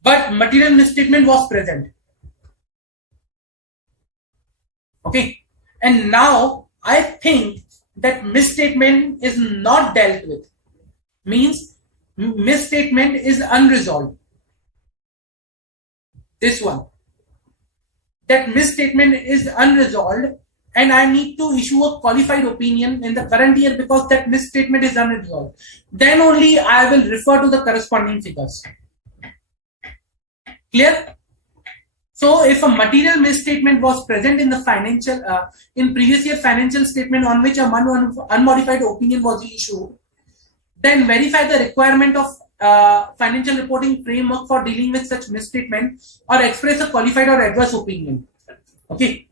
But material misstatement was present. Okay, and now I think that misstatement is not dealt with. Means misstatement is unresolved. This one. That misstatement is unresolved and I need to issue a qualified opinion in the current year because that misstatement is unresolved. Then only I will refer to the corresponding figures. Clear? So if a material misstatement was present in the financial, in previous year financial statement on which a unmodified opinion was issued, then verify the requirement of financial reporting framework for dealing with such misstatement or express a qualified or adverse opinion. Okay.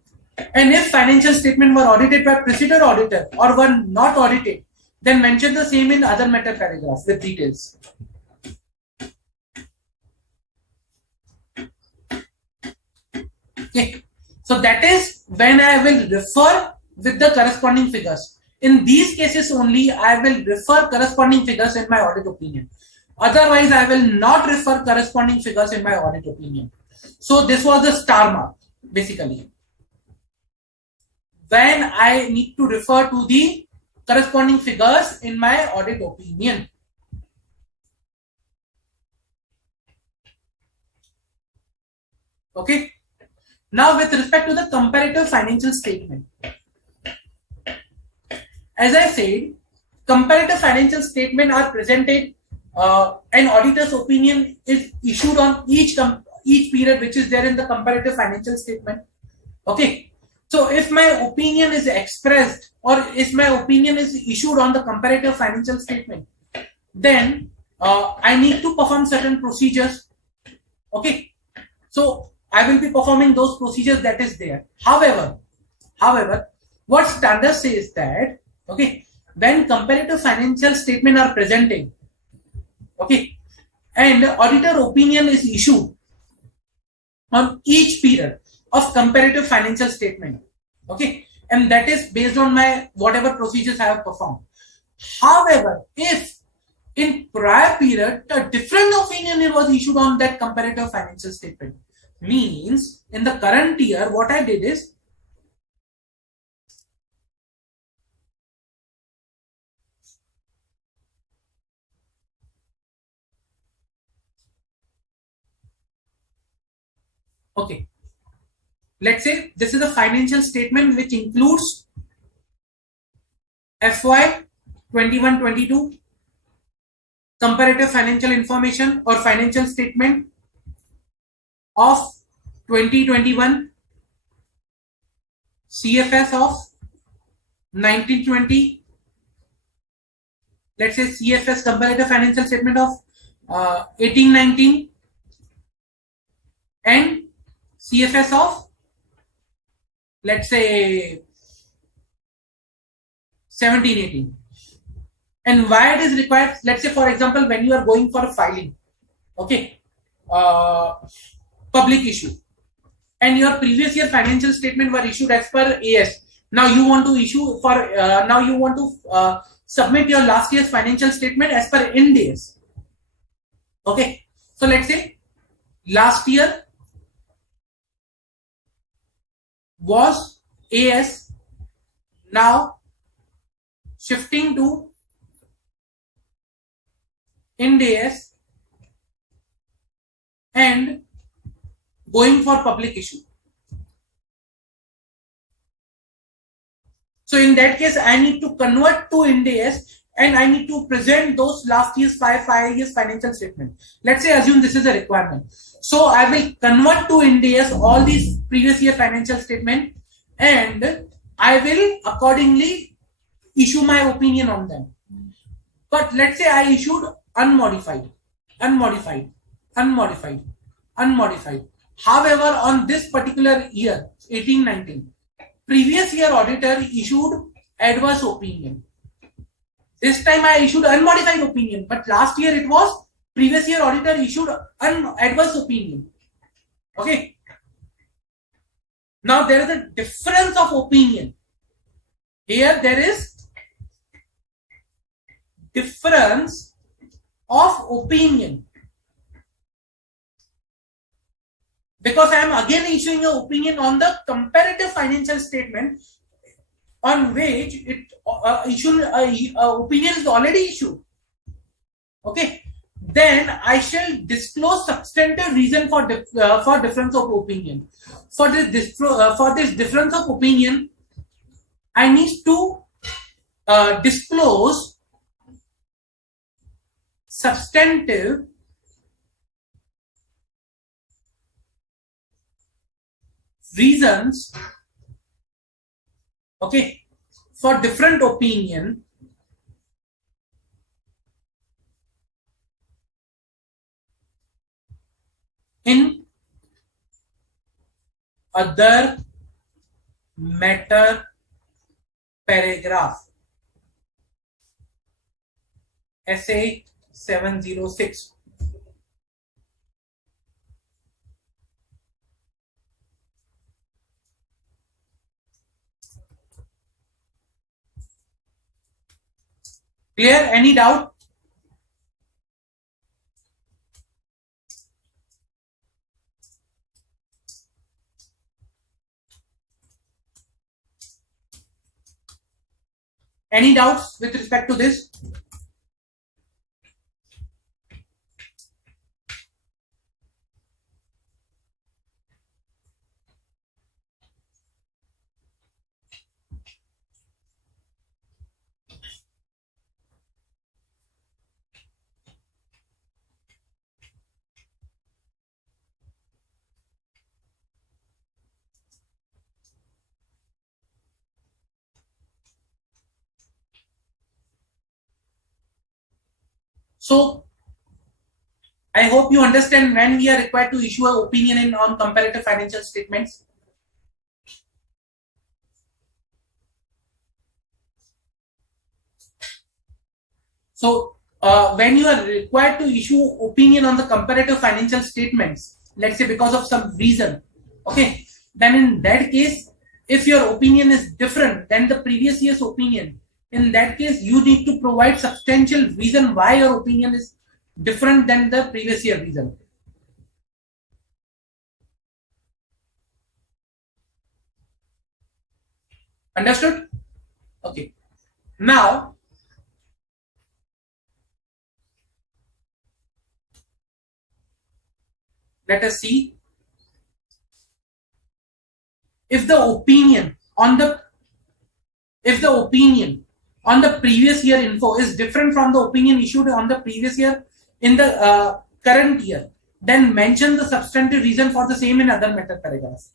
And if financial statement were audited by preceding auditor or were not audited, then mention the same in other matter paragraph with details. Okay. So that is when I will refer with the corresponding figures. In these cases only, I will refer corresponding figures in my audit opinion. Otherwise, I will not refer corresponding figures in my audit opinion. So this was the star mark, basically. When I need to refer to the corresponding figures in my audit opinion. Okay. Now, with respect to the comparative financial statement, as I said, comparative financial statement are presented. An auditor's opinion is issued on each period which is there in the comparative financial statement. Okay. So if my opinion is expressed or if my opinion is issued on the comparative financial statement, then I need to perform certain procedures. Okay. So I will be performing those procedures that is there. However, what standard says that, okay, when comparative financial statement are presented, okay, and auditor opinion is issued on each period of comparative financial statement, okay, and that is based on my whatever procedures I have performed. However, if in prior period a different opinion was issued on that comparative financial statement, means in the current year what I did is okay, let's say this is a financial statement which includes FY 21-22 comparative financial information or financial statement of 2021, CFS of 1920, let's say CFS comparative financial statement of 1819 and CFS of, let's say, 1718. And why it is required? Let's say, for example, when you are going for a filing, okay, public issue, and your previous year financial statement were issued as per AS. Now you want to issue for now you want to submit your last year's financial statement as per Ind AS. Okay, so let's say last year was AS, now shifting to Ind AS and going for public issue. So in that case, I need to convert to Ind AS and I need to present those last year's five years financial statement. Let's say assume this is a requirement. So I will convert to Ind AS all these previous year financial statement and I will accordingly issue my opinion on them. But let's say I issued unmodified. However, on this particular year, 18-19, previous year auditor issued adverse opinion. This time I issued unmodified opinion, but last year it was previous year auditor issued adverse opinion. Okay. Now there is a difference of opinion. Here there is difference of opinion. Because I am again issuing an opinion on the comparative financial statement on which it issued opinion is already issued. Okay, then I shall disclose substantive reason for difference of opinion. For this difference of opinion, I need to disclose substantive reasons, okay, for different opinion in other matter paragraph SA 706. Clear? Any doubt? Any doubts with respect to this? So I hope you understand when we are required to issue an opinion on comparative financial statements. So when you are required to issue opinion on the comparative financial statements, let's say because of some reason, okay, then in that case, if your opinion is different than the previous year's opinion, in that case, you need to provide substantial reason why your opinion is different than the previous year reason. Understood? Okay. Now, let us see if the opinion on the previous year info is different from the opinion issued on the previous year in the current year, then mention the substantive reason for the same in other matter paragraphs.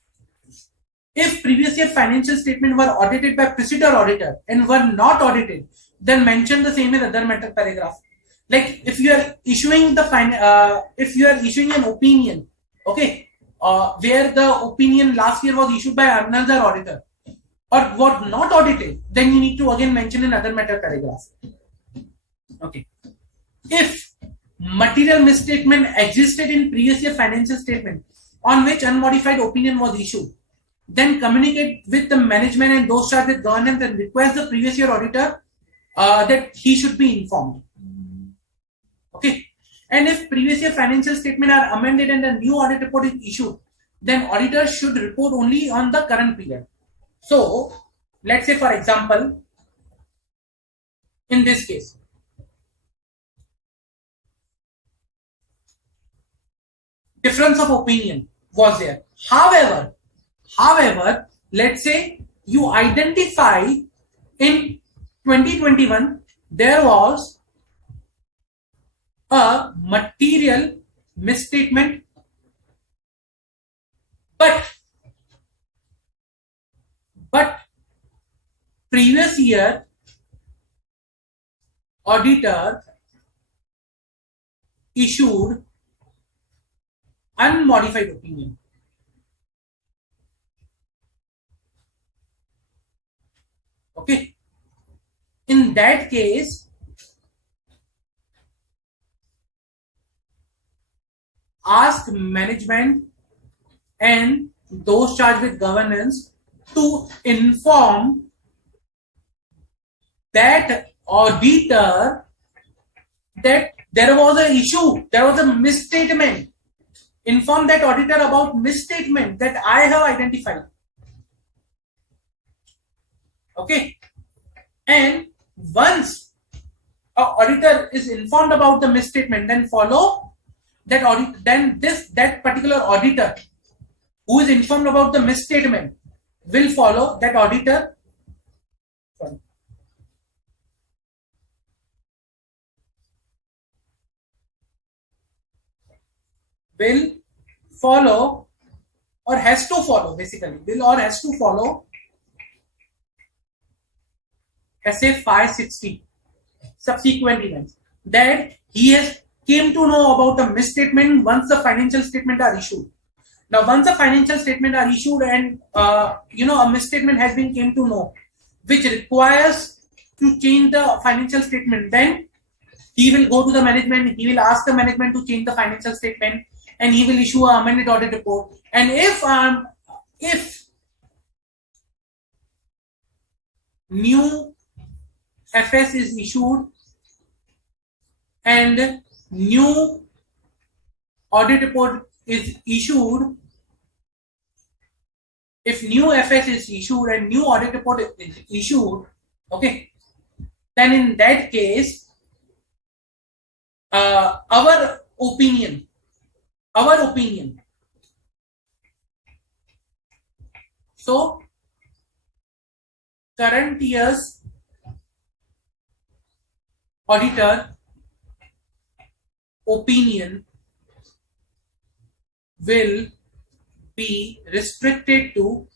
If previous year financial statement were audited by preceding auditor and were not audited, then mention the same in other matter paragraph. Like if you are issuing an opinion, okay, where the opinion last year was issued by another auditor or was not audited, then you need to again mention in other matter paragraph. Okay. If material misstatement existed in previous year financial statement on which unmodified opinion was issued, then communicate with the management and those charged with governance and request the previous year auditor that he should be informed. Okay. And if previous year financial statement are amended and a new audit report is issued, then auditors should report only on the current period. So let's say, for example, in this case, difference of opinion was there. However, let's say you identify in 2021 there was a material misstatement, but previous year auditor issued unmodified opinion. Okay. In that case, ask management and those charged with governance to inform that auditor that there was an issue, there was a misstatement. Inform that auditor about misstatement that I have identified. Okay, and once a auditor is informed about the misstatement, then follow that audit. Then that particular auditor who is informed about the misstatement will follow that auditor. Sorry, will follow or has to follow, basically will or has to follow SA 560 subsequent events, that he has came to know about the misstatement once the financial statement are issued. Now once the financial statement are issued and a misstatement has been came to know, which requires to change the financial statement, then he will go to the management, he will ask the management to change the financial statement, and he will issue an amended audit report. And if new FS is issued and new audit report is issued, if new FS is issued and new audit report is issued, okay, then in that case, our opinion, so current year's auditor opinion will be restricted to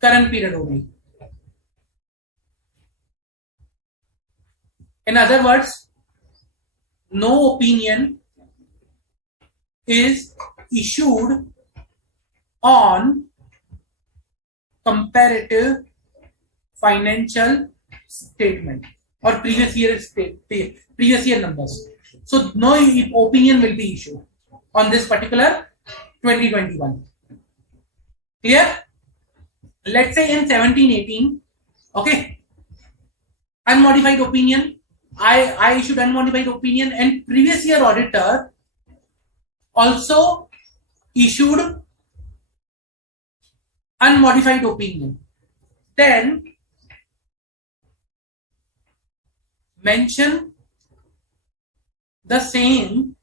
current period only. In other words, no opinion is issued on comparative financial statement or previous year numbers. So no opinion will be issued on this particular 2021. Clear? Let's say in 17-18, okay, unmodified opinion. I issued unmodified opinion, and previous year auditor also issued unmodified opinion. Then mention the same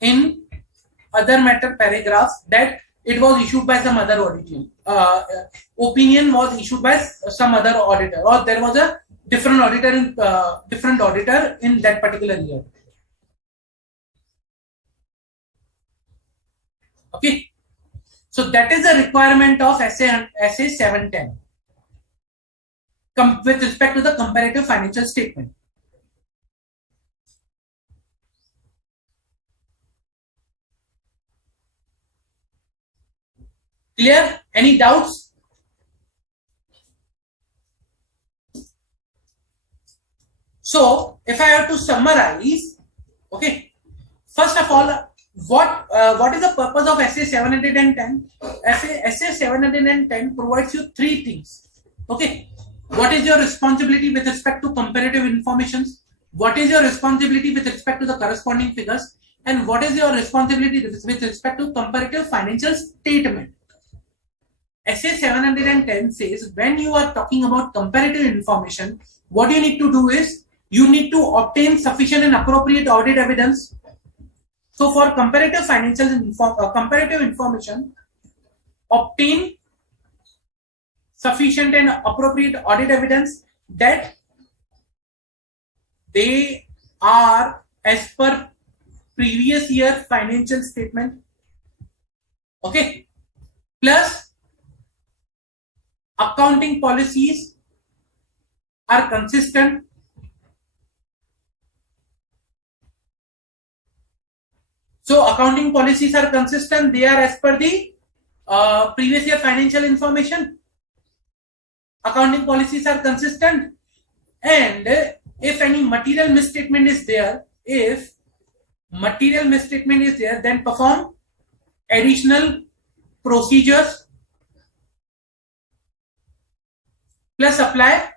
in other matter paragraphs that it was issued by some other auditor. Opinion was issued by some other auditor, or there was a different auditor in that particular year. Okay, so that is the requirement of SA 710 with respect to the comparative financial statement. Clear? Any doubts? So if I have to summarize, okay, first of all, what is the purpose of SA 710? SA 710 provides you three things. Okay, what is your responsibility with respect to comparative informations? What is your responsibility with respect to the corresponding figures? And what is your responsibility with respect to comparative financial statement? SA 710 says when you are talking about comparative information, what you need to do is you need to obtain sufficient and appropriate audit evidence. So for comparative comparative information, obtain sufficient and appropriate audit evidence that they are as per previous year financial statement. Okay, plus accounting policies are consistent. So accounting policies are consistent. They are as per the previous year financial information. Accounting policies are consistent. And if any material misstatement is there, then perform additional procedures plus apply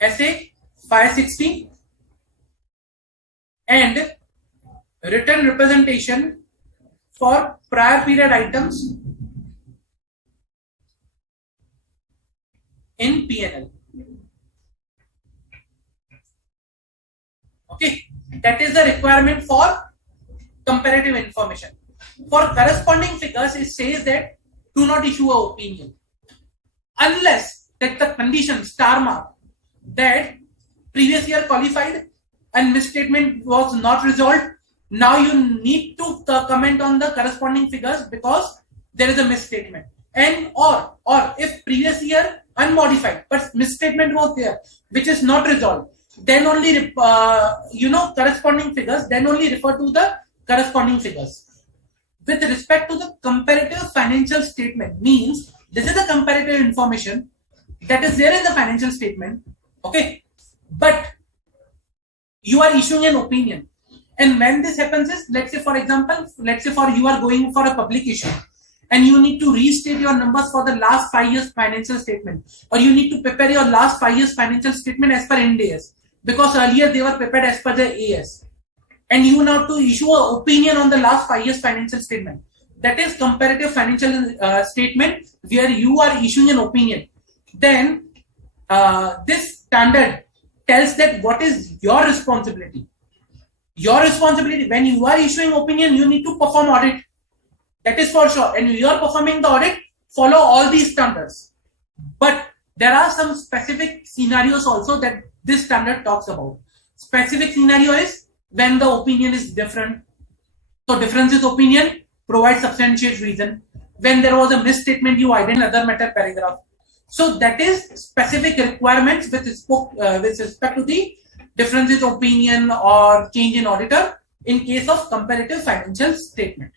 SA 560 and written representation for prior period items in P&L. Okay, that is the requirement for comparative information. For corresponding figures, it says that do not issue an opinion unless that the condition star mark that previous year qualified and misstatement was not resolved. Now you need to comment on the corresponding figures because there is a misstatement, and or if previous year unmodified but misstatement was there which is not resolved, then only corresponding figures, then only refer to the corresponding figures. With respect to the comparative financial statement, means this is the comparative information that is there in the financial statement, okay, but you are issuing an opinion. And when this happens is, let's say for example, let's say for you are going for a public issue and you need to restate your numbers for the last 5 years financial statement, or you need to prepare your last 5 years financial statement as per Ind AS, because earlier they were prepared as per the AS, and you now to issue an opinion on the last 5 years financial statement. That is comparative financial statement where you are issuing an opinion. Then this standard tells that what is your responsibility. Your responsibility when you are issuing opinion, you need to perform audit. That is for sure. And you are performing the audit, follow all these standards. But there are some specific scenarios also that this standard talks about. Specific scenario is when the opinion is different. So difference is opinion, provide substantiate reason. When there was a misstatement, you identify another matter paragraph. So that is specific requirements with respect to the difference in opinion or change in auditor in case of comparative financial statement.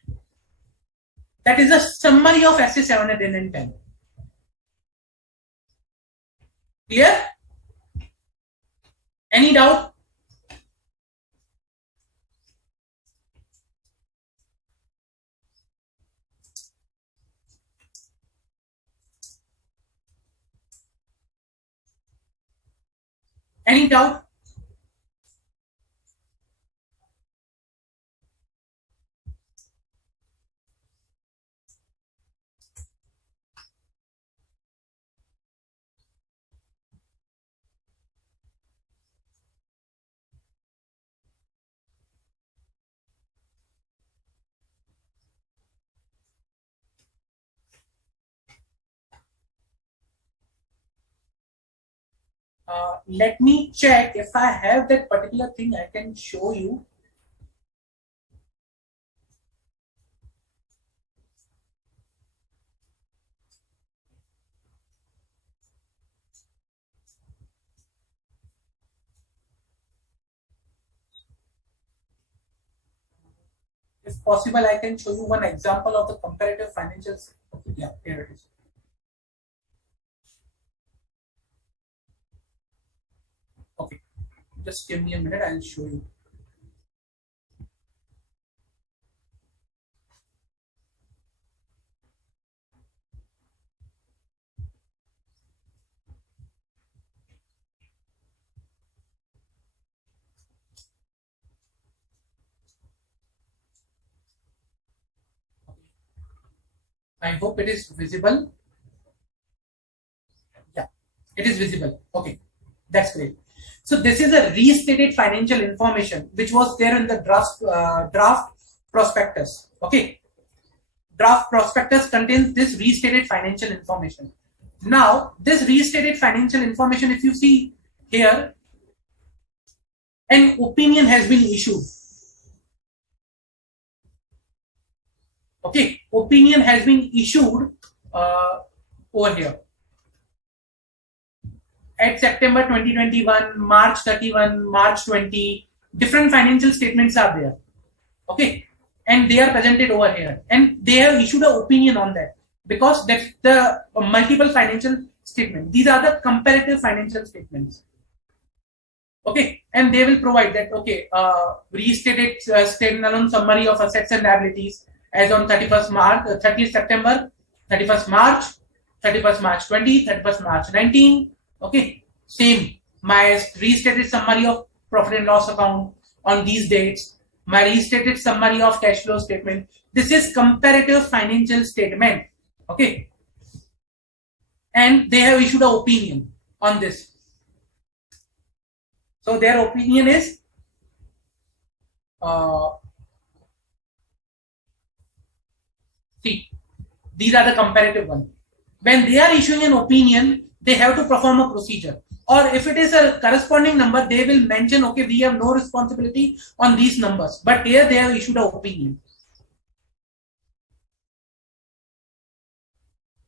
That is a summary of essay 7, 8, and 10. Clear? Any doubt? Any doubt? Let me check if I have that particular thing. I can show you. If possible, I can show you one example of the comparative financials. Yeah, here it is. Okay, just give me a minute, I'll show you. I hope it is visible. Yeah, it is visible. Okay, that's great. So this is a restated financial information which was there in the draft prospectus. Okay, draft prospectus contains this restated financial information. Now, this restated financial information, if you see here, an opinion has been issued. Okay, opinion has been issued over here. At September 2021, March 31, March 20, different financial statements are there. Okay, and they are presented over here, and they have issued an opinion on that because that's the multiple financial statement. These are the comparative financial statements. Okay, and they will provide that. Okay, restated standalone summary of assets and liabilities as on 31st March, 30th September, 31st March, 31st March 20, 31st March 19. Okay, same. My restated summary of profit and loss account, on these dates, my restated summary of cash flow statement. This is comparative financial statement. Okay. And they have issued an opinion on this. So their opinion is see, these are the comparative ones. When they are issuing an opinion, they have to perform a procedure. Or if it is a corresponding number, they will mention, okay, we have no responsibility on these numbers. But here they have issued an opinion.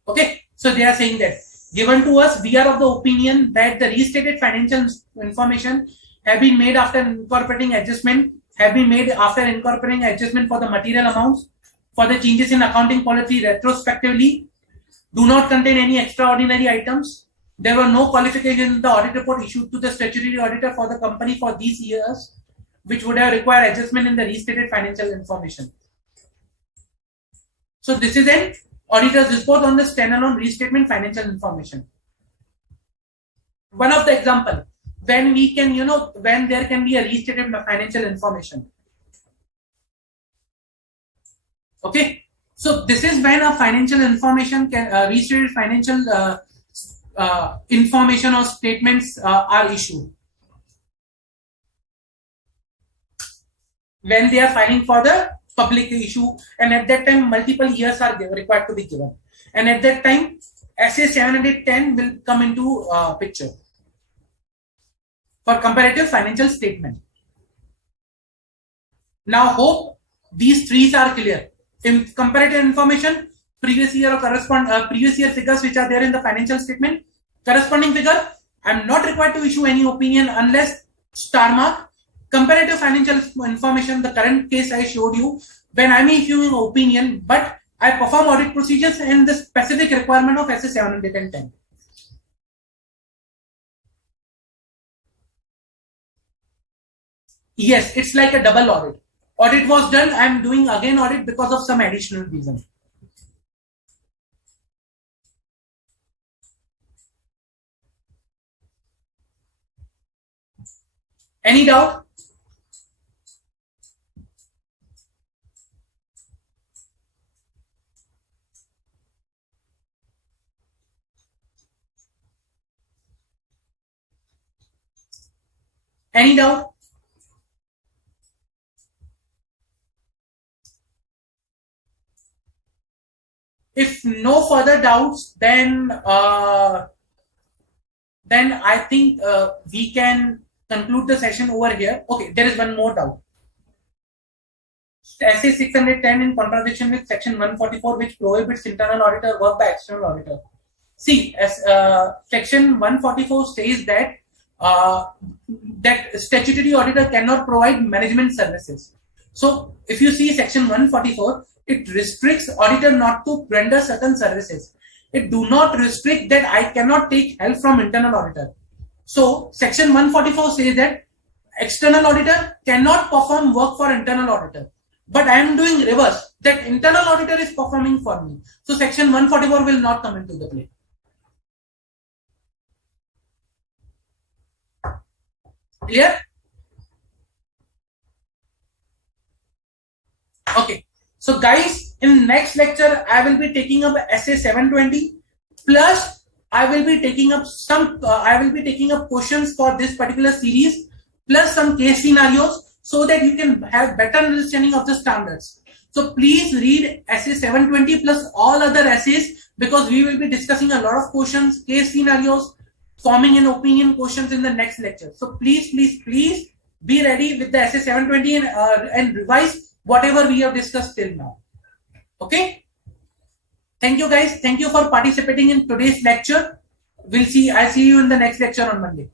Okay, so they are saying that given to us, we are of the opinion that the restated financial information have been made after incorporating adjustment, for the material amounts, for the changes in accounting policy retrospectively, do not contain any extraordinary items. There were no qualifications in the audit report issued to the statutory auditor for the company for these years, which would have required adjustment in the restated financial information. So this is an auditor's report on the standalone restatement financial information. One of the example, when we can, when there can be a restated financial information. Okay. So this is when a financial information can, restated financial information or statements are issued. When they are filing for the public issue, and at that time multiple years are required to be given, and at that time SA 710 will come into picture for comparative financial statement. Now hope these three are clear. In comparative information, previous year or previous year figures which are there in the financial statement, corresponding figure, I am not required to issue any opinion unless star mark. Comparative financial information, the current case I showed you, when I am issuing opinion, but I perform audit procedures and the specific requirement of SA 710. Yes, it's like a double audit. Audit was done, I am doing again audit because of some additional reason. Any doubt? Any doubt? If no further doubts, then I think we can conclude the session over here. Okay, there is one more doubt. SA 610 in contradiction with section 144, which prohibits internal auditor work by external auditor. See, as section 144 says that that statutory auditor cannot provide management services. So if you see section 144, it restricts auditor not to render certain services. It do not restrict that I cannot take help from internal auditor. So section 144 says that external auditor cannot perform work for internal auditor. But I am doing reverse, that internal auditor is performing for me. So section 144 will not come into the play. Clear? Okay. So guys, in next lecture, I will be taking up SA 720 plus I will be taking up questions for this particular series plus some case scenarios so that you can have better understanding of the standards. So please read SA 720 plus all other essays because we will be discussing a lot of questions, case scenarios, forming an opinion questions in the next lecture. So please be ready with the SA 720 and revise whatever we have discussed till now. Okay. Thank you guys. Thank you for participating in today's lecture. I'll see you in the next lecture on Monday.